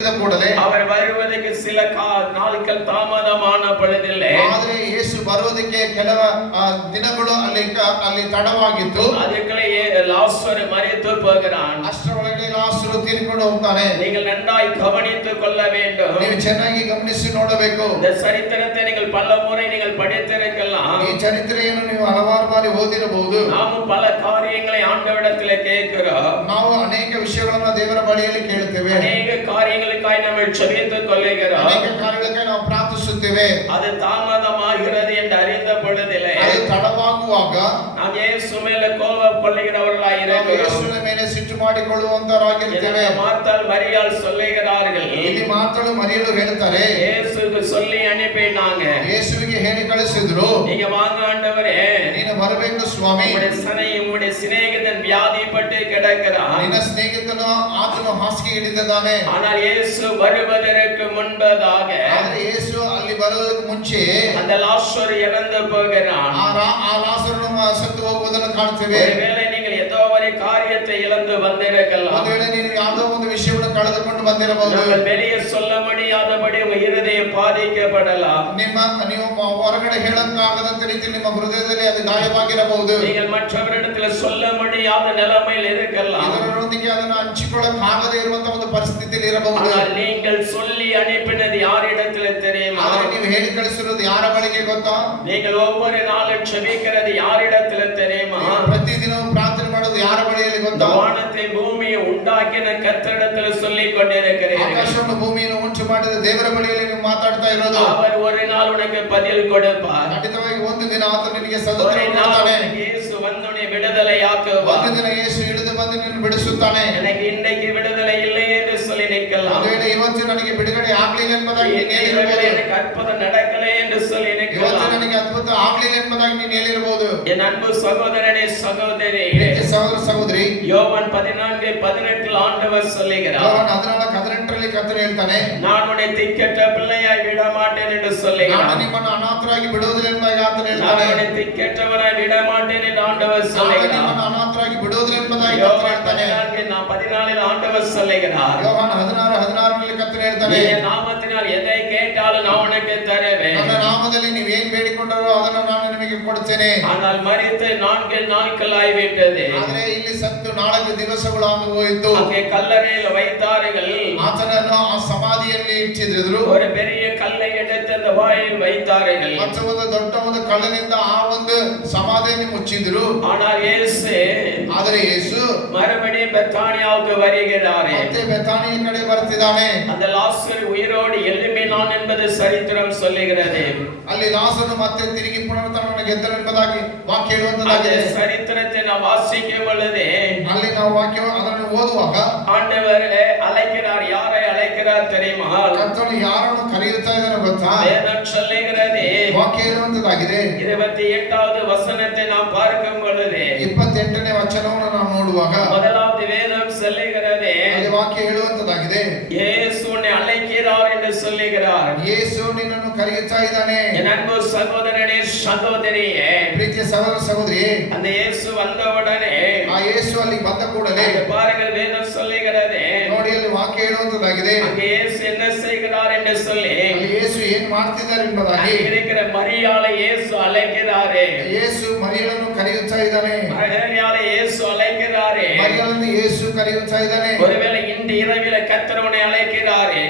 ಕೂಡಲೇ அவர் வருவதற்கு சில நாட்கள் தாமதமான பொழுதிலே ಆದರೆ ಯೇಸು ಬರುವುದಕ್ಕೆ ಕೆಲವು ದಿನಗಳು ಅಲ್ಲಿ ತಡವಾಗಿತ್ತು. ಅದಕ್ಕೆ லாசரு மரித்து போகிறான். ಅಷ್ಟರೊಳಗೆ ಲಾಸರು ತೀರಿಕೊಂಡು ಹೋಗ್ತಾನೆ. நீங்கள் நன்றாய் கவனித்துக் கொள்ள வேண்டும். ನೀವು ಚೆನ್ನಾಗಿ ಗಮನಿಸಿ ನೋಡಬೇಕು. இந்த சரித்திரத்தை நீங்கள் பலமுறை நீங்கள் படித்திருக்கலாம். ಈ ಚರಿತ್ರೆಯನ್ನು ನೀವು ಹಲವಾರು ಬಾರಿ ಓದಿರಬಹುದು. ನಾವು பல காரியங்களை ஆண்டவரிடத்தில் கேட்கிறோம். ನಾವು ಅನೇಕ ವಿಷಯಗಳನ್ನು ದೇವರ ಬಳಿಯಲ್ಲಿ ಕೇಳುತ್ತೇವೆ. ಅನೇಕ ಕಾರ್ಯங்களுக்காய் ನಾವು ಜಪಿத்துக் கொள்கிறோம். ಅನೇಕ ಕಾರ್ಯಗಳಿಗಾಗಿ ನಾವು ಪ್ರಾರ್ಥಿಸುತ್ತೇವೆ. ಅದು தாமதமாகிறது என்று அறிந்த பொழுதிலே ಅದು ತಡವಾಗುವಾಗ ನಾವು ಯೇಸು ಮೇಲೆ ಕೋಪ கொள்ளுகிறவர்களாய் இருக்கிறோம். ಯೇಸುವಿನ ಮೇಲೆ ಸಿಟ್ಟು ಮಾಡಿಕೊಳ್ಳುವಂತರಾಗಿರುತ್ತೇವೆ. ಮಾರ್ತಾள் ಮರಿಯಾள் சொல்லுகிறார்கள். ಇಲ್ಲಿ ಮಾರ್ತಾಳು ಮರಿಯಳು ಹೇಳ್ತಾರೆ, ಯೇಸುಗೆ சொல்லி அனுப்பினாங்க. ಯೇಸುವಿಗೆ ಹೇಳಿ ಕಳಿಸಿದ್ರು, நீங்க வாங்க ஆண்டவரே, ನೀನು ಬರಬೇಕು ಸ್ವಾಮಿ. உம்முடைய சிநேகிதன் வியாதிப்பட்டு கிடக்கிறான். ನಿನ್ನ ಸ್ನೇಹಿತನು ಆತನು ಹಾಸಿಗೆ ಹಿಡಿದಿದ್ದಾನೆ. ஆனால் இயேசு வருவதற்கு முன்பதாக ಆದರೆ ಯೇಸು ಅಲ್ಲಿ ಬರುವುದಕ್ಕೆ ಮುಂಚೆ அந்த லாசரு இறந்து போகிறான். ಆ ಲಾಸರನು ಸತ್ತು ಹೋಗುವುದನ್ನು ಕಾಣುತ್ತೇವೆ. ஒருவேளை நீங்கள் ஏதோ ஒரு காரியத்தை இழந்து வந்திருக்கலாம். ಒಂದು ವೇಳೆ ನೀನು ಯಾವುದೋ ಒಂದು ವಿಷಯವನ್ನು ಕಳೆದುಕೊಂಡು ಬಂದಿರಬಹುದು. வெளியே சொல்ல முடியாதபடி உங்க இருதயம் பாதிக்கப்படலாம். ನೀವು ಹೊರಗಡೆ ಹೇಳಕ್ಕಾಗದಂತ ರೀತಿ ನಿಮ್ಮ ಹೃದಯದಲ್ಲಿ ಅದು ಗಾಯವಾಗಿರಬಹುದು. நீங்கள் மற்றவரிடத்தில் சொல்ல முடியாத நிலைமையில் இருக்கலாம். ಇದರೊಂದಿಗೆ ಅದನ್ನು ಹಂಚಿಕೊಳ್ಳಕ್ ಆಗದೇ ಇರುವಂತಹ ಒಂದು ಪರಿಸ್ಥಿತಿಯಲ್ಲಿ ಇರಬಹುದು. நீங்கள் சொல்லி அனுப்பினது யாரிடத்தில் தெரியுமா? ಆದರೆ ನೀವು ಹೇಳಿ ಕಳಿಸಿರೋದು ಯಾರ ಬಳಿಗೆ ಗೊತ್ತಾ? நீங்கள் ஒவ்வொரு நாளும் ஜெபிக்கிறது யாரிடத்தில் தெரியுமா? ಪ್ರತಿದಿನವೂ ಪ್ರಾರ್ಥನೆ ಮಾಡೋದು ಯಾರ ಬಳಿಯಲ್ಲಿ ಗೊತ್ತಾ? வானத்தை பூமியை உண்டாக்கின கர்த்தரிடத்தில் சொல்லிக் கொண்டிருக்கிறீர்கள். ಆಕಾಶವನ್ನು ಭೂಮಿಯನ್ನು ಉಂಟು ಮಾಡಿದ ದೇವರ ಬಳಿಯಲ್ಲಿ ನೀವು ಮಾತಾಡ್ತಾ ಇರೋದು. அவர் ஒரு நாள் உனக்கு பதில் கொடுப்பார். ಖಂಡಿತವಾಗಿ ಒಂದು ದಿನ ಆತನು ನಿನಗೆ ಸದುತ್ತರ ಕೊಡ್ತಾನೆ. ಯೇಸು ಬಂದು விடுதலையாக்குவார். ಒಂದು ದಿನ ಯೇಸು ಇಳಿದು ಬಂದು ನಿನ್ನನ್ನು ಬಿಡಿಸುತ್ತಾನೆ. எனக்கு இன்னைக்கு விடுதலை இல்லை என்று சொல்லி நிற்கலாம். ಒಂದು ವೇಳೆ ಇವತ್ತು ನನಗೆ ಬಿಡುಗಡೆ ಆಗಲಿಲ್ಲ ಎಂಬುದಾಗಿ ನೀನು ಹೇಳಿರಬಹುದು. எனக்கு அற்புதம் நடக்கலை என்று சொல்லி ಇವತ್ತು நிற்கலாம். ನನಗೆ ಅದ್ಭುತ ಆಗಲಿಲ್ಲ ಎಂಬುದಾಗಿ ನೀನು ಹೇಳಿರಬಹುದು. என் அன்பு சகோதரனே சகோதரி, ಸಹೋದರ ಸಹೋದರಿ, யோவான் 14:18 ஆண்டவர் சொல்லுகிறார். ಯೋಹಾನ 14:18 ಕರ್ತನು ಹೇಳ್ತಾನೆ, நான் உன்னை திக்கற்ற பிள்ளையாய் விட மாட்டேன் என்று சொல்லுகிறார். ನಾನು ನಿಮ್ಮನ್ನು ಅನಾಥರಾಗಿ ಬಿಡುವುದಿಲ್ಲ ಎಂಬುದಾಗಿ ಆತನು நான் ಹೇಳ್ತಾನೆ. உன்னை திக்கற்றவனாய் விட மாட்டேன் என்று ஆண்டவர் ನಾನು சொல்லுகிறார். ನಿಮ್ಮನ್ನು ಅನಾಥರಾಗಿ ಬಿಡುವುದಿಲ್ಲ ಎಂಬುದಾಗಿ ಆತನು யோவான் ಹೇಳ್ತಾನೆ. 14:14 ஆண்டவர் சொல்லுகிறார். ಯೋಹಾನ 16:16 ಕರ್ತನು ಹೇಳ್ತಾನೆ, என் நாமத்தினால் எதை கேட்டாலும் நான் உனக்கு தருவேன். ನನ್ನ ನಾಮದಲ್ಲಿ ನೀವು ಏನು ಬೇಡಿಕೊಂಡರೋ ಅದನ್ನು ನಾನು ನಿಮಗೆ ಕೊಡುತ್ತೇನೆ. ஆனால் மரித்து 4 நாட்கள் ஆகிவிட்டது. ಆದರೆ ಇಲ್ಲಿ ಸತ್ತು 4 ದಿವಸಗಳು ಆಗಿ ಹೋಯಿತು. அங்கே கல்லறையில் வைத்தார்கள். ಆತನನ್ನು ಆ ಸಮಾಧಿಯಲ್ಲಿ ಇಟ್ಟಿದ್ರು. ஒரு பெரிய கல்லை எடுத்து அந்த வாயில் வைத்தார்கள். ಮತ್ತು ಒಂದು ದೊಡ್ಡ ಒಂದು ಕಲ್ಲಿನಿಂದ ಆ ಒಂದು ಸಮಾಧಿಯನ್ನು ಮುಚ್ಚಿದ್ರು. ஆனால் இயேசு ಆದರೆ ಯೇಸು மறுபடியும் பெத்தானியாவுக்கு வருகிறார். ಮತ್ತೆ ಬೆಥಾನಿಯ ಕಡೆ ಬರ್ತಿದ್ದಾನೆ. அந்த லாசரு உயிரோடு எழும்பினான் என்பது சரித்திரம் சொல்லுகிறது. ಅಲ್ಲಿ ಲಾಸರನು ಮತ್ತೆ ತಿರುಗಿ ಪುನರುತ್ಥಾನವನ್ನು ಗೆದ್ದನು ಎಂಬುದಾಗಿ ವಾಕ್ಯ ಹೇಳುವಂತದಾಗಿದೆ. சரித்திரத்தை நாம் வாசிக்கும் பொழுது ಅಲ್ಲಿ ನಾವು ವಾಕ್ಯ ಅದನ್ನು ಓದುವಾಗ ஆண்டவர் அழைக்கிறார். யாரை அழைக்கிறார் தெரியுமா? ಕರ್ತನು ಯಾರನ್ನು ಕರೆಯುತ್ತಾ ಇದ್ದಾನೆ ಗೊತ್ತಾ? வேதம் சொல்லுகிறது. ವಾಕ್ಯ ಹೇಳುವಂತದಾಗಿದೆ. 28வது வசனத்தை நாம் பார்க்கும் பொழுது 28ನೇ ವಚನವನ್ನು ನಾವು ನೋಡುವಾಗ முதலாவது வேதம் சொல்லுகிறது. ಅಲ್ಲಿ ವಾಕ್ಯ ಹೇಳುವಂತದಾಗಿದೆ, இயேசு உன்னை அழைக்கிறார் என்று சொல்லுகிறார். ಯೇಸು ನಿನ್ನನ್ನು ಕರೆಯುತ್ತಾ ಇದ್ದಾನೆ. என் அன்பு சகோதரனே சகோதரியே, ಪ್ರೀತಿಯ ಸಹೋದರ ಸಹೋದರಿಯೇ, அந்த இயேசு வந்தவுடனே ಆ ಯೇಸು ಅಲ್ಲಿ ಬಂದ ಕೂಡಲೇ பாருங்கள் வேதம் சொல்லுகிறது. ನೋಡಿ ಅಲ್ಲಿ ವಾಕ್ಯ ಹೇಳುವಂತದಾಗಿದೆ, அங்கே இயேசு என்ன செய்கிறார் என்று சொல்லி ಅಲ್ಲಿ ಯೇಸು ಏನು ಮಾಡ್ತಿದ್ದಾರೆ ಎಂಬುದಾಗಿ இருக்கிற மரியாளை இயேசு அழைக்கிறாரே. ಯೇಸು ಮರಿಯಳನ್ನು ಕರೆಯುತ್ತಾ ಇದ್ದಾನೆ. மரியாளை இயேசு அழைக்கிறாரே. ಮರಿಯಳನ್ನು ಯೇಸು ಕರೆಯುತ್ತಾ ಇದ್ದಾನೆ. ஒருவேளை இந்த இரவில கர்த்தர் உன்னை அழைக்கிறாரே.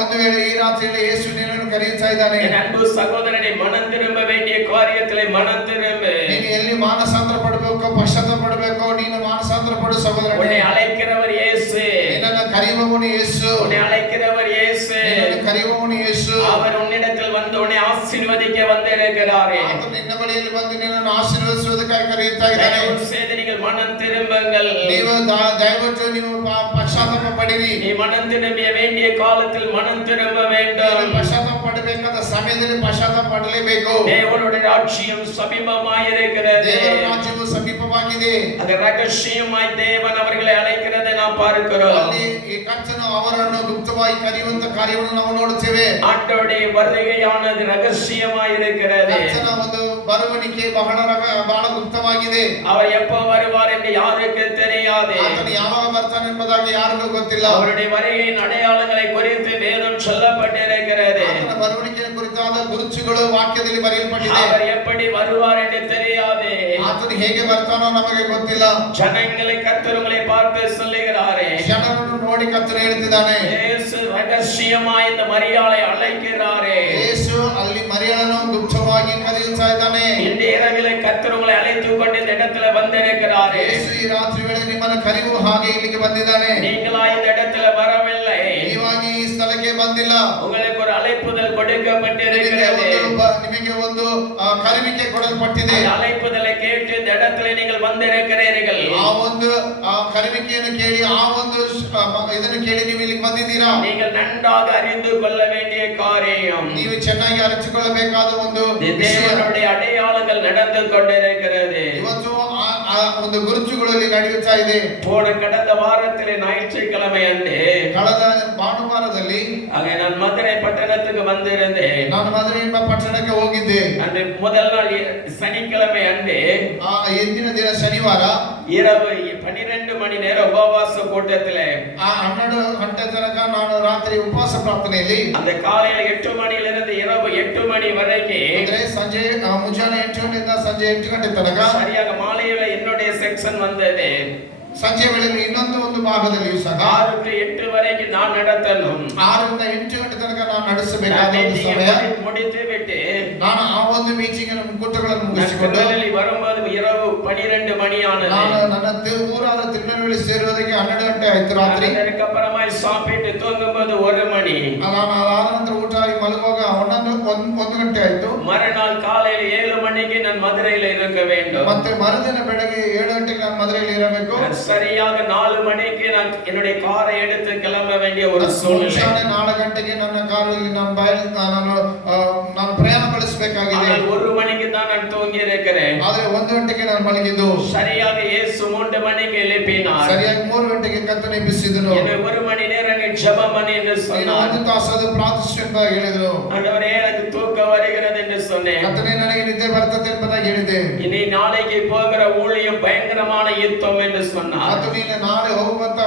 ಒಂದು ವೇಳೆ ಈ ರಾತ್ರಿಯಲ್ಲಿ ಯೇಸು ನಿನ್ನನ್ನು ಕರೆಯುತ್ತಾ ಇದ್ದಾನೆ. என் அன்பு சகோதரனை மனம் திரும்ப வேண்டிய காரியத்திலே மனம் திரும்பு. ನೀನು ಎಲ್ಲಿ ಮಾನಸಾಂತರ ಪಡಬೇಕು, ಪಶ್ಚಾತ್ತಾಪ ಪಡಬೇಕು, ನೀನು ಮಾನಸಾಂತರ ಪಡು ಸಹೋದರನೇ. உன்னை அழைக்கிறவர் இயேசு. ನಿನ್ನನ್ನು ಕರೆಯುವವನು ಯೇಸು. உன்னை அழைக்கிறவர் இயேசு. ನಿನ್ನನ್ನು ಕರೆಯುವವನು ಯೇಸು. அவர் உன்னிடத்தில் வந்து உன்னை ஆசீர்வதிக்க வந்திருக்கிறாரே. ಆತನು ನಿನ್ನ ಬಳಿಯಲ್ಲಿ ಬಂದು ನಿನ್ನನ್ನು ಆಶೀರ್ವದಿಸುವುದಕ್ಕಾಗಿ ಕರೆಯುತ್ತಾ ಇದ್ದಾನೆ. தயவு செய்து நீங்கள் மனம் திரும்புங்கள். ನೀವು ದಯವಿಟ್ಟು ನೀವು ಪಶ್ಚಾತ್ತಾಪ ಪಡಿರಿ. நீ மனம் திரும்ப வேண்டிய காலத்தில் மனம் திரும்ப வேண்டும். ಪಶ್ಚಾತ್ತಾಪ ಪಡಬೇಕಾದ ಸಮಯದಲ್ಲಿ ಪಶ್ಚಾತ್ತಾಪ ಪಡಲೇಬೇಕು. தேவனுடைய ராஜ்யம் சமீபமாயிருக்கிறது. ದೇವರ ರಾಜ್ಯವು ಸಮೀಪವಾಗಿದೆ. அது ரகசியமாய் தேவன் அவர்களை அழைக்கிறதை நாம் பார்க்கிறோம். ಅಲ್ಲಿ ಈ ಕರ್ತನು ಅವರನ್ನು ಗುಪ್ತವಾಗಿ ಕರೆಯುವಂತ ಕಾರ್ಯವನ್ನು ನಾವು ನೋಡುತ್ತೇವೆ. ஆண்டவருடைய வருகையானது ரகசியமாயிருக்கிறது. ಕರ್ತನ ಒಂದು ಬರುವಣಿಗೆ ಬಹಳ ಗುಪ್ತವಾಗಿದೆ. அவர் எப்போ வருவார் என்று யாருக்கு தெரியாது. ಆತನು ಯಾವಾಗ ಬರ್ತಾನೆ ಎಂಬುದಾಗಿ ಯಾರಿಗೂ ಗೊತ್ತಿಲ್ಲ. அவருடைய வருகையின் அடையாளங்களை குறித்து வேதம் சொல்லப்பட்டிருக்கிறது. ಆತನ ಬರುವಣಿಗೆಯ ಕುರಿತಾದ ಗುರುತುಗಳು ವಾಕ್ಯದಲ್ಲಿ ಬರೆಯಲ್ಪಟ್ಟಿದೆ. அவர் எப்படி வருவார் என்று தெரியாது. ಆತನು ಹೇಗೆ ಬರ್ತಾನೋ ನಮಗೆ ಗೊತ್ತಿಲ್ಲ. ஜனங்களை கர்த்தருங்களை பார்த்து சொல்லுகிறாரே, ಜನರನ್ನು ನೋಡಿ ಕರ್ತನು ಹೇಳ್ತಿದ್ದಾನೆ, இயேசு ரகசியமாய் இந்த மரியாளை அழைக்கிறாரே. ಯೇಸು ಅಲ್ಲಿ ಮರಿಯಳನ್ನು ಗುಪ್ತವಾಗಿ ಕರೆಯುತ್ತಾ ಇದ್ದಾನೆ. இந்த இரவிலே கர்த்தர் உங்களை அழைத்து கொண்டு இந்த இடத்துல வந்திருக்கிறாரே. ಯೇಸು ಈ ರಾತ್ರಿ ವೇಳೆ ನಿಮ್ಮನ್ನು ಕರೆಯುವ ಹಾಗೆ ಇಲ್ಲಿಗೆ ಬಂದಿದ್ದಾನೆ. நீங்களா இந்த இடத்துல வரவில்லை, ನೀವಾಗಿ ಈ ಸ್ಥಳಕ್ಕೆ ಬಂದಿಲ್ಲ. உங்களுக்கு ஒரு அழைப்புதல் கொடுக்கப்பட்டிருக்கிறது. ನಿಮಗೆ ಒಂದು ಕರೆಯುವಿಕೆ ಕೊಡಲ್ಪಟ್ಟಿದೆ. அந்த அழைப்புதலை கேட்டு இந்த இடத்துல நீங்கள் வந்திருக்கிறீர்கள். ಆ ಒಂದು ಕರೆಯುವಿಕೆಯನ್ನು ಕೇಳಿ ಆ ಒಂದು ಇದನ್ನು ಕೇಳಿ ನೀವು ಇಲ್ಲಿಗೆ ಬಂದಿದ್ದೀರಾ. நீங்கள் நன்றாக அறிந்து கொள்ள வேண்டிய காரியம், ನೀವು ಚೆನ್ನಾಗಿ ಅರಿತುಕೊಳ್ಳಬೇಕಾದ ಒಂದು தேவனுடைய அடையாளங்கள் நடந்து கொண்டிருக்கிறது. ಇವತ್ತು ಒಂದು ಗುರುತುಗಳಲ್ಲಿ ನಡೆಯುತ್ತಾ ಇದೆ. போன கடந்த வாரத்திலே ஞாயிற்றுக்கிழமை அன்று ಕಳೆದ ಭಾನುವಾರದಲ್ಲಿ அங்கே நான் மதுரை பட்டணத்துக்கு வந்திருந்தேன். ನಾನು ಮಧುರೆ ಎಂಬ ಪಟ್ಟಣಕ್ಕೆ ಹೋಗಿದ್ದೆ. அன்று முதல் நாள் சனிக்கிழமை அன்று ಎಂದಿನ ದಿನ ಶನಿವಾರ இரவு 12 மணி நேரம் உபவாச கூட்டத்திலே 12 ಗಂಟೆ ತನಕ ನಾನು ರಾತ್ರಿ ಉಪವಾಸ ಪ್ರಾರ್ಥನೆಯಲ್ಲಿ, அந்த காலையில 8 மணியிலிருந்து இரவு 8 மணி வரைக்கும், ಅಂದ್ರೆ ಸಂಜೆ ಮುಂಜಾನೆ 8 ಗಂಟೆಯಿಂದ ಸಂಜೆ 8 ಗಂಟೆ ತನಕ, சரியாக மாலையில என்னுடைய செக்ஷன் வந்தது. ಸಂಜೆ ವೇಳೆಯಲ್ಲಿ ಇನ್ನೊಂದು ಒಂದು ಭಾಗದಲ್ಲಿಯೂ ಸಹ 6 to 8 வரைக்கும் நான் நடத்தணும். 6 ರಿಂದ 8 ಗಂಟೆ ತನಕ ನಾನು ನಡೆಸಬೇಕಾದ ಒಂದು ಸಮಯ. முடித்து விட்டு ನಾನು ಆ ಒಂದು ಮೀಟಿಂಗ್ ಅನ್ನು ಕೂಟಗಳನ್ನು ಮುಗಿಸಿಕೊಂಡು வரும்போது இரவு 12 மணி ஆனது. ನಾನು ನನ್ನ ಊರಾದ ತಿರುನಲ್ವೇಲಿ ಸೇರುವುದಕ್ಕೆ 12 ಗಂಟೆ ಆಯ್ತು ರಾತ್ರಿ. அதுக்கப்புறமா சாப்பிட்டு தூங்கும்போது 1 மணி. ನಾನು ಆದ ನಂತರ ಊಟ ಆಗಿ ಮಲಗುವಾಗ 1 ಗಂಟೆ ಆಯ್ತು. மறுநாள் காலையில 7 மணிக்கு நான் மதுரையில இருக்க வேண்டும். ಮತ್ತೆ ಮರುದಿನ ಬೆಳಗ್ಗೆ 7 ಗಂಟೆಗೆ ನಾನು ಮದುರೆಯಲ್ಲಿ ಇರಬೇಕು. சரியாக 4 மணிக்கு நான் என்னுடைய காரை எடுத்து கிளம்ப வேண்டிய ஒரு சூழ்நிலை. 4 ಗಂಟೆಗೆ ನನ್ನ ಕಾರಲ್ಲಿ ನಾನು ಪ್ರಯಾಣ ಬೆಳೆಸಬೇಕಾಗಿದೆ. 1 மணிக்கு தான் நான் தூங்கி இருக்கிறேன். ಆದರೆ 1 ಗಂಟೆಗೆ ನಾನು ಮಲಗಿದ್ದು. சரியாக இயேசு 3 மணிக்கு எழுப்பினார். ಸರಿಯಾಗಿ 3 ಗಂಟೆಗೆ ಕರ್ತನು ಎಬ್ಬಿಸಿದನು. 1 மணி நேரம் ஜெபம் பண்ணி என்று சொன்னார். 1 ತಾಸು ಪ್ರಾರ್ಥಿಸು ಎಂದು ಹೇಳಿದರು. ஆண்டவரே எனக்கு தூக்கம் வருகிறது என்று சொன்னேன். ಕರ್ತನೇ ನನಗೆ ನಿದ್ದೆ ಬರ್ತದೆ ಎಂಬುದಾಗಿ ಹೇಳಿದೆ. இனி நாளைக்கு போகிற ஊழியம் பயங்கரமான யுத்தம் என்று சொன்னார். ಮತ್ತು ನೀನು ನಾಳೆ ಹೋಗುವಂತ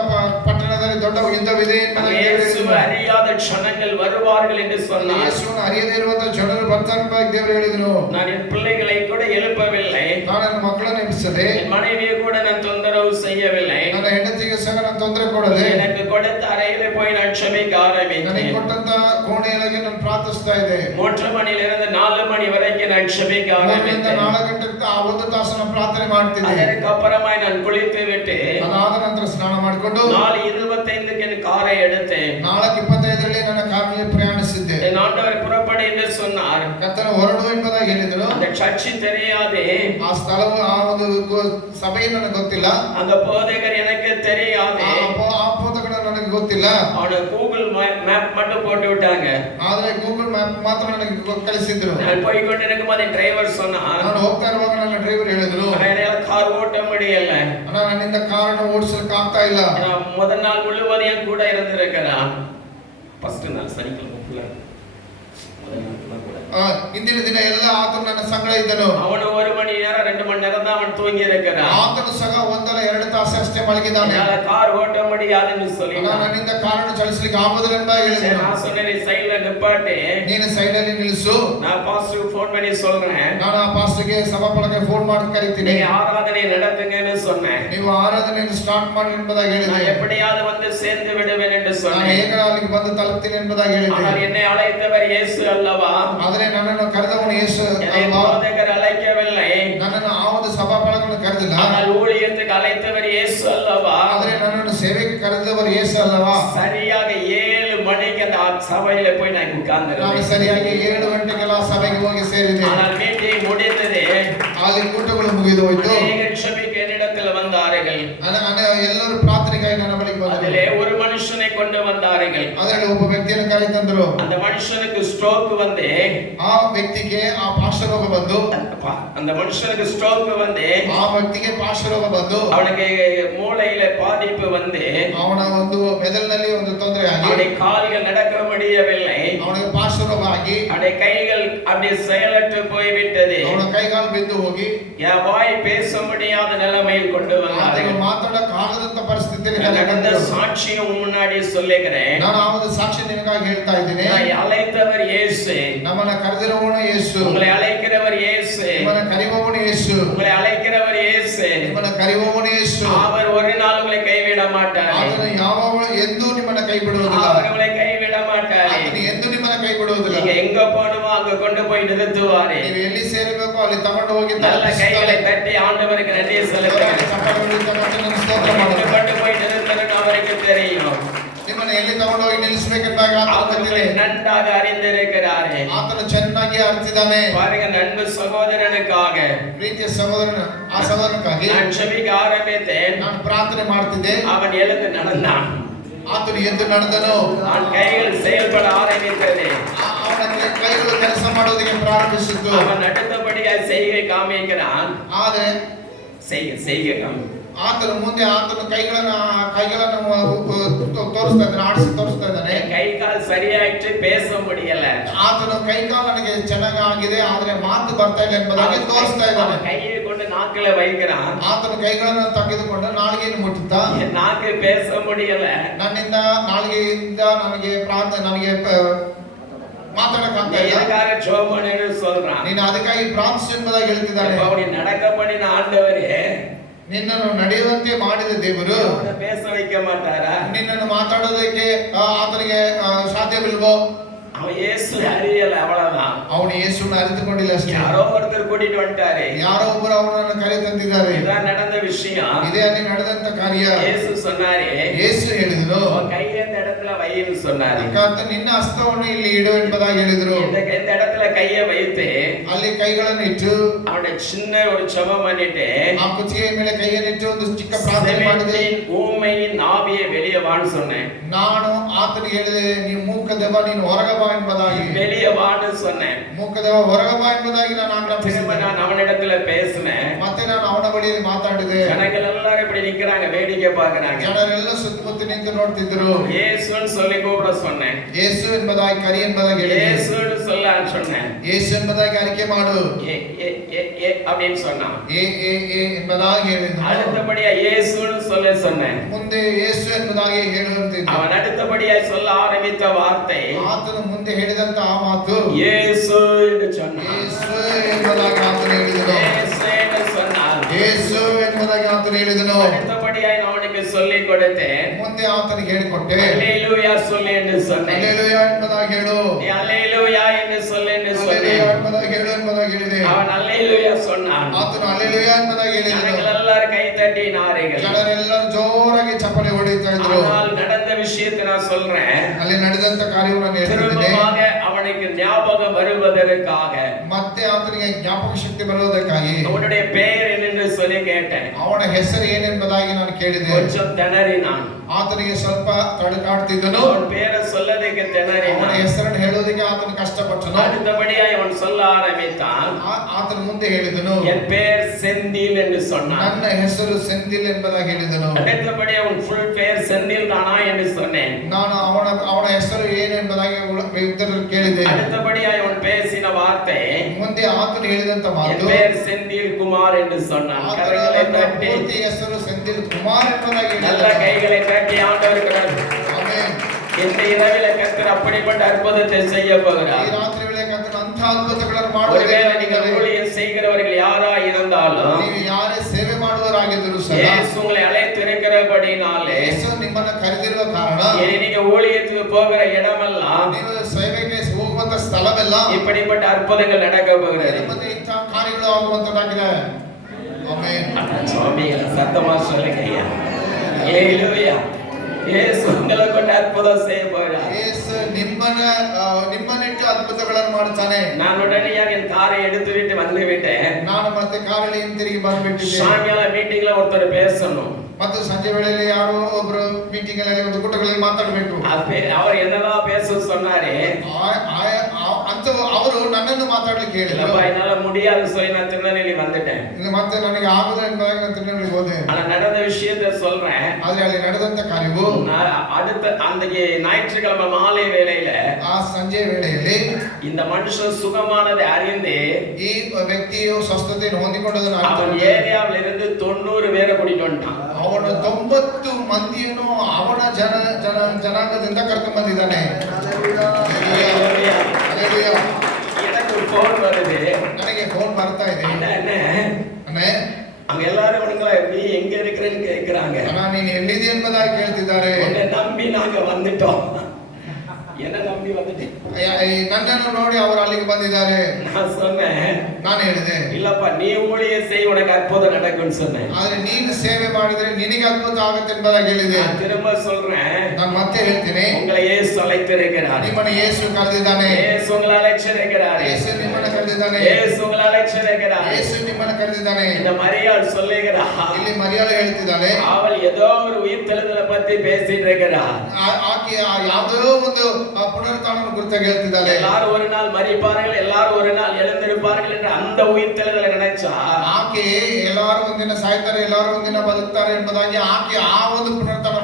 ಪಟ್ಟಣದಲ್ಲಿ ದೊಡ್ಡ ಯುದ್ಧವಿದೆ ಎಂಬುದಾಗಿ ಹೇಳಿದರು. அறியாத ஜனங்கள் வருவார்கள் என்று சொன்னார். ಯೇಸುವನ್ನು ಅರಿಯದೇ ಇರುವಂತ ಜನರು ಬರ್ತಾರೆ ಎಂಬುದಾಗಿ ದೇವರು ಹೇಳಿದರು. நான் என் பிள்ளைகளை கூட எழுப்பவில்லை, ನಾನು ನನ್ನ ಮಕ್ಕಳನ್ನು ಎಬ್ಬಿಸದೆ, என் மனைவியை கூட நான் தொந்தரவு செய்யவில்லை. ನನ್ನ ಹೆಂಡತಿಗೆ ಸಹ ನಾನು ತೊಂದರೆ ಕೊಡದೆ, எனக்கு கொடுத்த அறையில போய் நான் ಕ್ಷಮಿக்க ನನಗೆ ஆரம்பித்தேன். ಕೊಟ್ಟಂತ ಕೋಣೆಯೊಳಗೆ ನಾನು ಪ್ರಾರ್ಥಿಸ್ತಾ ಇದ್ದೆ. 3 மணியிலிருந்து 4 மணி வரைக்கும் நான் ಕ್ಷಮಿக்க 4 ஆரம்பித்தேன். ಗಂಟೆ ಆ 1 ತಾಸು ನಾನು ಪ್ರಾರ್ಥನೆ ಮಾಡ್ತಿದ್ದೆ. அதற்கப்புறமா நான் குளித்து விட்டு ಅದಾದ ನಂತರ ಸ್ನಾನ ಮಾಡಿಕೊಂಡು 4:25க்கு என் காரை எடுத்தேன். 4:25ರಲ್ಲಿ ನನ್ನ ಕಾರಿನಲ್ಲಿ ಪ್ರಯಾಣಿಸಿದ್ದೆ. என் ஆண்டவர் புறப்படு என்று சொன்னார். ಕರ್ತನು ಹೊರಡು ಎಂಬುದಾಗಿ ಹೇಳಿದರು. அந்த சர்ச்சு தெரியாதே, ಆ ಸ್ಥಳವು ಆ ಒಂದು ಸಭೆ ನನಗೆ ಗೊತ್ತಿಲ್ಲ. அந்த போதகர் எனக்கு தெரியாதே. ಆ ಪೋತಕರು ನನಗೆ ಗೊತ್ತಿಲ್ಲ. அவன கூகுள் மேப் மட்டும் போட்டு விட்டாங்க. ಆದ್ರೆ ಗೂಗಲ್ ಮ್ಯಾಪ್ ಮಾತ್ರ ನನಗೆ ಕಳಿಸಿದ್ರು. நான் போய் கொண்டிருக்கும் போது டிரைவர் சொன்னா, ನಾನು ಹೋಗ್ತಾ ಇರುವಾಗ ನನ್ನ ಡ್ರೈವರ್ ಹೇಳಿದ್ರು, என்னால கார் ஓட்ட முடியல, ನನ್ನಿಂದ ಕಾರನ್ನು ಓಡಿಸಲಿಕ್ಕೆ ಆಗ್ತಾ ಇಲ್ಲ. முதல் நாள் முழுவதும் என் கூட இருந்திருக்கிறான். ஃபர்ஸ்ட் நாள் சனிக்கிழமை ஃபுல்லா முதல் நாள் கூட ಇಂದಿನ ದಿನ ಎಲ್ಲ ಆತನು ನನ್ನ ಸಂಗಡ ಇದ್ದನು. ಅವನು 1 மணி நேரம் 2 மணி நேரம் தான் அவன் தூங்கி இருக்கிறான். ಆತನು ಸಹ 1-2 ತಾಸು ಅಷ್ಟೇ ಮಲಗಿದ್ದಾನೆ. கார் ஓட்ட முடியாதுன்னு சொல்லி ನನ್ನಿಂದ ಕಾರನ್ನು ಚಲಿಸಲಿಕ್ಕೆ ಆಗುವುದಿಲ್ಲ ಎಂದು ಹೇಳಿದನು. நான் சொன்னேன், சைடுல நிப்பாட்டு, ನೀನು ಸೈಡ್ ಅಲ್ಲಿ ನಿಲ್ಲಿಸು, நான் பாஸ்டருக்கு ஃபோன் பண்ணி சொல்றேன், ನಾನು ಆ ಪಾಸ್ಟರ್ಗೆ ಸಭಾಪಳಗೆ ಫೋನ್ ಮಾಡಿ ಕರೀತೀನಿ, நீங்க ஆராதனை நடத்துங்கன்னு சொன்னேன். ನೀವು ಆರಾಧನೆಯನ್ನು ಸ್ಟಾರ್ಟ್ ಮಾಡಿ ಎಂಬುದಾಗಿ ಹೇಳಿದೆ. நான் எப்படியாவது வந்து சேர்ந்து விடுவேன் என்று ನಾನು சொன்னேன். ಹೇಗೆ ಅಲ್ಲಿಗೆ ಬಂದು ತಲುಪ್ತೀನಿ ಎಂಬುದಾಗಿ ಹೇಳಿದೆ. ஆனால் என்னை அழைத்தவர் இயேசு அல்லவா? ಆದರೆ ನನ್ನನ್ನು ಕರೆದವನು ಯೇಸು என்னை ಅಲ್ವಾ? போதகர் அழைக்கவில்லை, ನನ್ನನ್ನು ಆ ಒಂದು ಸಭಾಪಳಗಳನ್ನು ಕರೆದಿಲ್ಲ. ஆனால் ஊழியத்துக்கு அழைத்தவர் இயேசு அல்லவா? ಆದರೆ ನನ್ನನ್ನು ಸೇವೆಗೆ ಕರೆದವರು ಯೇಸು ಅಲ್ಲವಾ? சரியாக 7 மணிக்கு அந்த சபையில போய் நான் ನಾನು உட்கார்ந்திருந்தேன். ಸರಿಯಾಗಿ 7 ಗಂಟೆಗೆಲ್ಲ ಸಭೆಗೆ ಹೋಗಿ ಸೇರಿದೆ. ஆனால் மீட்டிங் முடிந்தது. ಅಲ್ಲಿ ಕೂಟಗಳು ಮುಗಿದು ಹೋಯ್ತು. அநேகர் ಕ್ಷಮಿக்க என்னிடத்தில் வந்தார்கள். ಎಲ್ಲರೂ ಪ್ರಾರ್ಥನೆಗಾಗಿ ನನ್ನ ಬಳಿಗೆ ಬಂದರು. அதிலே ஒரு மனுஷனை கொண்டு வந்தார்கள். ಅದರಲ್ಲಿ ಒಬ್ಬ ವ್ಯಕ್ತಿಯನ್ನು ಕರೆ ತಂದರು. அந்த மனுஷனுக்கு ஸ்ட்ரோக் வந்து, ಆ ವ್ಯಕ್ತಿಗೆ ಆ ಪಾರ್ಶ್ವರೋಗ ಬಂದು, அந்த மனுஷனுக்கு ஸ்ட்ரோக் வந்து, ಆ ವ್ಯಕ್ತಿಗೆ ಪಾರ್ಶ್ವರೋಗ ಬಂದು, அவனுக்கு மூளையில பாதிப்பு வந்து, ಅವನ ಒಂದು ಮೆದುಳಿನಲ್ಲಿ ಒಂದು ತೊಂದರೆ ಆಗಿ அவனுடைய கால்கள் நடக்க முடியவில்லை. ಅವನಿಗೆ ಪಾರ್ಶ್ವರೋಗ ಆಗಿ ಆಗಿ அவனுடைய கைகள் அப்படியே செயலற்று போய்விட்டது. ಅವನ ಕೈಕಾಲು ಬಿದ್ದು ಹೋಗಿ என் வாய் பேச முடியாத நிலைமையில் கொண்டு ಆತನು வந்தார்கள். ಮಾತಾಡಕ್ಕಾಗದಂತ ಪರಿಸ್ಥಿತಿಯಲ್ಲಿ நடந்த சாட்சியும் முன்னாடி சொல்லுகிறேன். ನಾನು ಆ ಒಂದು ಸಾಕ್ಷಿ ನಿನಗಾಗಿ ಹೇಳ್ತಾ ಇದ್ದೀನಿ. அழைத்தவர் இயேசு, ನಮ್ಮನ್ನ ಕರೆದಿರುವವನು ಯೇಸು, உங்களை அழைக்கிறவர் இயேசு, ನಿಮ್ಮನ್ನ ಕರೆಯುವವನು ಯೇಸು, உங்களை அழைக்கிறவர் இயேசு. ನಿಮ್ಮನ್ನ ಕರೆಯುವವನು ಯೇಸು. அவர் ஒரு நாள் உங்களை கைவிட மாட்டார். ಆತನು ಯಾವಾಗಲೂ ಎಂದೂ ನಿಮ್ಮನ್ನ ಕೈ ಬಿಡುವುದಿಲ್ಲ. அவர் உங்களை கைவிட மாட்டார். ಆತನು ಎಂದೂ ನಿಮ್ಮನ್ನ ಕೈ ಬಿಡುವುದಿಲ್ಲ. நீங்க எங்க போகணுமோ அங்க கொண்டு போய் நிறுத்துவாரு. ನೀವು ಎಲ್ಲಿ ಸೇರಬೇಕು ಅಲ್ಲಿ ತಗೊಂಡು ಹೋಗಿ நல்ல கைகளை தட்டி ஆண்டவருக்கு நன்றி சொல்லுங்கள். கொண்டு போய் நிறுத்தணும் அவருக்கு தெரியும். ನಿಮ್ಮನ್ನ ಎಲ್ಲಿ ತಗೊಂಡು ಹೋಗಿ ನಿಲ್ಲಿಸಬೇಕೆಂಬಾಗ அவரை நன்றாக அறிந்திருக்கிறாரே. ಆತನು ಚೆನ್ನಾಗಿ ಅರಿತಿದ್ದಾನೆ. பாருங்க, நண்பு சகோதரனுக்காக, ಪ್ರೀತಿಯ ಸಹೋದರನ ಆ ಸಹೋದರನಿಗಾಗಿ நான் ஜெபிக்க ஆரம்பித்தேன். ನಾನು ಪ್ರಾರ್ಥನೆ ಮಾಡ್ತಿದ್ದೆ. அவன் எழுந்து நடந்தான். ಆತನು ಎದ್ದು ನಡೆದನು. அவன் கைகள் செயல்பட ஆரம்பித்தது. ಅವನ ಕೈಗಳು ಕೆಲಸ ಮಾಡೋದಕ್ಕೆ ಪ್ರಾರಂಭಿಸಿತು. அவன் அடுத்தபடியாக செய்கை காமிக்கிறான். ಆದರೆ செய்கை காமி ಆತನು ಮುಂದೆ ಆತನು ಕೈಗಳನ್ನು ತೋರಿಸ್ತಾ ಇದ್ದಾನೆ, ಆಡಿಸಿ ತೋರಿಸ್ತಾ ಇದ್ದಾನೆ. கை கால் சரியாயிட்டு பேச முடியல. ಆತನು ಕೈಕಾಲು ನನಗೆ ಚೆನ್ನಾಗಿದೆ ಆದ್ರೆ ಮಾತು ಬರ್ತಾ ಇಲ್ಲ ಎಂಬುದಾಗಿ ತೋರಿಸ್ತಾ ಇದ್ದಾನೆ. கையை கொண்டு நாக்குல வைக்கிறான். ಆತನು ಕೈಗಳನ್ನು ತೆಗೆದುಕೊಂಡು ನಾಲಿಗೆಯನ್ನು ಮುಟ್ಟುತ್ತಾ, நாக்கு பேச முடியல, ನನ್ನಿಂದ ನಾಲಿಗೆಯಿಂದ ನನಗೆ ಮಾತಾಡಕ್ಕಾಗ್ತಾ ಇಲ್ಲ, எதுக்காக ஜோமனு சொல்றான். ನೀನು ಅದಕ್ಕಾಗಿ ಪ್ರಾರ್ಥಿಸು ಎಂಬುದಾಗಿ ಹೇಳ್ತಿದ್ದಾನೆ. அப்படி நடக்க பண்ணின ஆண்டவரே ನಿನ್ನನ್ನು ನಡೆಯುವಂತೆ ಮಾಡಿದ ದೇವರು பேச வைக்க மாட்டாரா? ನಿನ್ನನ್ನು ಮಾತಾಡೋದಕ್ಕೆ ಆತನಿಗೆ ಸಾಧ್ಯವಿಲ್ವೋ? அவன் இயேசு அறியல, அவ்வளவுதான். ಅವನು ಯೇಸುವನ್ನು ಅರಿತುಕೊಂಡಿಲ್ಲ ಅಷ್ಟೇ. யாரோ ஒருத்தர் கூட்டிட்டு வந்துட்டாரு. ಯಾರೋ ಒಬ್ಬರು ಅವನನ್ನು ಕರೆ ತಂದಿದ್ದಾರೆ. இதான் நடந்த விஷயம். ಇದೇ ಅಲ್ಲಿ ನಡೆದಂತ ಕಾರ್ಯ. இயேசு சொன்னாரே, ಯೇಸು ಹೇಳಿದ್ರು, கையை இந்த இடத்துல வைன்னு சொன்னாரு. ನಿನ್ನ ಹಸ್ತವನ್ನು ಇಲ್ಲಿ ಇಡು ಎಂಬುದಾಗಿ ಹೇಳಿದ್ರು. இந்த இடத்துல கையை வைத்து ಅಲ್ಲಿ ಕೈಗಳನ್ನು ಇಟ್ಟು அவனுடைய சின்ன ஒரு ஜெபம் பண்ணிட்டு ಆ ಕುತ್ತಿಗೆಯ ಮೇಲೆ ಕೈಯನ್ನಿಟ್ಟು ಒಂದು ಚಿಕ್ಕ ಪ್ರಾರ್ಥನೆ ಮಾಡಿದೆ. ஊமையின் ஆவியை வெளியே வான்னு சொன்னேன். ನಾನು ಆತನಿಗೆ ಹೇಳಿದೆ, ನೀವು ಮೂಕದೆವ ನೀನು ಹೊರಗೆ ಬಾ ಎಂಬುದಾಗಿ. வெளியே வான்னு சொன்னேன். ಮೂಕದೆವ ಹೊರಗೆ ಬಾ ಎಂಬುದಾಗಿ ನಾನು ಆಜ್ಞಾಪಿಸಿದೆ. நான் அவனிடத்துல பேசினேன். ಮತ್ತೆ ನಾನು ಅವನ ಬಳಿಯಲ್ಲಿ ಮಾತಾಡಿದೆ. ஜனங்கள் எல்லாரும் இப்படி நிக்கிறாங்க, வேடிக்கை பார்க்கறாங்க. ಜನರೆಲ್ಲ ಸುತ್ತಮುತ್ತ ನಿಂತು ನೋಡ್ತಿದ್ರು. இயேசுன்னு சொல்லி கூப்பிட சொன்னேன். ಯೇಸು ಎಂಬುದಾಗಿ ಕರಿ ಎಂಬುದಾಗಿ ಹೇಳಿದೆ. இயேசுன்னு சொல்லன்னு சொன்னேன். ಯೇಸು ಎಂಬುದಾಗಿ ಅರಿಕೆ ಮಾಡು அப்படின்னு சொன்னான். ಎಂಬುದಾಗಿ ಹೇಳಿದ. அடுத்தபடியா இயேசுன்னு சொல்ல சொன்னேன். ಮುಂದೆ ಯೇಸು ಎಂಬುದಾಗಿ ಹೇಳುವಂತೆ அவன் அடுத்தபடியா சொல்ல ஆரம்பித்த வார்த்தை, ಆತನು ಮುಂದೆ ಹೇಳಿದಂತ ಆ ಮಾತು இயேசு என்று சொன்னான். ಯೇಸು ಎಂಬುದಾಗಿ ಆತನು ಹೇಳಿದನು. இயேசு என்று சொன்னான். ಯೇಸು ಎಂಬುದಾಗಿ ಆತನು ಹೇಳಿದನು. அடுத்தபடியா நான் அவனுக்கு சொல்லிக் கொடுத்தேன். ಮುಂದೆ ಆತನಿಗೆ ಹೇಳಿಕೊಟ್ಟೆ. அல்லேலூயா சொல்லு என்று சொன்னேன். ಹಲ್ಲೆಲೂಯಾ ಎಂಬುದಾಗಿ ಹೇಳು. நீ அல்லேலூயா என்று சொல்லு என்று ಹಲ್ಲೆಲೂಯಾ சொன்னேன். ಎಂಬುದಾಗಿ ಹೇಳು ಎಂಬುದಾಗಿ ಹೇಳಿದೆ. அவன் அல்லேலூயா சொன்னான். ಆತನು ಹಲ್ಲೆಲೂಯಾ ಎಂಬುದಾಗಿ ಹೇಳಿದನು. ஜனங்கள் எல்லாரும் கை தட்டினார்கள். ಜನರೆಲ್ಲರೂ ಜೋರಾಗಿ ಚಪ್ಪಲಿ ಹೊಡೆಯುತ್ತಾ ಇದ್ರು. ஆனால் நடந்த விஷயத்தை நான் சொல்றேன். ಅಲ್ಲಿ ನಡೆದಂತ ಕಾರ್ಯವನ್ನು ಹೇಳ್ತಿದ್ದೇನೆ. திரும்பமாக அவனுக்கு ஞாபகம் வருவதற்காக, ಮತ್ತೆ ಆತನಿಗೆ ಜ್ಞಾಪಕ ಶಕ್ತಿ ಬರುವುದಕ್ಕಾಗಿ அவனுடைய பெயர் என்னென்று சொல்லி கேட்டேன். ಅವನ ಹೆಸರು ಏನೆಂಬುದಾಗಿ ನಾನು ಕೇಳಿದೆ. கொஞ்சம் திணறினான். ಆತನಿಗೆ ಸ್ವಲ್ಪ ತಡಕಾಡ್ತಿದ್ದನು. அவன் பேரை சொல்லதுக்கு ಅವನ திணறினான். ಹೆಸರನ್ನು ಹೇಳುವುದಕ್ಕೆ ಆತನು ಕಷ್ಟಪಟ್ಟನು. அடுத்தபடியா அவன் சொல்ல ஆரம்பித்தான். ಆತನ ಮುಂದೆ ಹೇಳಿದನು, என் பெயர் செந்தில் என்று சொன்னான். ನನ್ನ ಹೆಸರು ಸೆಂದಿಲ್ ಎಂಬುದಾಗಿ ಹೇಳಿದನು. அடுத்தபடி அவன் ஃபுல் பெயர் செந்தில் தானா என்று சொன்னேன். ನಾನು ಅವನ ಹೆಸರು ಏನು ಎಂಬುದಾಗಿ ಇತರರು ಕೇಳಿದೆ. அடுத்தபடியா அவன் பேசின வார்த்தை, ಮುಂದೆ ಆತನು ಹೇಳಿದಂತ என் ಮಾತು, பெயர் செந்தில் குமார் என்று சொன்னான். கரங்களை தட்டி, ಪೂರ್ತಿ ಹೆಸರು ಸೆಂದಿಲ್ ಕುಮಾರ್ ಎಂಬುದಾಗಿ நல்ல ಹೇಳಿದನು. கைகளை தட்டி ஆண்டவருக்கு நன்றி. ಆಮೆನ್. இந்த இரவில கர்த்தர் அப்படிப்பட்ட அற்புதத்தை செய்ய ಈ போகிறார். ರಾತ್ರಿ ವೇಳೆ ಕರ್ತನು ಅಂಥ ಅದ್ಭುತಗಳನ್ನು ஒருவேளை நீங்கள் ಮಾಡುವುದಕ್ಕೆ ஊழியம் செய்கிறவர்கள் யாரா இருந்தாலும், ನೀವು ಯಾರೇ ಸೇವೆ ಮಾಡುವವರಾಗಿದ್ದರೂ ಸಹ இயேசு உங்களை அழைத்திருக்கிறபடினாலே, ಯೇಸು ನಿಮ್ಮನ್ನು ಕರೆದಿರುವ ಕಾರಣ இனி நீங்க ஊழியத்துக்கு போகிற இடமெல்லாம் ನೀವು ಸೇವೆಗೆ ಹೋಗುವಂತ ಸ್ಥಳವೆಲ್ಲ இப்படிப்பட்ட அற்புதங்கள் நடக்க போகிறது. ಮತ್ತೆ ಇಂಥ ಕಾರ್ಯಗಳು ಆಗುವಂತದ್ದಾಗಿದೆ. ಆಮೆನ್. சுவாமி சத்தமா சொல்லுங்க ஐயா. ஹalleluya. இயேசு உங்களை கொண்டு அற்புதம் செய்ய போகிறார். ಯೇಸು ನಿಮ್ಮನ್ನಿಟ್ಟು ಅದ್ಭುತಗಳನ್ನು ಮಾಡುತ್ತಾನೆ. நான் உடனடியாக என் காரை எடுத்துவிட்டு வந்து விட்டேன். ನಾನು ಮತ್ತೆ ಕಾರಲ್ಲಿ ಹಿಂತಿರುಗಿ ಬಂದ್ಬಿಟ್ಟಿದ್ದೆ. சாயங்கால மீட்டிங்ல ஒருத்தர் பேசணும். ಮತ್ತು ಸಂಜೆ ವೇಳೆಯಲ್ಲಿ ಯಾರೋ ಒಬ್ರು ಮೀಟಿಂಗ್ ಅಲ್ಲಿ ಒಂದು ಕೂಟಗಳಲ್ಲಿ ಮಾತಾಡಬೇಕು. அவர் என்னதான் பேச சொன்னாரு, ಅಂತ ಮತ್ತು ಅವರು ನನ್ನನ್ನು ಮಾತಾಡ್ಲಿಕ್ಕೆ ಹೇಳಿದ್ರು. இல்லப்பா என்னால முடியாது சொல்லி நான் திருநெல்வேலி வந்துட்டேன். ಮತ್ತೆ ನನಗೆ ಆಗುವುದಿಲ್ಲ ಎಂಬುದಾಗಿ ನಾನು ತಿರುನೆಲ್ವೇಲಿಗೆ ಹೋದೆ. ஆனா நடந்த விஷயத்தை சொல்றேன். ಆದ್ರೆ ಅಲ್ಲಿ ನಡೆದಂತ ಕಾರ್ಯವು அடுத்த அன்றைக்கு ஞாயிற்றுக்கிழமை மாலை வேளையில ಆ ಸಂಜೆ ವೇಳೆಯಲ್ಲಿ இந்த மனுஷன் சுகமானதை அறிந்து ಈ ವ್ಯಕ್ತಿಯು ಸ್ವಸ್ಥತೆಯನ್ನು ಹೊಂದಿಕೊಂಡದನ್ನು அவன் ஏரியாவில் இருந்து 90 பேரை கூட்டிட்டு வந்துட்டான். ಅವನು 90 ಮಂದಿಯನ್ನು ಅವನ ಜನಾಂಗದಿಂದ ಕರ್ಕೊಂಡು ಬಂದಿದ್ದಾನೆ. எனக்கு ಫೋನ್ வருது, ನನಗೆ ಫೋನ್ ಬರ್ತಾ ಇದೆ. அங்க எல்லாரும் உனங்களை நீ எங்க இருக்கிறேன்னு கேட்கிறாங்க. ನೀನು ಎಲ್ಲಿದೆ ಎಂಬುದಾಗಿ ಕೇಳ್ತಿದ್ದಾರೆ. உன்னை நம்பி நாங்க வந்துட்டோம். என்ன நம்பி வந்துட்டேன். ನನ್ನನ್ನು ನೋಡಿ ಅವರು ಅಲ್ಲಿಗೆ ಬಂದಿದ್ದಾರೆ. நான் சொன்னேன், ನಾನು ಹೇಳಿದೆ இல்லப்பா நீ ஊழியம் செய் உனக்கு அற்புதம் நடக்கும்னு சொன்னேன். ಆದ್ರೆ ನೀನು ಸೇವೆ ಮಾಡಿದ್ರೆ ನಿನಗೆ ಅದ್ಭುತ ಆಗುತ್ತೆ ಎಂಬುದಾಗಿ ಹೇಳಿದೆ. நான் திரும்ப சொல்றேன், ನಾನು ಮತ್ತೆ ಹೇಳ್ತೀನಿ, உங்களை இயேசு அழைத்திருக்கிறார். ನಿಮ್ಮನ್ನು ಯೇಸು ಕರೆದಿದ್ದಾನೆ. இயேசு உங்களை அழைச்சிருக்கிறார். ಯೇಸು ನಿಮ್ಮನ್ನು ಕರೆದಿದ್ದಾನೆ. இயேசு உங்களை அழைச்சிருக்கிறார். ಯೇಸು ನಿಮ್ಮನ್ನು ಕರೆದಿದ್ದಾನೆ. இந்த மரியாள் சொல்லுகிறார், ಇಲ್ಲಿ ಮರಿಯಾಳು ಹೇಳ್ತಿದ್ದಾಳೆ, அவள் ஏதோ ஒரு உயிர்த்தெழுதலை பத்தி பேசிட்டு இருக்கிறார். ಆಕೆ ಯಾವುದೋ ಒಂದು ಪುನರುತ್ಥಾನವನ್ನು ಕುರಿತಾಗಿ ಹೇಳ್ತಿದ್ದಾಳೆ. எல்லாரும் ஒரு நாள் மரிப்பார்கள், எல்லாரும் ஒரு நாள் எழுந்திருப்பார்கள் என்று அந்த உயிர்த்தெழுதலை நினைச்சா ಆಕೆ ಎಲ್ಲರೂ ಒಂದಿನ ಸಾಯ್ತಾರೆ, ಎಲ್ಲರೂ ಒಂದಿನ ಬದುಕ್ತಾರೆ ಎಂಬುದಾಗಿ ಆಕೆ ಆ ಒಂದು ಪುನರುತ್ಥಾನ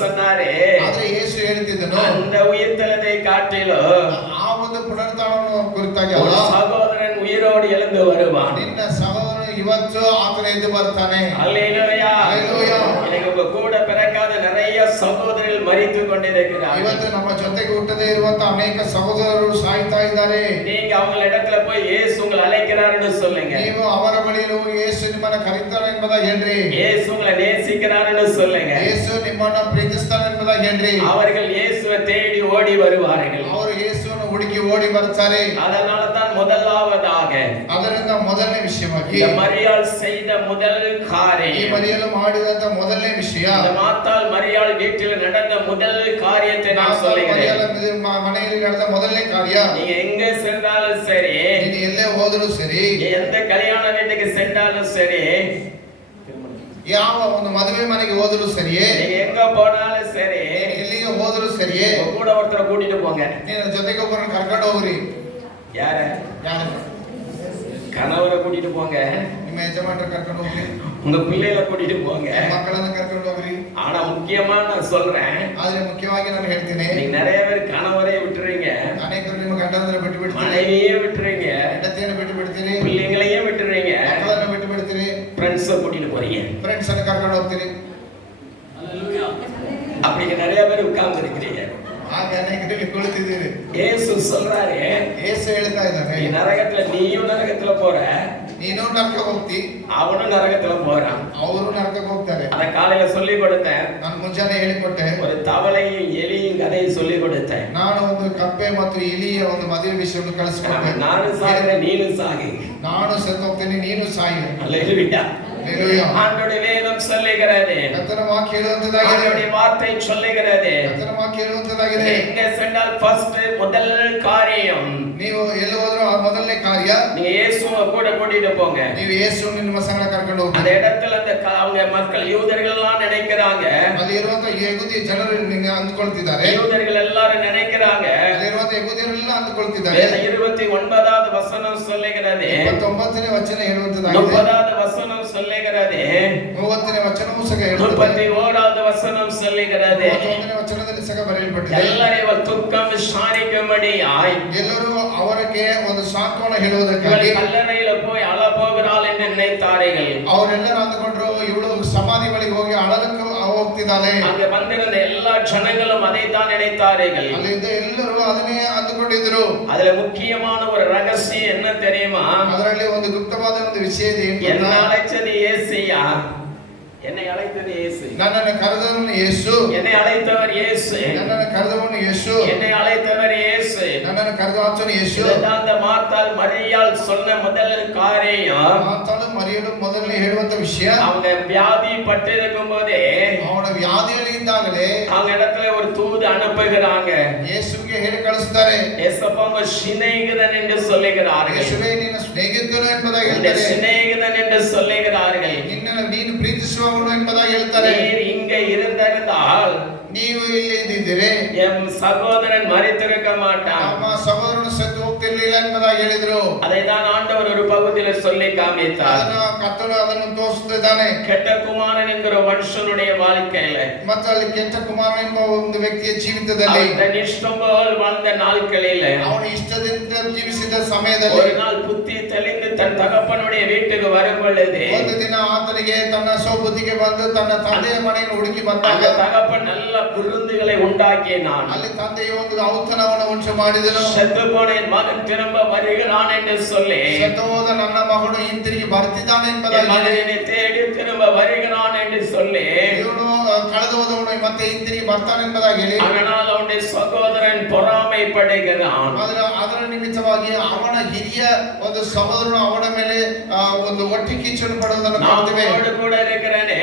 சொன்னாரே. ಆದ್ರೆ ಯೇಸು ಹೇಳ್ತಿದ್ದನು, அந்த உயிர்த்தெழுதை காட்டிலும் ಆ ಒಂದು ಪುನರುತ್ಥಾನವನ್ನು ಕುರಿತಾಗಿ சகோதரன் உயிரோடு எழுந்து வருவான். ನಿನ್ನ ಸಹೋದರ ಇವತ್ತು ಆತನ ಎದ್ದು ಬರ್ತಾನೆ. அல்லேலூயா. அல்லேலೂಯಾ. எனக்கு கூட பிறக்காத நிறைய சகோதரர்கள் மரித்து கொண்டிருக்கிறார்கள். ಇವತ್ತು ನಮ್ಮ ಜೊತೆಗೆ ಹುಟ್ಟದೇ ಇರುವಂತ ಅನೇಕ ಸಹೋದರರು ಸಾಯ್ತಾ ಇದ್ದಾರೆ. நீங்க அவங்க இடத்துல போய் இயேசு உங்களை அழைக்கிறாருன்னு சொல்லுங்க. ನೀವು ಅವರ ಬಳಿಯಲ್ಲಿ ಹೋಗಿ ಯೇಸು ನಿಮ್ಮನ್ನು ಕರೀತಾನೆ ಎಂಬುದಾಗಿ ಹೇಳ್ರಿ. இயேசு உங்களை நேசிக்கிறாருன்னு சொல்லுங்க. ಯೇಸು ನಿಮ್ಮನ್ನು ಪ್ರೀತಿಸ್ತಾನೆ ಎಂಬುದಾಗಿ ಹೇಳ್ರಿ. அவர்கள் இயேசுவை தேடி ஓடி வருவார்கள். ಅವರು ಯೇಸುವನ್ನು ಹುಡುಕಿ ಓಡಿ ಬರ್ತಾರೆ. அதனால தான் முதலாவதாக ಅದರಿಂದ ಮೊದಲನೇ ವಿಷಯವಾಗಿ மரியாள் செய்த முதல் ಈ காரியம், ಮರಿಯಲು ಮಾಡಿದಂತ ಮೊದಲನೇ ವಿಷಯ, இந்த மாத்தாள் மரியாள் வீட்டில் நடந்த முதல் காரியத்தை நான் சொல்லுகிறேன். ಮನೆಯಲ್ಲಿ ನಡೆದ ಮೊದಲನೇ ಕಾರ್ಯ, நீங்க எங்க சென்றாலும் சரி, ನೀನು ಎಲ್ಲೇ ಹೋದರೂ ಸರಿ, எந்த கல்யாண வீட்டுக்கு சென்றாலும் சரி, ಯಾವ ಒಂದು ಮದುವೆ ಮನೆಗೆ ಹೋದರೂ ಸರಿಯೇ, நீங்க எங்க போனாலும் சரி, ಎಲ್ಲಿಗೆ ಹೋದರೂ ಸರಿಯೇ, உங்க கூட ஒருத்தரை கூட்டிட்டு போங்க. ನೀನು ಜೊತೆಗೆ ಒಬ್ಬರನ್ನು ಕರ್ಕೊಂಡು ಹೋಗ್ರಿ. யார? ಯಾರು? கணவரை கூட்டிட்டு போங்க, ನಿಮ್ಮ ಯಜಮಾನರ ಕರ್ಕೊಂಡು ಹೋಗ್ರಿ, உங்க பிள்ளைகளை கூட்டிட்டு போங்க. ಮಕ್ಕಳನ್ನ ಕರ್ಕೊಂಡು ಹೋಗ್ರಿ. ஆனா முக்கியமா நான் சொல்றேன், ಆದ್ರೆ ಮುಖ್ಯವಾಗಿ ನಾನು ಹೇಳ್ತೀನಿ, நீங்க நிறைய பேர் கணவரೇ விட்டுறீங்க, ಅನೇಕರು ನಿಮ್ಮ ಗಂಡಂದ್ರೆ ಬಿಟ್ಟು ಬಿಡ್ತೀರಿ, மனைவியே விட்டுறீங்க, ಹೆಂಡತಿಯನ್ನು ಬಿಟ್ಟು ಬಿಡ್ತೀರಿ, பிள்ளைங்களையும் விட்டுறீங்க, ಮಕ್ಕಳನ್ನ ಬಿಟ್ಟು ಬಿಡ್ತೀರಿ, ஃப்ரெண்ட்ஸை கூட்டிட்டு போறீங்க. ಫ್ರೆಂಡ್ಸ್ ಅನ್ನು ಕರ್ಕೊಂಡು ಹೋಗ್ತೀರಿ. அப்படிங்க நிறைய பேர் உட்கார்ந்து இருக்கிறீங்க. ಹಾಗೆ ಅನೇಕರಲ್ಲಿ ಕುಳಿತಿದ್ದೀರಿ. இயேசு சொல்றாரு, ಯೇಸು ಹೇಳ್ತಾ ಇದ್ದಾನೆ, நீ நரகத்துல நீயும் நரகத்துல போற, ನೀನು ನರಕಕ್ಕೆ ಹೋಗ್ತಿ, அவனும் நரகத்துல போறான். ಅವರು ನರಕಕ್ಕೆ ಹೋಗ್ತಾರೆ. அத காலையில சொல்லி கொடுத்தேன். ನಾನು ಮುಂಜಾನೆ ಹೇಳಿಕೊಟ್ಟೆ. ஒரு தவளையும் எலியும் கதையை சொல்லி கொடுத்தேன். ನಾನು ಒಂದು ಕಪ್ಪೆ ಮತ್ತು ಇಲಿಯ ಒಂದು ಮದುವೆ ವಿಷಯವನ್ನು ಕಳಿಸಿಕೊಟ್ಟೆ. நானும் சாகிறேன், நீனும் சாகு. ನಾನು ಸತ್ತು ಹೋಗ್ತೇನೆ, ನೀನು ಸಾಯಿ. அல்லேலூயா. அல்லேலூயா. ஆண்டவருடைய வேதம் சொல்லுகிறது, ಕರ್ತನ ವಾಕ್ಯ ಹೇಳುವಂತದಾಗಿದೆ, ஆண்டவருடைய வார்த்தை சொல்லுகிறது, ಕರ್ತನ ವಾಕ್ಯ ಹೇಳುವಂತದಾಗಿದೆ, எங்க சென்றால் ஃபர்ஸ்ட் முதல் காரியம், ನೀವು ಎಲ್ಲಿ ಹೋದ್ರು ಆ ಮೊದಲನೇ ಕಾರ್ಯ, நீங்க இயேசுவை கூட கூட்டிட்டு போங்க. ನೀವು ಯೇಸು ನಿಮ್ಮ ಸಂಗಡ ಕರ್ಕೊಂಡು ಹೋಗಿ. அந்த இடத்துல அவங்க மக்கள் யூதர்கள் எல்லாம் நினைக்கிறாங்க, ಅಲ್ಲಿ ಇರುವಂತ ಯಹೂದಿ ಜನರು ಅಂದುಕೊಳ್ತಿದ್ದಾರೆ, யூதர்கள் எல்லாரும் நினைக்கிறாங்க, ಅಲ್ಲಿರುವಂತ ಯಹೂದಿಯರೆಲ್ಲ ಅಂದುಕೊಳ್ತಿದ್ದಾರೆ. 29வது வசனம் சொல்லுகிறது, 29ನೇ ವಚನ ಹೇಳುವಂತದಾಗಿದೆ, 30வது வசனம் சொல்லுகிறது, 30ನೇ ವಚನವೂ ಸಹ ಹೇಳುತ್ತದೆ, 31வது வசனம் சொல்லுகிறது, 31ನೇ ವಚನದಲ್ಲಿ ಸಹ ಬರೆಯಲ್ಪಟ್ಟಿದೆ, ಎಲ್ಲರಿಗೂ துக்கம் விசாரிக்கும்படியாய் ಎಲ್ಲರೂ ಅವರಿಗೆ ಒಂದು ಸಾಂತ್ವನ ಹೇಳುವುದಕ್ಕಾಗಿ கல்லறையில போய் அழ போகிறாள் என்று நினைத்தார்கள். ಅವರೆಲ್ಲರೂ ಅಂದುಕೊಂಡ್ರು ಇವಳು ಸಮಾಧಿ ಬಳಿಗೆ ಹೋಗಿ ಅಳಲಕ್ಕೆ ಹೋಗ್ತಿದ್ದಾಳೆ. அங்க வந்திருந்த எல்லா ஜனங்களும் அதைத்தான் நினைத்தார்கள். ಅಲ್ಲಿದ್ದ ಎಲ್ಲರೂ ಅದನ್ನೇ ಅಂದುಕೊಂಡಿದ್ರು. அதுல முக்கியமான ஒரு ரகசியம் என்ன தெரியுமா? ಅದರಲ್ಲಿ ಒಂದು ಗುಪ್ತವಾದ ಒಂದು ವಿಷಯ ಇದೆ. என்னை அழைத்தது இயேசுயா, என்னை அழைத்தது இயேசு, ನನ್ನನ್ನು ಕರೆದವನು ಯೇಸು, என்னை அழைத்தவர் இயேசு, ನನ್ನನ್ನು ಕರೆದವನು ಯೇಸು, என்னை அழைத்தவர் இயேசு, ನನ್ನನ್ನು ಕರೆದವನು ಯೇಸು. அந்த மார்த்தாள் மரியாள் சொன்ன முதல் காரியம், ಮಾತಾಡು ಮರಿಯಲು ಮೊದಲನೇ ಹೇಳುವಂತ ವಿಷಯ, அவங்க வியாதி பட்டு இருக்கும் போதே, ಅವನ ವ್ಯಾಧಿಯಲ್ಲಿ ಇದ್ದಾಗಲೇ அவங்க இடத்துல ஒரு தூது அனுப்புகிறாங்க. ಯೇಸುವಿಗೆ ಹೇಳಿ ಕಳಿಸ್ತಾರೆ, ஏசப்பா உங்க சிநேகிதன் என்று சொல்லுகிறார்கள், ಯೇಸುವೇ ನಿನ್ನ ಸ್ನೇಹಿತನು ಎಂಬುದಾಗಿ உங்க ಹೇಳ್ತಾರೆ, சிநேகிதன் என்று சொல்லுகிறார்கள், ನಿನ್ನನ್ನು ನೀನು ಪ್ರೀತಿಸುವವನು ಎಂಬುದಾಗಿ ಹೇಳ್ತಾರೆ. நீர் இங்க இருந்திருந்தால் ನೀವು ಇಲ್ಲಿ ಇದ್ದಿದ್ದೀರಿ, என் சகோதரன் மரித்திருக்க மாட்டான். ನಮ್ಮ ಸಹೋದರನು ಸತ್ತು ಎಂಬುದಾಗಿ ಹೇಳಿದ್ರು. அதை தான் ஆண்டவர் ஒரு பகுதியில சொல்லி காமித்தார். ಅದನ್ನು ಕರ್ತನು ಅದನ್ನು ತೋರಿಸುತ್ತಿದ್ದಾನೆ. கெட்ட குமாரன் என்கிற மனுஷனுடைய வாழ்க்கையில ಮತ್ತು ಅಲ್ಲಿ ಕೆಟ್ಟ ಕುಮಾರ ಎಂಬ ಒಂದು ವ್ಯಕ್ತಿಯ ಜೀವಿತದಲ್ಲಿ தன் இஷ்டம் போல் வாழ்ந்த நாட்களில ಅವನು ಇಷ್ಟದಿಂದ ಜೀವಿಸಿದ ಸಮಯದಲ್ಲಿ ஒரு நாள் புத்தி தெளிந்து தன் தகப்பனுடைய வீட்டுக்கு வரும் பொழுது ಒಂದು ದಿನ ಆತನಿಗೆ ತನ್ನ ಸೋಬುದ್ಧಿಗೆ ಬಂದು ತನ್ನ ತಂದೆಯ ಮನೆಯನ್ನು ಹುಡುಕಿ ಬಂದಾಗ அந்த தகப்பன் நல்ல விருந்துகளை உண்டாக்கினான். ಅಲ್ಲಿ ತಂದೆಯ ಒಂದು ಔತಣವನ್ನು ಉಂಟು ಮಾಡಿದನು. செத்து போன என் மகன் திரும்ப வருகிறான் என்று சொல்லி ಸತ್ತು ಹೋದ ನನ್ನ ಮಗನು ಹಿಂತಿರುಗಿ ಬರ್ತಿದ್ದಾನೆ என் ಎಂಬುದಾಗಿ மகனை தேடி திரும்ப வருகிறான் என்று சொல்லி ಇವನು ಕಳೆದು ಹೋದವನು ಮತ್ತೆ ಹಿಂತಿರುಗಿ ಬರ್ತಾನೆ ಎಂಬುದಾಗಿ ಹೇಳಿ அதனால் அவனுடைய சகோதரன் பொறாமைப்படுகிறான். ಅದರ ನಿಮಿತ್ತವಾಗಿ ಅವನ ಹಿರಿಯ ಒಂದು ಸಹೋದರನು ಅವನ ಮೇಲೆ ಒಂದು ಹೊಟ್ಟೆ ಕಿಚ್ಚನ್ನು ಪಡುವುದನ್ನು நான் ಕಾಣ್ತೇವೆ. உங்களோடு கூட இருக்கிறேனே,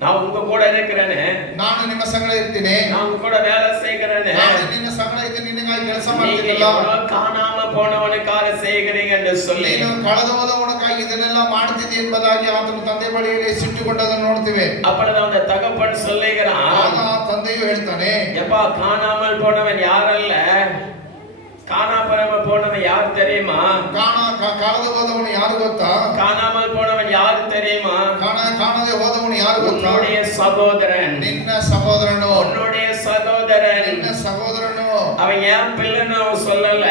நான் உங்க கூட இருக்கிறேனே, ನಾನು ನಿಮ್ಮ ಸಂಗಡ ಇರ್ತೀನಿ, நான் உங்க கூட வேலை செய்கிறேனே, ನಾನು ನಿನ್ನ ಸಂಗಡ ಇದ್ದು ನಿನಗಾಗಿ ಕೆಲಸ நீங்க ಮಾಡ್ತೀನಲ್ಲ, எவ்வளோ காணாம போனவனுக்காக செய்கிறீங்க என்று சொல்லி ನೀನು ಕಳೆದು ಹೋದವನಿಗಾಗಿ ಇದನ್ನೆಲ್ಲ ಮಾಡ್ತಿದ್ದಿ ಎಂಬುದಾಗಿ ಆತನ ತಂದೆ ಬಳಿಯಲ್ಲಿ ಸಿಟ್ಟುಕೊಂಡದನ್ನು ನೋಡ್ತೇವೆ. அப்பொழுது அந்த தகப்பன் சொல்லுகிறான், ಆಗ ತಂದೆಯು ಹೇಳ್ತಾನೆ, எப்பா காணாமல் போனவன் யாரல்ல, காணாமல் போனவன் யார் தெரியுமா? ಕಳೆದು ಹೋದವನು ಯಾರು ಗೊತ್ತಾ? காணாமல் போனவன் யார் தெரியுமா? ಕಾಣದೆ ಹೋದವನು ಯಾರು ಗೊತ್ತಾ? உன்னுடைய சகோதரன், ನಿನ್ನ ಸಹೋದರನು, உன்னுடைய சகோதரன். ನಿನ್ನ ಸಹೋದರನು. அவன் ஏன் பிள்ளைன்னு அவன் சொல்லல,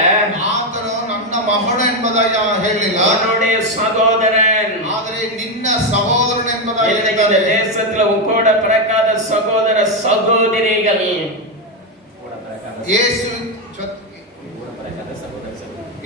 ಆತನು ನನ್ನ ಮಗನು ಎಂಬುದಾಗಿ ಹೇಳಲಿಲ್ಲ, உன்னுடைய சகோதரன். ಆದರೆ ನಿನ್ನ ಸಹೋದರನು ಎಂಬುದಾಗಿ இன்னைக்கு இந்த ಹೇಳಿದ್ದಾನೆ. தேசத்துல உங்களோட பிறக்காத சகோதர சகோதரிகள், ಯೇಸು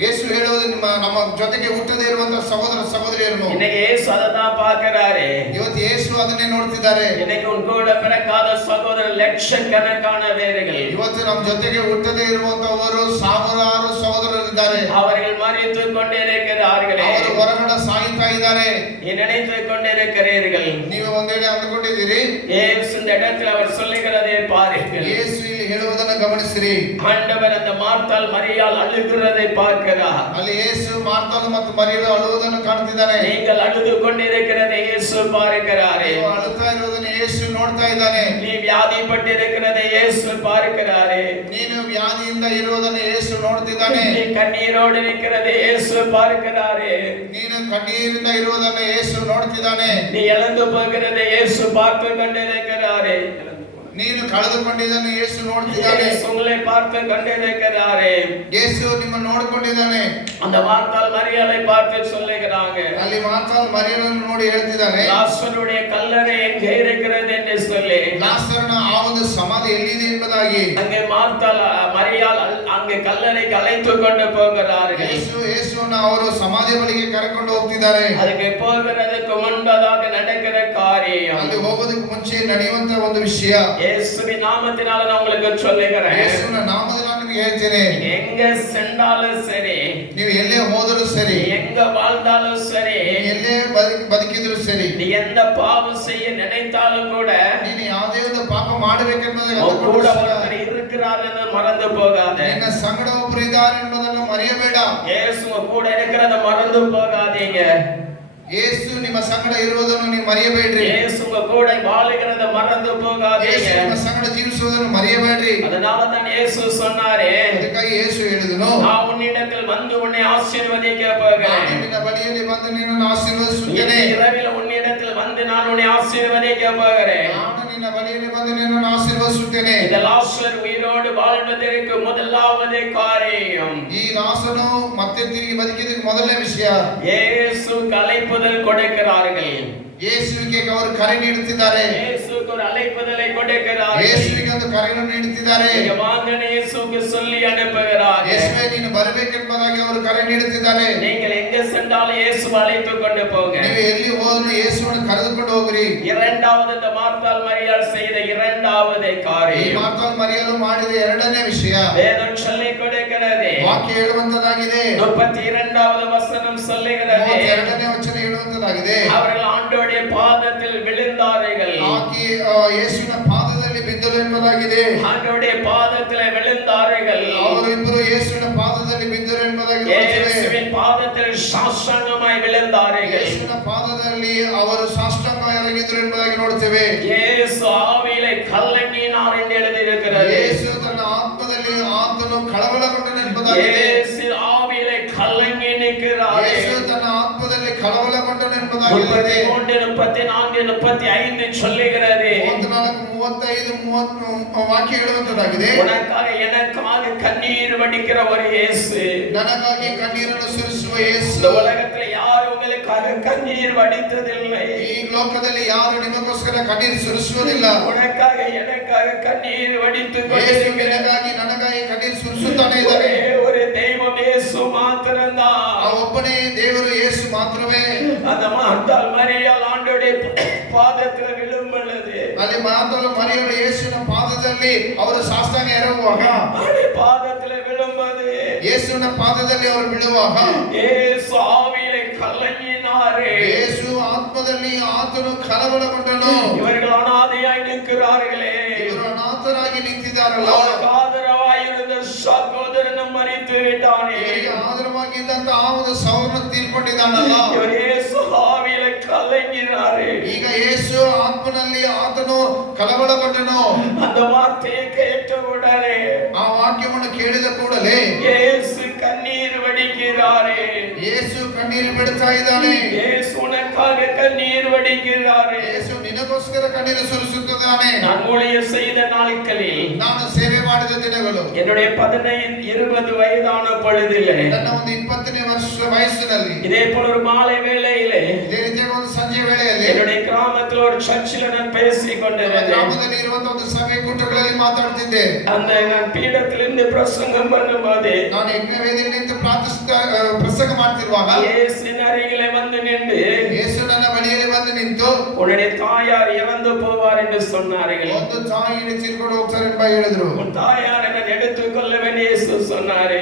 ಯೇಸು ಹೇಳುವುದು ನಮ್ಮ ಜೊತೆಗೆ ಹುಟ್ಟದೇ ಇರುವಂತಹ ಸಹೋದರ ಸಹೋದರಿಯರನ್ನು இன்னைக்கு இயேசு அதான் பார்க்கிறாரு. ಇವತ್ತು ಯೇಸು ಅದನ್ನೇ ನೋಡ್ತಿದ್ದಾರೆ. இன்னைக்கு உங்களோட பிறக்காத சகோதர லட்சக்கணக்கான பேர்கள், ಇವತ್ತು ನಮ್ಮ ಜೊತೆಗೆ ಹುಟ್ಟದೇ ಇರುವಂತವರು ಸಾವಿರಾರು ಸಹೋದರರಿದ್ದಾರೆ. அவர்கள் மறித்துக் கொண்டிருக்கிறார்களே, ಅವರು ಹೊರಗಡೆ ಸಾಯ್ತಾ ಇದ್ದಾರೆ. நினைத்துக் கொண்டிருக்கிறீர்கள். ನೀವು ಒಂದೆಡೆ ಅಂದುಕೊಂಡಿದ್ದೀರಿ. இயேசு இந்த இடத்தில் அவர் சொல்லுகிறதை பாருங்கள். ಯೇಸು ಇಲ್ಲಿ ಹೇಳುವುದನ್ನು ಗಮನಿಸಿರಿ. ஆண்டவர் அந்த மார்த்தாள் மரியாள் அழுகிறதை பார்க்கிறார். ಅಲ್ಲಿ ಯೇಸು ಮಾರ್ತನು ಮತ್ತು ಮರಿಯಳು ಅಳುವುದನ್ನು ಕಾಣ್ತಿದ್ದಾನೆ. நீங்கள் அழுது கொண்டிருக்கிறதை இயேசு பார்க்கிறாரே, ನೀವು ಅಳುತ್ತಾ ಇರುವುದನ್ನು ಯೇಸು ನೋಡ್ತಾ ಇದ್ದಾನೆ. நீ வியாதிப்பட்டிருக்கிறதை இயேசு பார்க்கிறாரே, ನೀನು ವ್ಯಾಧಿಯಿಂದ ಇರುವುದನ್ನು ಯೇಸು ನೋಡ್ತಿದ್ದಾನೆ. நீ கண்ணீரோடு இருக்கிறதை இயேசு பார்க்கிறாரே, ನೀನು ಕಣ್ಣೀರಿಂದ ಇರುವುದನ್ನು ಯೇಸು ನೋಡ್ತಿದ್ದಾನೆ. நீ இழந்து போகிறதை இயேசு பார்த்து கொண்டிருக்கிறாரே, ನೀನು ಕಳೆದುಕೊಂಡಿದ್ದನ್ನು ಯೇಸು ನೋಡ್ತಿದ್ದಾನೆ. உங்களை பார்த்து கொண்டிருக்கிறாரே. ಯೇಸು ನಿಮ್ಮನ್ನು ನೋಡಿಕೊಂಡಿದ್ದಾನೆ. அந்த மார்த்தாள் மரியாளை பார்த்து சொல்லுகிறாங்க, ಅಲ್ಲಿ ಮಾರ್ತಾಲ್ ಮರಿಯಳನ್ನು ನೋಡಿ ಹೇಳ್ತಿದ್ದಾನೆ, லாசருடைய கல்லறை எங்கே இருக்கிறது என்று சொல்லி. ಲಾಸರನ ಆ ಒಂದು ಸಮಾಧಿ ಎಲ್ಲಿದೆ ಎಂಬುದಾಗಿ அங்கே மார்த்தாள் மரியாள் அங்கே கல்லறைக்கு அழைத்து கொண்டு போகிறார்கள். ಯೇಸುವನ್ನು ಅವರು ಸಮಾಧಿ ಬಳಿಗೆ ಕರೆಕೊಂಡು ಹೋಗ್ತಿದ್ದಾರೆ. அதுக்கு போகிறதுக்கு முன்பதாக நடக்கிற காரியம், ಅಲ್ಲಿ ಹೋಗೋದಕ್ಕೆ ಮುಂಚೆ ನಡೆಯುವಂತ ಒಂದು ವಿಷಯ. இயேசுவின் நாமத்தினால நான் உங்களுக்கு சொல்லுகிறேன், ಯೇಸುವಿನ ನಾಮದಲ್ಲಿ ನಾನು ನಿಮಗೆ ಹೇಳ್ತೇನೆ, எங்க சென்றாலும் சரி, ನೀವು ಎಲ್ಲೇ ಹೋದರೂ ಸರಿ, எங்க வாழ்ந்தாலும் சரி, ಎಲ್ಲೇ ಬದುಕಿದ್ರು ಸರಿ, நீ எந்த பாவம் செய்ய நினைத்தாலும் கூட ನೀನು ಯಾವುದೇ ಒಂದು ಪಾಪ ಮಾಡಬೇಕೆಂಬುದಾಗಿ உன் கூட ஒருத்தர் இருக்கிறார் என்று மறந்து போகாத. ನಿನ್ನ ಸಂಗಡ ಒಬ್ಬರು ಇದ್ದಾರೆ ಎಂಬುದನ್ನು ಮರೆಯಬೇಡ. இயேசு உங்க கூட இருக்கிறத மறந்து போகாதீங்க. ಯೇಸು ನಿಮ್ಮ ಸಂಗಡ ಇರುವುದನ್ನು ನೀವು ಮರೆಯಬೇಡ್ರಿ. இயேசு உங்க கூட வாழுகிறத மறந்து ಯೇಸು போகாதீங்க. ನಿಮ್ಮ ಸಂಗಡ ಜೀವಿಸುವುದನ್ನು ಮರೆಯಬೇಡ್ರಿ. அதனால தான் இயேசு சொன்னாரே, ಅದಕ್ಕಾಗಿ ಯೇಸು ಹೇಳಿದನು, நான் உன்னிடத்தில் வந்து உன்னை ஆசீர்வதிக்க போகிறேன். ನಾನು ನಿನ್ನ ಬಳಿಯಲ್ಲಿ ಬಂದು ನಿನ್ನನ್ನು ಆಶೀರ್ವದಿಸುತ್ತೇನೆ. இந்த இரவில் உன்னிடத்தில் வந்து நான் உன்னை ஆசீர்வதிக்க போகிறேன். ನಾನು ನಿನ್ನ ಬಳಿಯಲ್ಲಿ ಬಂದು ನಿನ್ನನ್ನು ಆಶೀರ್ವದಿಸುತ್ತೇನೆ. இந்த லாசர் உயிரோடு வாழ்வதற்கு முதலாவது காரியம், ಈ ಲಾಸನು ಮತ್ತೆ ತಿರುಗಿ ಬದುಕಿದ್ದಕ್ಕೆ ಮೊದಲನೇ ವಿಷಯ, இயேசு அழைப்புதல் கொடுக்கிறார்கள். ಯೇಸುವಿಗೆ ಅವರು ಕರೆ ನೀಡುತ್ತಿದ್ದಾರೆ. இயேசுக்கு ஒரு அழைப்புதலை கொடுக்கிறார்கள். ಯೇಸುವಿಗೆ ಒಂದು ಕರೆಯನ್ನು ನೀಡುತ್ತಿದ್ದಾರೆ. நீங்க வாங்கன்னு இயேசுக்கு சொல்லி அனுப்புகிறார்கள். ಯೇಸುವೆ ನೀನು ಬರಬೇಕೆಂಬುದಾಗಿ ಅವರು ಕರೆ ನೀಡುತ್ತಿದ್ದಾರೆ. நீங்கள் எங்க சென்றாலும் இயேசு அழைத்து கொண்டு போங்க. ನೀವು ಎಲ್ಲಿ ಹೋದರೂ ಯೇಸುವನ್ನು ಕರೆದುಕೊಂಡು ಹೋಗ್ರಿ. இரண்டாவது இந்த மார்த்தாள் மரியாள் செய்த இரண்டாவது ಈ காரியம், ಮಾರ್ತಾಲ್ ಮರಿಯಲು ಮಾಡಿದ ಎರಡನೇ ವಿಷಯ வேதம் சொல்லிக் கொடுக்கிறது. ವಾಕ್ಯ ಹೇಳುವಂತದಾಗಿದೆ. 32வது வசனம் சொல்லுகிறது, 32ನೇ ವಚನ ಹೇಳುವಂತದಾಗಿದೆ. அவர்கள் ஆண்டவருடைய பாதத்தில் விழுந்தார்கள். ಆಕೆ ಯೇಸುವಿನ ಪಾದದಲ್ಲಿ ಬಿದ್ದರು ಎಂಬುದಾಗಿದೆ. ஆண்டவருடைய பாதத்தில் விழுந்தார்கள். ಅವರಿಬ್ಬರು ಯೇಸುವಿನ ಪಾದದಲ್ಲಿ ಬಿದ್ದರು ಎಂಬುದಾಗಿ ನೋಡ್ತೇವೆ. இயேசுவின் பாதத்தில் சாஷ்டாங்கமாய் விழுந்தார்கள். ಯೇಸುವಿನ ಪಾದದಲ್ಲಿ ಅವರು ಸಾಷ್ಟಾಂಗ ಎರಗಿದ್ರು ಎಂಬುದಾಗಿ ನೋಡ್ತೇವೆ. இயேசு ஆவியிலே கலங்கினார் என்று எழுதியிருக்கிறது. ಯೇಸು ತನ್ನ ಆತ್ಮದಲ್ಲಿ ಆತನು ಕಳವಳಗೊಂಡನು ಎಂಬುದಾಗಿದೆ. இயேசு ஆவி ಎಂಬುದಾಗಿದೆ. 33, 34, 35 சொல்லுகிறது. 34, 35, 30 ವಾಕ್ಯ ಹೇಳುವಂತದ್ದಾಗಿದೆ. உனக்காக எனக்காக கண்ணீர் வடிக்கிற ஒரு இயேசு, ನನಗಾಗಿ ಕಣ್ಣೀರನ್ನು ಸುರಿಸುವ ಯೇಸು. இந்த உலகத்துல யாரும் உங்களுக்காக கண்ணீர் வடித்ததில்லை. ಈ ಲೋಕದಲ್ಲಿ ಯಾರು ನಿಮಗೋಸ್ಕರ ಕಣ್ಣೀರು ಸುರಿಸುವುದಿಲ್ಲ. உனக்காக எனக்காக கண்ணீர் வடித்து ಯೇಸು ನಿನಗಾಗಿ ನನಗಾಗಿ ಕಣ್ಣೀರು ಸುರಿಸುತ್ತಾನೆ ಇದ್ದಾನೆ. ஒரு தெய்வம் இயேசு மாத்திரம்தான். ಆ ಒಬ್ಬನೇ ದೇವರು ಯೇಸು ಮಾತ್ರವೇ. அந்த மார்த்தாள் மரியாள் ஆண்டவருடைய பாதத்துல விழும் பொழுது, ಅಲ್ಲಿ ಮಾತಲು ಮರಿಯಳು ಯೇಸುವಿನ ಪಾದದಲ್ಲಿ ಅವರು ಸಾಷ್ಟಾಂಗ ಎರಗುವಾಗ, அவருடைய பாதத்துல விழும்போது ಯೇಸುವಿನ ಪಾದದಲ್ಲಿ ಅವರು ಬೀಳುವಾಗ இயேசு ஆவியிலே கலங்கினாரே. ಯೇಸು ಆತ್ಮದಲ್ಲಿ ಆತನು ಕಳವಳಗೊಂಡನು. இவர்கள் அனாதையாய் நிற்கிறார்களே, ಇವರು ಅನಾಥರಾಗಿ ನಿಂತಿದ್ದಾರಲ್ಲ, அவருக்கு ஆதரவாயிருந்த சகோதரனும் மரித்து விட்டானே. ಇವರಿಗೆ ಆಧಾರವಾಗಿದ್ದಂತ ಆ ಒಂದು ಸೌರನ್ನು ತೀರ್ಕೊಂಡಿದ್ದಾನಲ್ಲ, இவர் இயேசு ஆவியிலே கலங்கினாரே. ಈಗ ಯೇಸು ಆತ್ಮನಲ್ಲಿ ಆತನು ಕಳವಳಗೊಂಡನು. அந்த வார்த்தையை கேட்ட உடனே ಆ ವಾಕ್ಯವನ್ನು ಕೇಳಿದ ಕೂಡಲೇ இயேசு கண்ணீர் வடிக்கிறாரே. ಯೇಸು ಕಣ್ಣೀರು ಬಿಡ್ತಾ ಇದ್ದಾನೆ. இயேசு உனக்காக கண்ணீர் வடிக்கிறாரே. ಯೇಸು ನಿನಗೋಸ್ಕರ ಕಣ್ಣೀರು ಸುರಿಸುತ್ತಿದ್ದಾನೆ. நான் ஊழியம் செய்த நாட்களில், ನಾನು ಸೇವೆ ಮಾಡಿದ ದಿನಗಳು, என்னுடைய 15, 20 வயதான பொழுதிலே, ನನ್ನ ಒಂದು 20ನೇ ವಯಸ್ಸಿನಲ್ಲಿ இதே போல ஒரு மாலை வேளையிலே ಇದೇ ರೀತಿಯಾಗಿ ಒಂದು ಸಂಜೆ ವೇಳೆಯಲ್ಲಿ என்னுடைய கிராமத்தில் ஒரு சர்ச்சில் நான் பேசிக் கொண்டிருந்தேன். ಗ್ರಾಮದಲ್ಲಿ ಇರುವಂತಹ ಒಂದು ಸಭೆ ಕೂಟಗಳಲ್ಲಿ ಮಾತಾಡ್ತಿದ್ದೆ. அந்த நான் பீடத்திலிருந்து பிரசங்கம் பண்ணும்போது ನಾನು ಯಜ್ಞವೇದಿಯಲ್ಲಿ ನಿಂತು ಪ್ರಸಂಗ ಮಾಡ್ತಿರುವಾಗ இயேசுவின் அருகிலே வந்து நின்று, ಯೇಸು ನನ್ನ ಬಳಿಯಲ್ಲಿ ಬಂದು ನಿಂತು உன்னுடைய தாயார் இறந்து போவார் என்று சொன்னார்கள். ಒಂದು ತಾಯಿಯನ್ನು ತೀರ್ಕೊಂಡು ಹೋಗ್ತಾರೆ ಎಂಬ ಹೇಳಿದ್ರು. உன் தாயார் என்னை எடுத்துக்கொள்ளவேன் இயேசு சொன்னாரு.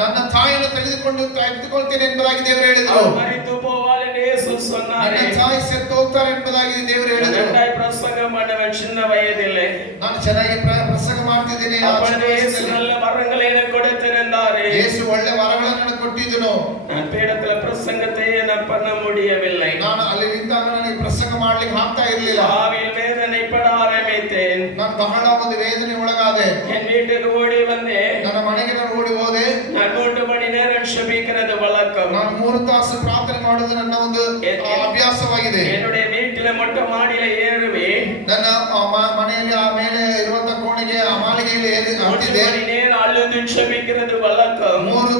ನನ್ನ ತಾಯಿಯನ್ನು ತೆಗೆದುಕೊಳ್ತೇನೆ ಎಂಬುದಾಗಿ ದೇವರು ಹೇಳಿದ್ರು. அவர் மரித்து போவாள் என்று இயேசு சொன்னாரு. ನನ್ನ ತಾಯಿ ಸತ್ತು ಹೋಗ್ತಾರೆ ಎಂಬುದಾಗಿ ದೇವರು ಹೇಳಿದ್ರು. நன்றாய் பிரசங்கம் பண்ணுவேன் சின்ன வயதிலே. ನಾನು ಚೆನ್ನಾಗಿ ಪ್ರಸಂಗ ಮಾಡ್ತಿದ್ದೀನಿ. அப்பொழுது இயேசு நல்ல வரங்களை எனக்கு கொடுத்திருந்தாரு. ಯೇಸು ಒಳ್ಳೆ ವರಗಳನ್ನು ನನಗೆ ಕೊಟ್ಟಿದ್ದನು. நான் பீடத்துல பிரசங்கத்தை நான் பண்ண முடியவில்லை. ನಾನು ಅಲ್ಲಿ ನಿಂತಾಗ ನನಗೆ ಪ್ರಸಂಗ ಮಾಡ್ಲಿಕ್ಕೆ ಆಗ್ತಾ ಇರಲಿಲ್ಲ. ஆவியில் வேதனைப்பட ஆரம்பித்தேன். ನಾನು ಬಹಳ ಒಂದು ವೇದನೆ ಒಳಗಾದೆ. என் வீட்டுக்கு ஓடி வந்தேன். ನನ್ನ ಮನೆಗೆ ನಾನು ಓಡಿ ಹೋದೆ. நான் 3 மணி நேரம் ஜெபிக்கிறது வழக்கம். ನಾನು 3 ತಾಸು ಪ್ರಾರ್ಥನೆ ಮಾಡುವುದು ನನ್ನ ಒಂದು ಅಭ್ಯಾಸವಾಗಿದೆ. என்னுடைய வீட்டில மொட்டை மாடியில ஏறுவேன். ನನ್ನ ಮನೆಯಲ್ಲಿ ಆ ಮೇಲೆ ಇರುವಂತ ಕೋಣೆಗೆ ಆ ಮಾಳಿಗೆಯಲ್ಲಿ ಹತ್ತಿದೆ. 3 மணி நேரம் அழுது ஜெபிக்கிறது வழக்கம். 3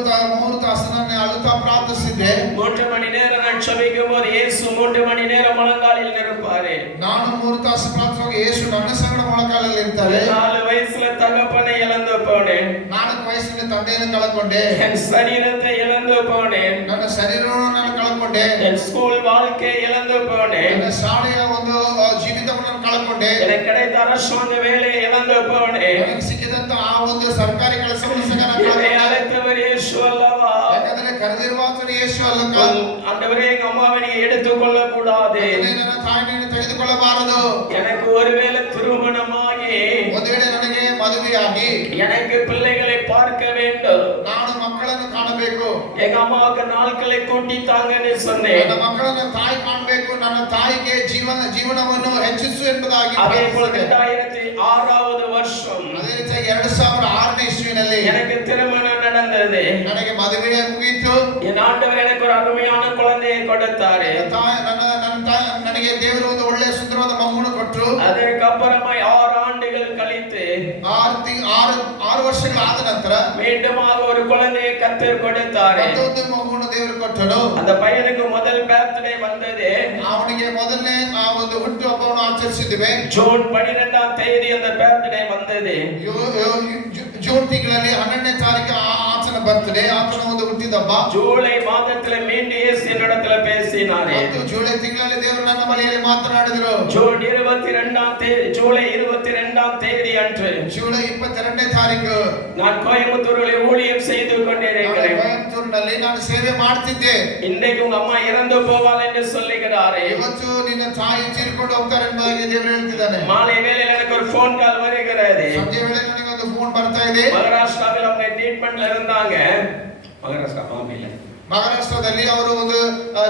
ತಾಸು ನಾನು ಅಳುತ್ತಾ ಪ್ರಾರ್ಥಿಸಿದ್ದೆ. 3 மணி நேரம் நான் ஜெபிக்கும் போது இயேசு 3 மணி நேரம் முழங்காலில் நிற்பாரு. ನಾನು 3 ತಾಸು ಪ್ರಾರ್ಥಿಸುವಾಗ ಯೇಸು ನನ್ನ ಸಂಗಡ ಮೊಳಕಾಲಲ್ಲಿ ಇರ್ತಾರೆ. 4 வயசுல தகப்பனை இழந்து போனேன். 4 ವಯಸ್ಸಿನ ತಂದೆಯನ್ನು ಕಳಕೊಂಡೆ. என் சரீரத்தை இழந்து போனேன். ನನ್ನ ಶರೀರವನ್ನು ನಾನು ಕಳಕೊಂಡೆ. என் ஸ்கூல் வாழ்க்கை இழந்து போனேன். ನನ್ನ ಶಾಲೆಯ ಒಂದು ಜೀವಿತವನ್ನು ಕಳಕೊಂಡೆ. எனக்கு கிடைத்த அரசாங்க வேலையை இழந்து போனேன். ನನಗೆ ಸಿಕ್ಕಿದಂತ ಆ ಒಂದು ಸರ್ಕಾರಿ ಕೆಲಸವನ್ನು ಸಹ ನಾನು என்னை ಕಳಕೊಂಡೆ. அழைத்தவர் இயேசு அல்லவா? ಯಾಕಂದ್ರೆ ಕರೆದಿರುವ ಆತನು ಯೇಸು ಅಲ್ಲಕ. ஆண்டவரே, எங்க அம்மாவை நீங்க எடுத்துக்கொள்ள கூடாது. ನನ್ನ ತಾಯಿಯನ್ನು ತೆಗೆದುಕೊಳ್ಳಬಾರದು. எனக்கு ஒருவேளை திருமணமாகி ಒಂದು ವೇಳೆ ನನಗೆ ಮದುವೆಯಾಗಿ எனக்கு பிள்ளைகளை பார்க்க வேண்டும், ನಾನು ಮಕ್ಕಳನ್ನು ಕಾಣಬೇಕು, எங்க அம்மாவுக்கு நாட்களை கூட்டித்தாங்கன்னு சொன்னேன். ನನ್ನ ಮಕ್ಕಳನ್ನು ತಾಯಿ ಕಾಣಬೇಕು, ನನ್ನ ತಾಯಿಗೆ ಜೀವನವನ್ನು ಹೆಚ್ಚಿಸು ಎಂಬುದಾಗಿ அதே போல ಪ್ರಾರ್ಥಿಸಿದೆ. 2006வது வருஷம் ಅದೇ ರೀತಿಯಾಗಿ 2006ನೇ ಇಸ್ವಿನಲ್ಲಿ எனக்கு திருமணம் நடந்தது. ನನಗೆ ಮದುವೆ ಮುಗಿಯಿತು. என் ஆண்டவர் எனக்கு ஒரு அருமையான குழந்தையை கொடுத்தாரு. ನನಗೆ ದೇವರು ಒಂದು ಒಳ್ಳೆಯ ಸುಂದರವಾದ ಮಗುವನ್ನು ಕೊಟ್ಟರು. அதற்கப்புறமா 6 ஆண்டுகள் கழித்து 6 ವರ್ಷಗಳಾದ ನಂತರ மீண்டுமாக ஒரு குழந்தையை கர்த்தர் கொடுத்தாரு. ಮತ್ತೊಂದು ಮಗುವನ್ನು ದೇವರು ಕೊಟ್ಟರು. அந்த பையனுக்கு முதல் பர்த்டே வந்தது. ಅವನಿಗೆ ಮೊದಲನೇ ಆ ಒಂದು ಹುಟ್ಟುಹಬ್ಬವನ್ನು ಆಚರಿಸಿದ್ದೇವೆ. ஜூன் 12ஆம் தேதி அந்த பர்த்டே வந்தது. ಜೂನ್ ತಿಂಗಳಲ್ಲಿ 12ನೇ ತಾರೀಕು ಆತನ ಬರ್ತ್ಡೇ, ಆತನ ಒಂದು ಹುಟ್ಟಿದಬ್ಬ. ஜூலை மாதத்துல மீண்டும் இயேசு என்னிடத்துல பேசினாரு. ಮತ್ತು ಜೂಲೈ ತಿಂಗಳಲ್ಲಿ ದೇವರು ನನ್ನ ಮನೆಯಲ್ಲಿ ಮಾತನಾಡಿದರು. ஜூன் 22ஆம் தேதி, ஜூலை 22ஆம் தேதி அன்று ಜೂಲೈ 22ನೇ ತಾರೀಕು நான் கோயம்புத்தூரில் ஊழியம் செய்து கொண்டிருக்கிறேன். ಕೊಯಂಬತ್ತೂರಿನಲ್ಲಿ ನಾನು ಸೇವೆ ಮಾಡ್ತಿದ್ದೆ. இன்றைக்கு உங்க அம்மா இறந்து போவாள் என்று சொல்லுகிறாரே. ಇವತ್ತು ನಿನ್ನ ತಾಯಿ ತೀರ್ಕೊಂಡು ಹೋಗ್ತಾರೆ ಎಂಬುದಾಗಿ ದೇವರು ಹೇಳ್ತಿದ್ದಾನೆ. மாலை வேளையில் எனக்கு ஒரு ஃபோன் கால் வருகிறது. ಸಂಜೆ ವೇಳೆ ನನಗೆ ಒಂದು ಫೋನ್ ಬರ್ತಾ ಇದೆ. மகாராஷ்டிராவில் அவங்க ட்ரீட்மெண்ட்ல இருந்தாங்க. மகாராஷ்டிரா மாமியில ಮಹಾರಾಷ್ಟ್ರದಲ್ಲಿ ಅವರು ಒಂದು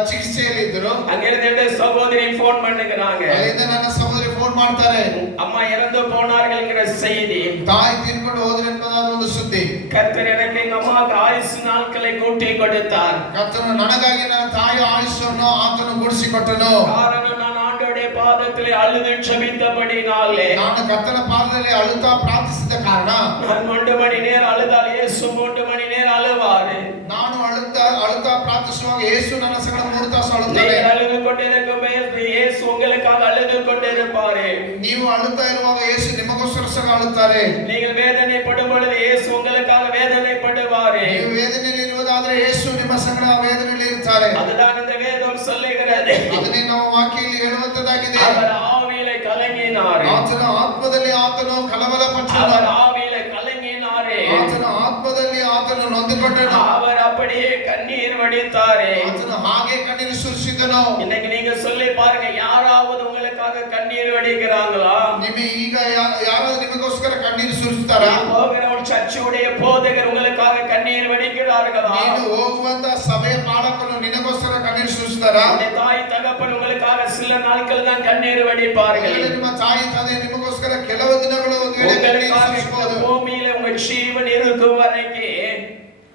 ಚಿಕಿತ್ಸೆಯಲ್ಲಿ ಇದ್ದರು. அங்கிருந்து சகோதரி ஃபோன் பண்ணுகிறாங்க. ಅಲ್ಲಿಂದ ನನ್ನ ಸಹೋದರಿ ಫೋನ್ ಮಾಡ್ತಾರೆ. அம்மா இறந்து போனார்கள் என்கிற செய்தி, ತಾಯಿ ತೀರ್ಕೊಂಡು ಹೋದ್ರು ಎನ್ನುವುದಾದ ಒಂದು ಸುದ್ದಿ. கர்த்தர் எனக்கு எங்க அம்மாவுக்கு ஆயுசு நாட்களை கூட்டி கொடுத்தார். ಕರ್ತನು ನನಗಾಗಿ ನನ್ನ ತಾಯಿಯ ಆಯುಷ್ಯನ್ನು ಆತನು ಕೂಡಿಸಿಕೊಟ್ಟನು. காரணம் நான் ஆண்டவருடைய பாதத்திலே அழுது ஜெபித்தபடினாலே, ನಾನು ಕರ್ತನ ಪಾದದಲ್ಲಿ ಅಳುತ್ತಾ ಪ್ರಾರ್ಥಿಸಿದ ಕಾರಣ, நான் 3 மணி நேரம் அழுதால் இயேசு 3 மணி நேரம் அழுவாரு. ನಾನು ಅಳುತ್ತಾ ಪ್ರಾರ್ಥಿಸುವಾಗ ಯೇಸು ನನ್ನ ಸಂಗಡ 3 ತಾಸು ಅಳುತ್ತಾರೆ. நீங்கள் அழுது கொண்டிருக்கும் இயேசு உங்களுக்காக அழுது கொண்டிருப்பாரு. ನೀವು ಅಳುತ್ತಾ ಇರುವಾಗ ಯೇಸು ನಿಮಗೋಸ್ಕರ ಸಹ ಅಳುತ್ತಾರೆ. நீங்கள் வேதனைப்படும் பொழுது இயேசு உங்களுக்காக வேதனைப்படுவாரு. ನೀವು ವೇದನೆಯಲ್ಲಿ ಇರುವುದಾದರೆ ಯೇಸು ನಿಮ್ಮ ಸಂಗಡ ವೇದನೆಯಲ್ಲಿ ಇರ್ತಾರೆ. அதுதான் இந்த வேதம் சொல்லுகிறது. ಅದನ್ನೇ ನಾವು ವಾಕ್ಯದಲ್ಲಿ ಹೇಳುವಂತದ್ದಾಗಿದೆ. அவர் ஆவியிலே கலங்கினார். ಆತನ ಆತ್ಮದಲ್ಲಿ ಆತನು ಕಳವಳಪಟ್ಟನು. அவர் ஆவியிலே கலங்கினார். ಆತನ ಆತ್ಮದಲ್ಲಿ ಆತನು ನೊಂದುಕೊಂಡನು. அவர் அப்படியே கண்ணீர் வடித்தாரே. ಆತನು ಹಾಗೆ ಕಣ್ಣೀರು ಸುರಿಸಿದನು. இன்னைக்கு நீங்க சொல்லி பாருங்க, யாராவது உங்களுக்காக கண்ணீர் வடிக்கிறாங்களா? ನಿಮಗೆ ಈಗ ಯಾರಾದರೂ ನಿಮಗೋಸ್ಕರ ಕಣ್ಣೀರು ಸುರಿಸ್ತಾರಾ? போகிற ஒரு சர்ச்சுடைய போதகர் உங்களுக்காக கண்ணீர் வடிக்கிறார்களா? ನೀನು ಹೋಗುವಂತ ಸಭೆಯ ಪಾಲಕರು ನಿನಗೋಸ್ಕರ ಕಣ್ಣೀರು ಸುರಿಸ್ತಾರಾ? உங்க தாய் தகப்பன் உங்களுக்காக சில நாட்கள் தான் கண்ணீர் வடிப்பார்கள். ನಿಮ್ಮ ತಾಯಿ ತಂದೆ ನಿಮಗೋಸ್ಕರ ಕೆಲವು ದಿನಗಳು ಒಂದು ವೇಳೆ ಕಣ್ಣೀರು ಸುರಿಸಬಹುದು. பூமியில உங்க ஜீவன் இருக்கும் வரைக்கும்,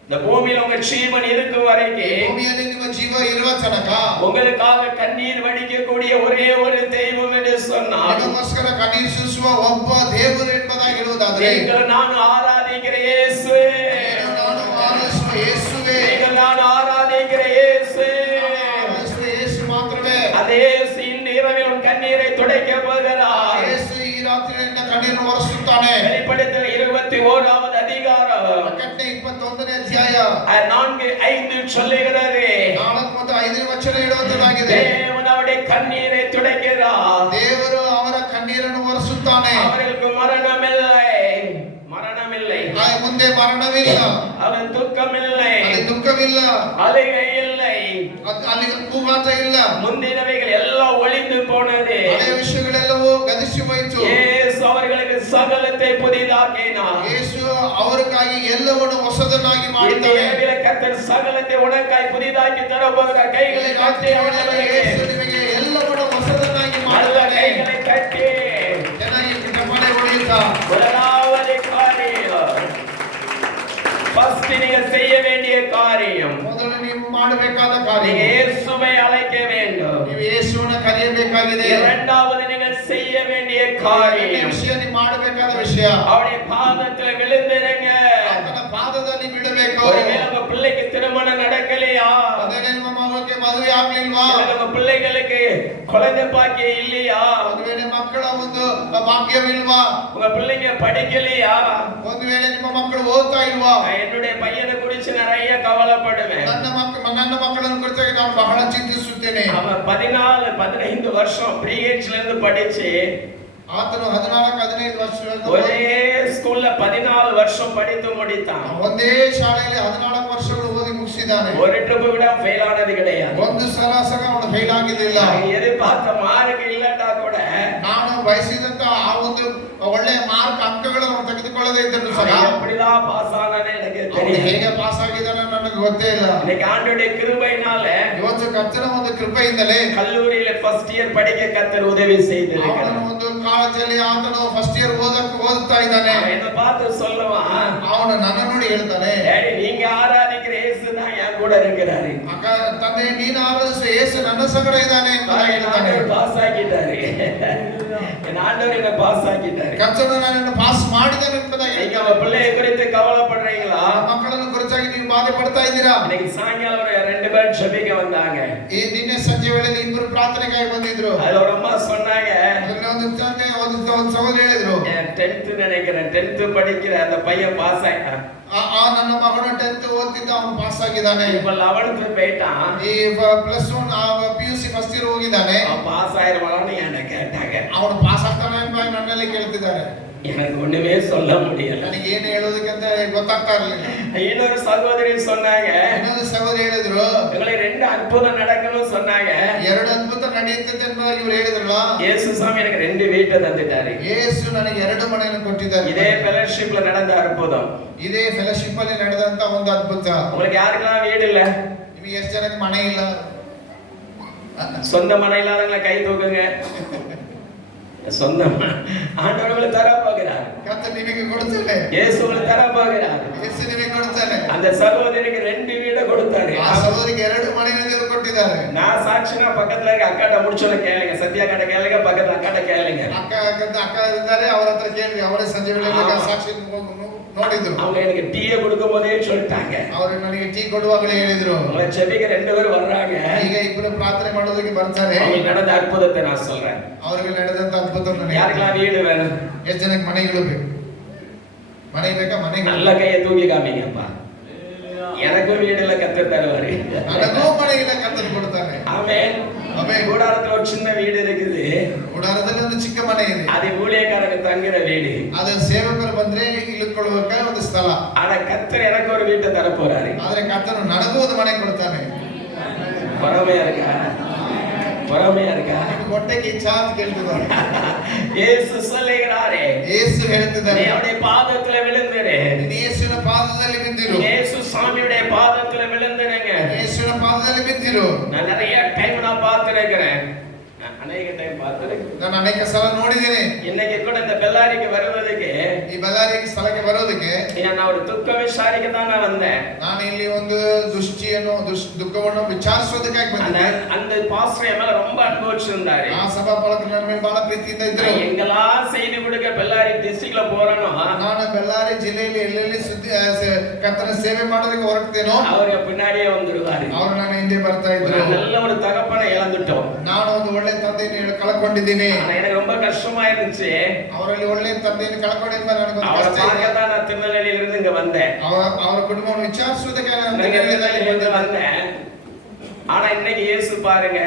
இந்த பூமியில உங்க ஜீவன் இருக்கும் வரைக்கும், ಭೂಮಿಯಲ್ಲಿ ನಿಮ್ಮ ಜೀವ ಇರುವ ತನಕ உங்களுக்காக கண்ணீர் வடிக்கக்கூடிய ஒரே ஒரு தெய்வம் என்று சொன்னார். ನಿಮಗೋಸ್ಕರ ಕಣ್ಣೀರು ಸುರಿಸುವ ಒಬ್ಬ ದೇವರು ಎಂಬುದಾಗಿ ಹೇಳುವುದಾದರೆ, நீங்கள் நான் ஆராதிக்கிற இயேசு, ನಾನು ಆರಾಧಿಸುವ ಯೇಸುವೇ, நீங்கள் நான் ஆராதிக்கிற இயேசு, ಆರಾಧಿಸುವ ಯೇಸು ಮಾತ್ರವೇ. அதே இயேசு இந்த இரவில் உன் கண்ணீரை துடைக்க போகிறார். ಯೇಸು ಈ ರಾತ್ರಿ ನಿನ್ನ ಕಣ್ಣೀರನ್ನು ಒರೆಸುತ್ತಾನೆ. வெளிப்படுத்தல் 21வது அதிகாரம் ಪ್ರಕಟಣೆ 21ನೇ ಅಧ್ಯಾಯ 4:5 சொல்லுகிறது. 4 ಮತ್ತು 5ನೇ ವಚನ ಹೇಳುವಂತದ್ದಾಗಿದೆ. தேவன் அவருடைய கண்ணீரை துடைக்கிறார். ದೇವರು ಅವರ ಕಣ್ಣೀರನ್ನು ಒರೆಸುತ್ತಾನೆ. அவர்களுக்கு மரணமில்லை, மரணமில்லை, ಮುಂದೆ ಮರಣವಿಲ್ಲ, அவன் துக்கமில்லை, ಅಲ್ಲಿ ದುಃಖವಿಲ್ಲ, அழுகை இல்லை, ಅಲ್ಲಿ ಕೂಗಾಟ ಇಲ್ಲ. முந்தினவைகள் எல்லாம் ஒளிந்து போனது. ಹಳೆಯ ವಿಷಯಗಳೆಲ್ಲವೂ ಗತಿಸಿ ಹೋಯಿತು. இயேசு அவர்களுக்கு சகலத்தை புதிதாக்கினார். ಯೇಸು ಅವರಿಗಾಗಿ ಎಲ್ಲವನ್ನು ಹೊಸದನ್ನಾಗಿ ಮಾಡಿದ್ದಾನೆ. இந்த கர்த்தர் சகலத்தை உனக்காய் புதிதாக்கி தரப்போகிற கைகளை காட்டி அவர்களுக்கு ಯೇಸು ನಿಮಗೆ ಎಲ್ಲವನ್ನು ಹೊಸದನ್ನಾಗಿ நல்ல ಮಾಡಿದ್ದಾನೆ. கைகளை கட்டி ಚೆನ್ನಾಗಿ ಚಪ್ಪಾಳೆ ಹೊಡೆಯುತ್ತಾ, முதலாவது காரியம், ஃபர்ஸ்ட் நீங்க செய்ய வேண்டிய காரியம், ಮೊದಲು ನೀವು ಮಾಡಬೇಕಾದ ಕಾರ್ಯ, நீங்க இயேசுவை அழைக்க வேண்டும். ನೀವು ಯೇಸುವನ್ನು ಕರೆಯಬೇಕಾಗಿದೆ. இரண்டாவது நீங்கள் செய்ய வேண்டிய காரியம், ವಿಷಯ ನೀವು ಮಾಡಬೇಕಾದ ವಿಷಯ, அவருடைய பாதத்தில் விழுந்திருங்க. ಆತನ ಪಾದದಲ್ಲಿ ಬಿಡಬೇಕು. ஒருவேளை உங்க பிள்ளைக்கு திருமணம் நடக்கலையா? ಅದೇ ನಿಮ್ಮ ಮಗುವಿಗೆ ಮದುವೆ ಆಗ್ಲಿಲ್ವಾ? இல்ல உங்க பிள்ளைகளுக்கு குழந்தை பாக்கியம் இல்லையா? ಒಂದು ವೇಳೆ ಮಕ್ಕಳ ಒಂದು ಭಾಗ್ಯವಿಲ್ವಾ? உங்க பிள்ளைங்க படிக்கலையா? ಒಂದು ವೇಳೆ ನಿಮ್ಮ ಮಕ್ಕಳು ಓದ್ತಾ ಇಲ್ವಾ? நான் என்னுடைய பையனை குறிச்சு நிறைய கவலைப்படுவேன். ನನ್ನ ಮಕ್ಕಳನ್ನು ಕುರಿತಾಗಿ ನಾನು ಬಹಳ ಚಿಂತಿಸುತ್ತೇನೆ. அவன் 14-15 வருஷம் ப்ரீஹெச்ல இருந்து படிச்சு ಆತನು 14-15 ವರ್ಷ ஒரே ஸ்கூல்ல 14 வருஷம் படித்து முடித்தான். ಒಂದೇ ಶಾಲೆಯಲ್ಲಿ 14 ವರ್ಷಗಳು ಓದಿ ಮುಗಿಸಿದ್ದಾನೆ. ஒரு ட்ரிப் கூட ஃபெயில் ஆனது கிடையாது. ಒಂದು ಸಲ ಸಹ ಅವನು ಫೇಲ್ ಆಗಿದ್ದಿಲ್ಲ. எதிர்பார்த்த மார்க் இல்லட்டா கூட ನಾನು ಬಯಸಿದಂತ ಆ ಒಂದು ಒಳ್ಳೆಯ ಮಾರ್ಕ್ ಅಂಕಗಳನ್ನು ಅವನು ತೆಗೆದುಕೊಳ್ಳದೇ ಇದ್ದರೂ ಸಹ எப்படிதான் பாஸ் ஆனானே எனக்கு ಅವನು தெரியும். ಹೇಗೆ ಪಾಸ್ ಆಗಿದ್ದಾನೆ ನನಗೆ ಗೊತ್ತೇ ಇಲ್ಲ. இன்னைக்கு ஆண்டவருடைய கிருபையினால ಇವತ್ತು ಕರ್ತನ ಒಂದು ಕೃಪೆಯಿಂದಲೇ கல்லூரியில ஃபர்ஸ்ட் இயர் படிக்க கர்த்தர் உதவி செய்திருக்கிறார். ಅವನು ಒಂದು ಕಾಲೇಜಲ್ಲಿ ಆತನು ಫಸ್ಟ್ ಇಯರ್ ಓದುತ್ತಾ ಇದ್ದಾನೆ. என்ன பார்த்து சொல்லுவான், ಅವನು ನನ್ನ ನೋಡಿ ಹೇಳ್ತಾನೆ, டாடி நீங்க ஆராதிக்கிற இயேசு தான் என் கூட இருக்கிறாரு. ಅಕ್ಕ ತಂದೆ ನೀನು ಆರಾಧಿಸುವ ಯೇಸು ನನ್ನ ಸಂಗಡ ಇದ್ದಾನೆ ಎಂಬುದಾಗಿ ಹೇಳ್ತಾನೆ. பாஸ் ஆக்கிட்டாரு, என் ஆண்டவர் என்ன பாஸ் ஆக்கிட்டாரு. ಕರ್ತನು ನನ್ನನ್ನು ಪಾಸ್ ಮಾಡಿದ್ದಾನೆ ಎಂಬುದಾಗಿ நீங்க ಹೇಳ್ತಾನೆ. உங்க பிள்ளையை குறித்து கவலைப்படுறீங்களா? ಮಕ್ಕಳನ್ನು ಕುರಿತಾಗಿ ನೀವು ಬಾಧೆ ಪಡ್ತಾ ಇದ್ದೀರಾ? இன்னைக்கு சாயங்காலம் ஒரு 2 பேர் ஜெபிக்க வந்தாங்க. ಈ ನಿನ್ನೆ ಸಂಜೆ ವೇಳೆಯಲ್ಲಿ ಇಬ್ಬರು ಪ್ರಾರ್ಥನೆಗಾಗಿ ಬಂದಿದ್ರು. அதுல ஒரு அம்மா சொன்னாங்க, ಅದರಲ್ಲಿ ಒಂದು ತಂದೆ ಒಂದು ಸಹೋದರಿ ಹೇಳಿದ್ರು, 10th நினைக்கிறேன், 10th படிக்கிற அந்த பையன் பாஸ் ஆயிட்டான். ನನ್ನ ಮಗನು 10th ಓದ್ತಿದ್ದ, ಅವನು ಪಾಸ್ ಆಗಿದ್ದಾನೆ. இப்ப 11th போயிட்டான். ಈ +1 PUC ಫಸ್ಟ್ ಇಯರ್ ಹೋಗಿದ್ದಾನೆ. அவன் பாஸ் ஆயிருவான்னு என்ன கேட்டாங்க. ಅವನು ಪಾಸ್ ಆಗ್ತಾನೆ ಎಂಬ ನನ್ನಲ್ಲಿ ಕೇಳ್ತಿದ್ದಾರೆ. எனக்கு ஒண்ணுமே சொல்ல முடியல. ನನಗೆ ಏನು ಹೇಳೋದಕ್ಕಂತ ಗೊತ್ತಾಗ್ತಾ ಇರಲಿಲ್ಲ. இன்னொரு சகோதரி சொன்னாங்க, ಇನ್ನೊಂದು ಸಹೋದರಿ ಹೇಳಿದ್ರು, எங்களை 2 அற்புதம் நடக்கணும்னு சொன்னாங்க. 2 ಅದ್ಭುತ ನಡೆಯುತ್ತದೆ ಎಂಬುದಾಗಿ ಇವರು ಹೇಳಿದ್ರಲ್ಲ. இயேசு சாமி எனக்கு 2 வீட்டை தந்துட்டாரு. ಯೇಸು ನನಗೆ 2 ಮನೆಯನ್ನು ಕೊಟ್ಟಿದ್ದಾರೆ. இதே ஃபெலோஷிப்ல நடந்த அற்புதம். ಇದೇ ಫೆಲೋಶಿಪ್ ಅಲ್ಲಿ ನಡೆದಂತ ಒಂದು ಅದ್ಭುತ. உங்களுக்கு யாருக்கெல்லாம் வீடு இல்ல? ನಿಮಗೆ ಎಷ್ಟು ಜನಕ್ಕೆ ಮನೆ ಇಲ್ಲ? சொந்த மனை இல்லாதவங்களை கை தூக்குங்க. சொந்தமா ஆண்டவர் உங்களுக்கு தர போகிறார். கர்த்தர் நினைக்க கொடுத்தானே. இயேசு உங்களுக்கு தர போகிறார். இயேசு நினைக்க கொடுத்தானே. அந்த சகோதரிக்கு 2 வீடு கொடுத்தாரு. ಆ ಸಹೋದರಿಗೆ 2 ಮನೆಯನ್ನು ದೇವರು ಕೊಟ್ಟಿದ್ದಾರೆ. நான் சாட்சினா பக்கத்துல இருக்க அக்காட்ட முடிச்சோல கேளுங்க. சத்யா அக்காட்ட கேளுங்க, பக்கத்துல அக்காட்ட கேளுங்க. ಅಕ್ಕ ಇದ್ದಾರೆ, ಅವರ ಹತ್ರ ಕೇಳಿ. ಅವರೇ ಸಂಜೆ ವೇಳೆಗೆ ಸಾಕ್ಷಿ ನೋಡಿದ್ರು. அவங்க எனக்கு டீ கொடுக்கும் போதே சொல்லிட்டாங்க. ಅವರು ನನಗೆ ಟೀ ಕೊಡುವಾಗಲೇ ಹೇಳಿದ್ರು. அவங்க செபிக்க 2 பேர் வர்றாங்க. ಈಗ ಇಬ್ಬರು ಪ್ರಾರ್ಥನೆ ಮಾಡೋದಕ್ಕೆ ಬರ್ತಾರೆ. அவங்களுக்கு நடந்த அற்புதத்தை நான் சொல்றேன். ಅವರಿಗೆ ನಡೆದಂತ ಅದ್ಭುತವನ್ನು யாருக்கெல்லாம் வீடு வேணும்? ಎಷ್ಟು ಜನಕ್ಕೆ ಮನೆಗಳು ಬೇಕು? ಮನೆ ಬೇಕಾ? ಮನೆ நல்ல கையை தூக்கி காமிங்கப்பா. எனக்கும் வீடுல கர்த்தர் தருவாரு. ನನಗೂ ಮನೆயில ಕರ್ತರು ಕೊಡ್ತಾನೆ. ஆமென். ஆமென். கூடாரத்துல ஒரு சின்ன வீடு இருக்குது. ಗುಡಾರದಲ್ಲಿ ಒಂದು ಚಿಕ್ಕ ಮನೆ ಇದೆ. அது ஊழியக்காரங்க தங்குற வீடு. ಅದು ಸೇವಕರು ಬಂದ್ರೆ ಇಳಿದುಕೊಳ್ಳುವಕ್ಕೆ ಒಂದು ಸ್ಥಳ. ஆனா கர்த்தர் எனக்கு ஒரு வீட்டை தர போறாரு. ಆದ್ರೆ ಕರ್ತನು ನನಗೂ ಒಂದು ಮನೆ ಕೊಡ್ತಾನೆ. பொறாமையா இருக்கா? பொறாமையா இருக்கா? ಹೊಟ್ಟೆಗೆ ಇಚ್ಛಾ ಅಂತ ಕೇಳ್ತಿದ್ದಾರೆ. இயேசு சொல்லுகிறாரே, ಯೇಸು ಹೇಳ್ತಿದ್ದಾರೆ, நீ அவருடைய பாதத்துல விழுந்துரு. ನೀನು ಯೇಸುವಿನ ಪಾದದಲ್ಲಿ ಬಿದ್ದಿರು. இயேசு சாமியுடைய பாதத்துல விழுந்துருங்க. ಯೇಸುವಿನ ಪಾದದಲ್ಲಿ ಬಿದ್ದಿರು. நான் நிறைய டைம் நான் பார்த்திருக்கிறேன். அநேக டைம் பார்த்திருக்கேன். ನಾನು ಅನೇಕ ಸಲ ನೋಡಿದ್ದೇನೆ. இன்னைக்கு கூட இந்த பெல்லாரிக்கு வருவதுக்கு, ಈ ಬಳ್ಳಾರಿ ಸ್ಥಳಕ್ಕೆ ಬರೋದಕ್ಕೆ நான் ஒரு துக்க விசாரிக்க தான் நான் வந்தேன். ನಾನು ಇಲ್ಲಿ ಒಂದು ದುಃಖವನ್ನು ವಿಚಾರಿಸೋದಕ್ಕಾಗಿ ಬಂದಿದ್ದೆ. அந்த பாஸ்டர் என் மேல ரொம்ப அன்பு வச்சிருந்தாரு. ಆ ಸಭಾಪಾಲಕರು ನನ್ನ ಮೇಲೆ ಬಹಳ ಪ್ರೀತಿಯಿಂದ ಇದ್ರು. எங்கெல்லாம் செய்தி கொடுக்க பெல்லாரி டிஸ்ட்ரிக்ட்ல போறனோ, ನಾನು ಬೆಳ್ಳಾರಿ ಜಿಲ್ಲೆಯಲ್ಲಿ ಎಲ್ಲೆಲ್ಲಿ ಕರ್ತನ ಸೇವೆ ಮಾಡೋದಕ್ಕೆ ಹೊರಡ್ತೇನೋ ಅವರು பின்னாடியே வந்துருவாரு. ಅವರು ನನ್ನ ಹಿಂದೆ ಬರ್ತಾ ಇದ್ರು. நல்ல ஒரு தகப்பனை இழந்துட்டோம். ನಾನು ಒಂದು ಒಳ್ಳೆ ತಂದೆಯನ್ನು ಕಳ್ಕೊಂಡಿದ್ದೀನಿ. எனக்கு ரொம்ப கஷ்டமா இருந்துச்சு. ಅವರಲ್ಲಿ ಒಳ್ಳೆ ತಂದೆಯನ್ನು ಕಳ್ಕೊಂಡಿದ್ದ ನನಗೆ அவரை ಕಷ್ಟ ಇದೆ. பார்க்க நான் திருநெல்வேலியில இருந்து இங்க வந்தேன். ಅವರ ಕುಟುಂಬವನ್ನು ವಿಚಾರಿಸುವುದಕ್ಕೆ ನಾನು திருநெல்வேலியில வந்தேன். ஆனா இன்னைக்கு இயேசு பாருங்க,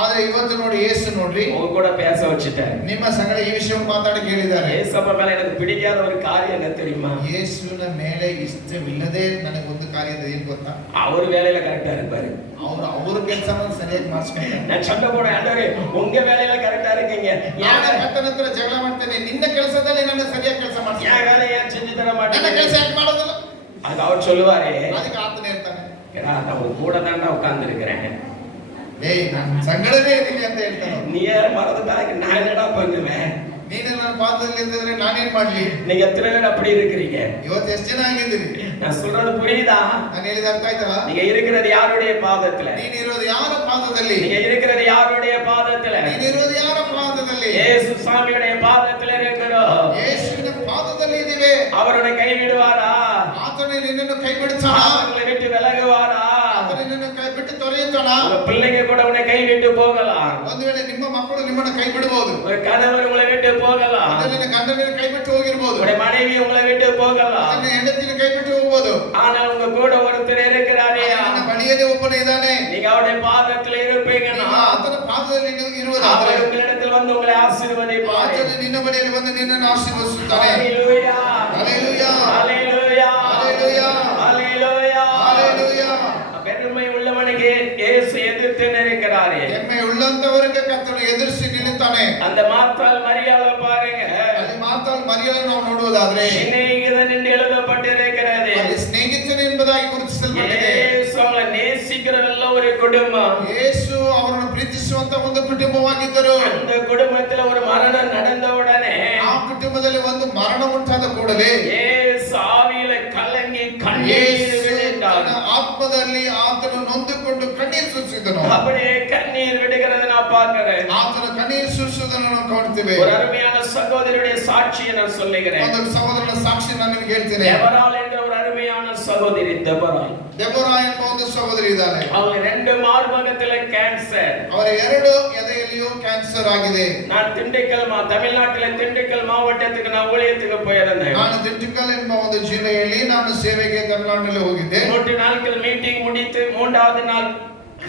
ಆದ್ರೆ ಇವತ್ತು ನೋಡಿ ಯೇಸು ನೋಡ್ರಿ உங்க கூட பேச வச்சுட்டாரு. ನಿಮ್ಮ ಸಂಗಡ ಈ ವಿಷಯವನ್ನು ಮಾತಾಡಿ ಹೇಳಿದ್ದಾರೆ. இயேசப்பா மேல எனக்கு பிடிக்காத ஒரு காரியம் என்ன தெரியுமா? ಯೇಸುವಿನ ಮೇಲೆ ಇಷ್ಟವಿಲ್ಲದೆ ನನಗೆ ಒಂದು ಕಾರ್ಯದ ಏನ್ ಗೊತ್ತಾ? அவர் வேலையில கரெக்டா இருப்பாரு. ಅವ್ರ ಕೆಲಸವನ್ನು ಸರಿಯಾಗಿ ಮಾಡಿಸ್ಕೊಂತಾರೆ. நான் சண்டை போட ஆண்டவரே, உங்க வேலையில கரெக்டா இருக்கீங்க, ನಾನು ಕರ್ತನ ಹತ್ರ ಜಗಳ ಮಾಡ್ತೇನೆ, ನಿನ್ನ ಕೆಲಸದಲ್ಲಿ ನನ್ನ ಸರಿಯಾಗಿ ಕೆಲಸ ಮಾಡ್ತೀನಿ, என் வேலையை ஏன் செஞ்சு தர ನನ್ನ மாட்டீங்க? ಕೆಲಸ ಯಾಕೆ ಮಾಡೋದಿಲ್ಲ? அது அவர் சொல்லுவாரு, ಅದಕ್ಕೆ ಆತನೇ ಇರ್ತಾನೆ, ஏடா நான் உங்க கூட தாண்டா உட்கார்ந்து இருக்கிறேன், ಏಯ್ ನನ್ನ ಸಂಗಡನೇ ಇದ್ದೀನಿ ಅಂತ ಹೇಳ್ತಾನೆ. நீ மறந்துட்டாங்க, நான் என்னடா பண்ணுவேன்? ನೀನು ನನ್ನ ಪಾದದಲ್ಲಿ ಇದ್ದಿದ್ರೆ ನಾನೇನ್ ಮಾಡ್ಲಿ? நீங்க எத்தனை பேர் அப்படி இருக்கிறீங்க? ಇವತ್ತು ಎಷ್ಟು ಜನ ಆಗಿದ್ದೀರಿ? நான் சொல்றது புரியுதா? ನಾನು ಹೇಳಿದ ಅರ್ಥ ಆಯ್ತಲ್ಲ? நீங்க இருக்கிறது யாருடைய பாதத்துல? ನೀನು ಇರೋದು ಯಾರ ಪಾದದಲ್ಲಿ? நீங்க இருக்கிறது யாருடைய பாதத்துல? ನೀನು ಇರೋದು ಯಾರ ಪಾದದಲ್ಲಿ? இயேசு சாமியுடைய பாதத்துல இருக்கிறோம். ಯೇಸುವಿನ ಪಾದದಲ್ಲಿ ಇದ್ದೀವಿ. அவருடைய ಕೈ ಬಿಡುವಾರಾ? ಆತನೇ ನಿನ್ನನ್ನು ಕೈ ಬಿಡುತ್ತಾನಾ? அவர்களை விட்டு விலகுவாரா? ಆತನೇ ನಿನ್ನನ್ನು ಕೈ ಬಿಟ್ಟು ತೊರೆಯುತ್ತಾನಾ? உங்க பிள்ளைங்க கூட உன்னை கை விட்டு போகலாம். ಒಂದು ವೇಳೆ ನಿಮ್ಮ ಮಕ್ಕಳು ನಿಮ್ಮನ್ನು ಕೈ ಬಿಡಬಹುದು. உங்க கணவர் உங்களை விட்டு போகலாம். ನಿನ್ನ ಗಂಡನನ್ನು ಕೈ ಬಿಟ್ಟು ಹೋಗಿರಬಹುದು. உங்க மனைவி உங்களை விட்டு போகலாம். ನಿನ್ನ ಹೆಂಡತಿಯನ್ನು ಕೈ ಬಿಟ್ಟು ಹೋಗಬಹುದು. ஆனால் உங்க கூட ஒருத்தர் இருக்கிறாரே, ನಿನ್ನ ಬಳಿಯಲ್ಲಿ ಒಬ್ಬನೇ ಇದ್ದಾನೆ. நீங்க அவருடைய பாதத்துல இருப்பீங்கன்னா ಆತನ ಪಾದದಲ್ಲಿ ನೀವು ಇರುವುದಾದರೆ அவர் உங்களிடத்தில் வந்து உங்களை ஆசீர்வதிப்பார். ಆತನು ನಿನ್ನ ಬಳಿಯಲ್ಲಿ ಬಂದು ನಿನ್ನನ್ನು ಆಶೀರ್ವದಿಸುತ್ತಾನೆ. ஹalleluya, ಹಲ್ಲೆಲೂಯಾ, ஹalleluya, ಹಲ್ಲೆಲೂಯಾ, ஹalleluya. ಹಲ್ಲೆಲೂಯಾ. பெருமை உள்ளவனுக்கு இயேசு எதிர்த்து நிற்கிறாரே. ಹೆಮ್ಮೆ ಉಳ್ಳಂತವರಿಗೆ ಕರ್ತನು ಎದುರಿಸಿ ನಿಲ್ಲುತ್ತಾನೆ. அந்த மாத்தாள் மரியாதை பாருங்க, ಅಲ್ಲಿ ಮಾತಾಲ್ ಮರಿಯಲು ನಾವು ನೋಡುವುದಾದ್ರೆ சிநேகிதன் என்று எழுதப்பட்டிருக்கிறது. ಅಲ್ಲಿ ಸ್ನೇಹಿತನು ಎಂಬುದಾಗಿ ಗುರುತಿಸಲ್ಪಟ್ಟಿದೆ. இயேசு அவங்களை நேசிக்கிறவல்ல ஒரு குடும்பம். ಯೇಸು ಅವರನ್ನು ಪ್ರೀತಿಸುವಂತ ಒಂದು ಕುಟುಂಬವಾಗಿದ್ದರು. அந்த குடும்பத்துல ஒரு மரணம் நடந்த உடனே ಆ ಕುಟುಂಬದಲ್ಲಿ ಒಂದು ಮರಣ ಉಂಟಾದ ಕೂಡಲೇ இயேசு ஆவியில கலங்கி கண்ணீர் விடுத்தார். ಆತ್ಮದಲ್ಲಿ ಆತನು ನೊಂದುಕೊಂಡು ಕಣ್ಣೀರು ಸುರಿಸಿದನು. அப்படியே கண்ணீர் விடுகிறத நான் பார்க்கிறேன். ಆತನು ಕಣ್ಣೀರು ಸುರಿಸುವುದನ್ನು ನಾವು ಕಾಣ್ತೇವೆ. ஒரு அருமையான சகோதரியுடைய சாட்சியை நான் சொல்லுகிறேன். ಒಂದು ಸಹೋದರನ ಸಾಕ್ಷಿ ನಾನು ನಿಮಗೆ ಹೇಳ್ತೇನೆ. தெபொராள் என்ற ஒரு அருமையான சகோதரி, தெபொராள். ದೆಬೋರಾ ಎಂಬ ಒಂದು ಸಹೋದರಿ ಇದ್ದಾಳೆ. அவங்க 2 மார்பகத்துல கேன்சர். ಅವರ 2 ಎದೆಯಲ್ಲಿಯೂ ಕ್ಯಾನ್ಸರ್ ಆಗಿದೆ. நான் தமிழ்நாட்டில திண்டுக்கல் மாவட்டத்துக்கு நான் ஊழியத்துக்கு போயிருந்தேன். ನಾನು ದಿண்டுಕಲ್ ಎಂಬ ಒಂದು ಜಿಲ್ಲೆಯಲ್ಲಿ ನಾನು ಸೇವೆಗೆ ತಮಿಳುನಾಡಿನಲ್ಲಿ ಹೋಗಿದ್ದೆ. 3 நாட்கள் மீட்டிங் முடித்து 3வது நாள்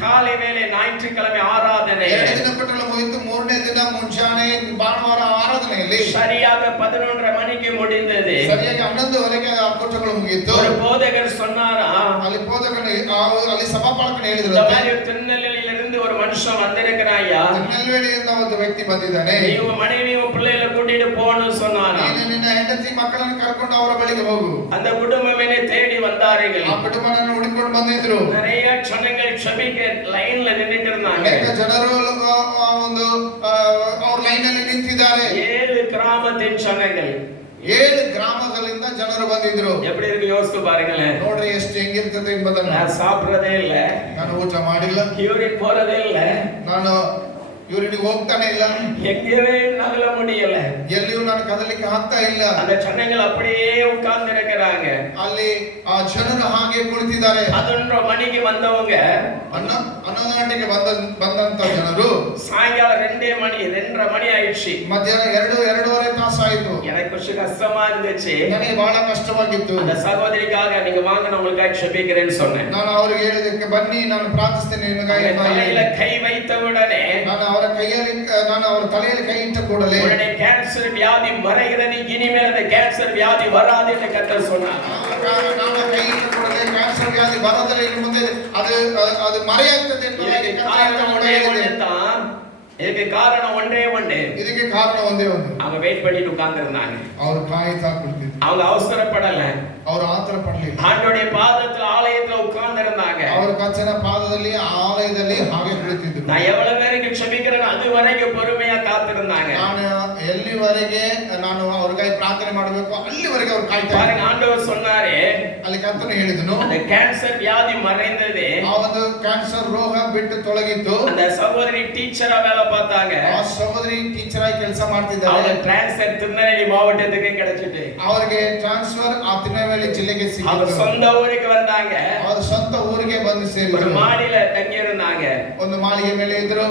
காலை வேளை ஞாயிற்றுக்கிழமை ஆராதனை. 2 ದಿನ ಕೊಟ್ಟಲು ಮುಗಿತು. 3ನೇ ದಿನ ಮುಂಜಾನೆ ಭಾನುವಾರ ಆರಾಧನೆಯಲ್ಲಿ சரியாக 11:30 மணிக்கு முடிந்தது. ಸರಿಯಾಗಿ 11:00 ಆ ಕೂಟಗಳು ಮುಗಿಯಿತು. ஒரு போதகர் சொன்னாரா, ಅಲ್ಲಿ ಬೋಧಕನು ಅಲ್ಲಿ ಸಭಾಪಾಲಕನು ಹೇಳಿದ್ರು, இந்த மாதிரி திருநெல்வேலியில இருந்து ஒரு மனுஷன் வந்திருக்கிறாயா, திருநெல்வேலிಯಿಂದ ಒಂದು ವ್ಯಕ್ತಿ ಬಂದಿದ್ದಾನೆ, நீ உங்க மனைவி உங்க பிள்ளைகளை கூட்டிட்டு போகணும்னு சொன்னாரா. ನೀನು ನಿನ್ನ ಹೆಂಡತಿ ಮಕ್ಕಳನ್ನು ಕರ್ಕೊಂಡು ಅವರ ಬಳಿಗೆ ಹೋಗು. அந்த குடும்பம் என்னை தேடி வந்தார்கள். ಆ ಕುಟುಂಬವನ್ನು ಹುಡುಕೊಂಡು ಬಂದಿದ್ರು. நிறைய ஜனங்கள் செபிக்க லைன்ல நின்னுட்டு இருந்தாங்க. ಅನೇಕ ಜನರು ಒಂದು ಅವ್ರ ಲೈನ್ ಮೇಲೆ ನಿಂತಿದ್ದಾರೆ. 7 கிராமத்தின் ஜனங்கள், 7 ಗ್ರಾಮಗಳಿಂದ ಜನರು ಬಂದಿದ್ರು. எப்படி இருக்கு யோசித்து பாருங்களேன். ನೋಡ್ರಿ ಎಷ್ಟು ಹೆಂಗಿರ್ತದೆ ಎಂಬುದನ್ನು. நான் சாப்பிடுறதே இல்ல, ನಾನು ಊಟ ಮಾಡಿಲ್ಲ, யூரின் போறதே இல்ல, ನಾನು ಯೂರಿನಿಗೆ ಹೋಗ್ತಾನೆ ಇಲ್ಲ, எங்கேயுமே நகல முடியல, ಎಲ್ಲಿಯೂ ನಾನು ಕದಲಿಕ್ಕೆ ಆಗ್ತಾ ಇಲ್ಲ. அந்த ஜனங்கள் அப்படியே உட்கார்ந்து இருக்கிறாங்க. ಅಲ್ಲಿ ಆ ಜನರು ಹಾಗೆ ಕುಳಿತಿದ್ದಾರೆ. 11 மணிக்கு வந்தவங்க 11 ಗಂಟೆಗೆ ಬಂದಂತ ಜನರು சாயங்காலம் 2:30 மணி ஆயிடுச்சு. ಮಧ್ಯಾಹ್ನ 2:30 ತಾಸು ಆಯ್ತು. எனக்கு கொஞ்சம் கஷ்டமா இருந்துச்சு. ನನಗೆ ಬಹಳ ಕಷ್ಟವಾಗಿತ್ತು. அந்த சகோதரிக்காக நீங்க வாங்க, நான் உங்களுக்காக ஜெபிக்கிறேன்னு சொன்னேன். ನಾನು ಅವರಿಗೆ ಹೇಳಿದಕ್ಕೆ ಬನ್ನಿ, ನಾನು ಪ್ರಾರ್ಥಿಸ್ತೇನೆ ನಿಮಗಾಗಿ. தலையில கை வைத்த உடனே, ನಾನು ಅವರ ತಲೆಯಲ್ಲಿ ಕೈ ಇಟ್ಟ ಕೂಡಲೇ உடனே கேன்சர் வியாதி மறைகிறது, இனிமேல் அந்த கேன்சர் வியாதி வராது என்று கர்த்தர் சொன்னார். ನಾನು ಕೈ ಇಟ್ಟ ಕೂಡಲೇ ಕ್ಯಾನ್ಸರ್ ವ್ಯಾಧಿ ಬರೋದಿಲ್ಲ, ಇನ್ನು ಮುಂದೆ ಅದು ಮರೆಯಾಗ್ತದೆ ಇದಕ್ಕೆ ಕಾರಣ ஒன்றே ஒன்று. ಇದಕ್ಕೆ ಕಾರಣ ಒಂದೇ ಒಂದು. அவங்க வெயிட் பண்ணிட்டு உட்கார்ந்து இருந்தாங்க. ಅವರು ಕಾಯ್ತಾ ಕುಳಿತಿದ್ರು. அவங்க அவசரப்படல, ಅವರು ಆತರ ಪಡಲಿಲ್ಲ. ஆண்டவருடைய பாதத்துல ஆலயத்துல உட்கார்ந்து இருந்தாங்க. ಅವರು ಕರ್ತನ ಪಾದದಲ್ಲಿ ಆಲಯದಲ್ಲಿ ಹಾಗೆ ಕುಳಿತಿದ್ರು. நான் எவ்வளவு பேருக்கு ಕ್ಷಮಿக்கிறேன் அது வரைக்கும் பொறுமையா காத்திருந்தாங்க. ನಾನು ಎಲ್ಲಿವರೆಗೆ ನಾನು ಅವರಿಗಾಗಿ ಪ್ರಾರ್ಥನೆ ಮಾಡಬೇಕು ಅಲ್ಲಿವರೆಗೆ ಅವರು ಕಾಯ್ತಾ ಇದ್ರು. பாருங்க, ஆண்டவர் சொன்னாரே, ಅಲ್ಲಿ ಕರ್ತನು ಹೇಳಿದನು, அந்த கேன்சர் வியாதி மறைந்தது. ಆ ಒಂದು ಕ್ಯಾನ್ಸರ್ ರೋಗ ಬಿಟ್ಟು ತೊಲಗಿತ್ತು. அந்த சகோதரி டீச்சரா வேலை பார்த்தாங்க. ಆ ಸಹೋದರಿ ಟೀಚರ್ ಆಗಿ ಕೆಲಸ ಮಾಡ್ತಿದ್ದಾರೆ. அவங்க டிரான்ஸ்ஃபர் திருநெல்வேலி மாவட்டத்துக்கு கிடைச்சிட்டு ಅವರಿಗೆ ಟ್ರಾನ್ಸ್ಫರ್ ಆ ತಿರುನೆಲ್ವೇಲಿ ಜಿಲ್ಲೆಗೆ அவங்க ಸಿಕ್ಕಿತು. சொந்த ஊருக்கு வந்தாங்க. ಅವರ ಸ್ವಂತ ಊರಿಗೆ ಬಂದು ஒரு ಸೇರಿದರು. மாடியில தங்கி இருந்தாங்க. ಒಂದು ಮಾಳಿಗೆ ಮೇಲೆ ಇದ್ರು.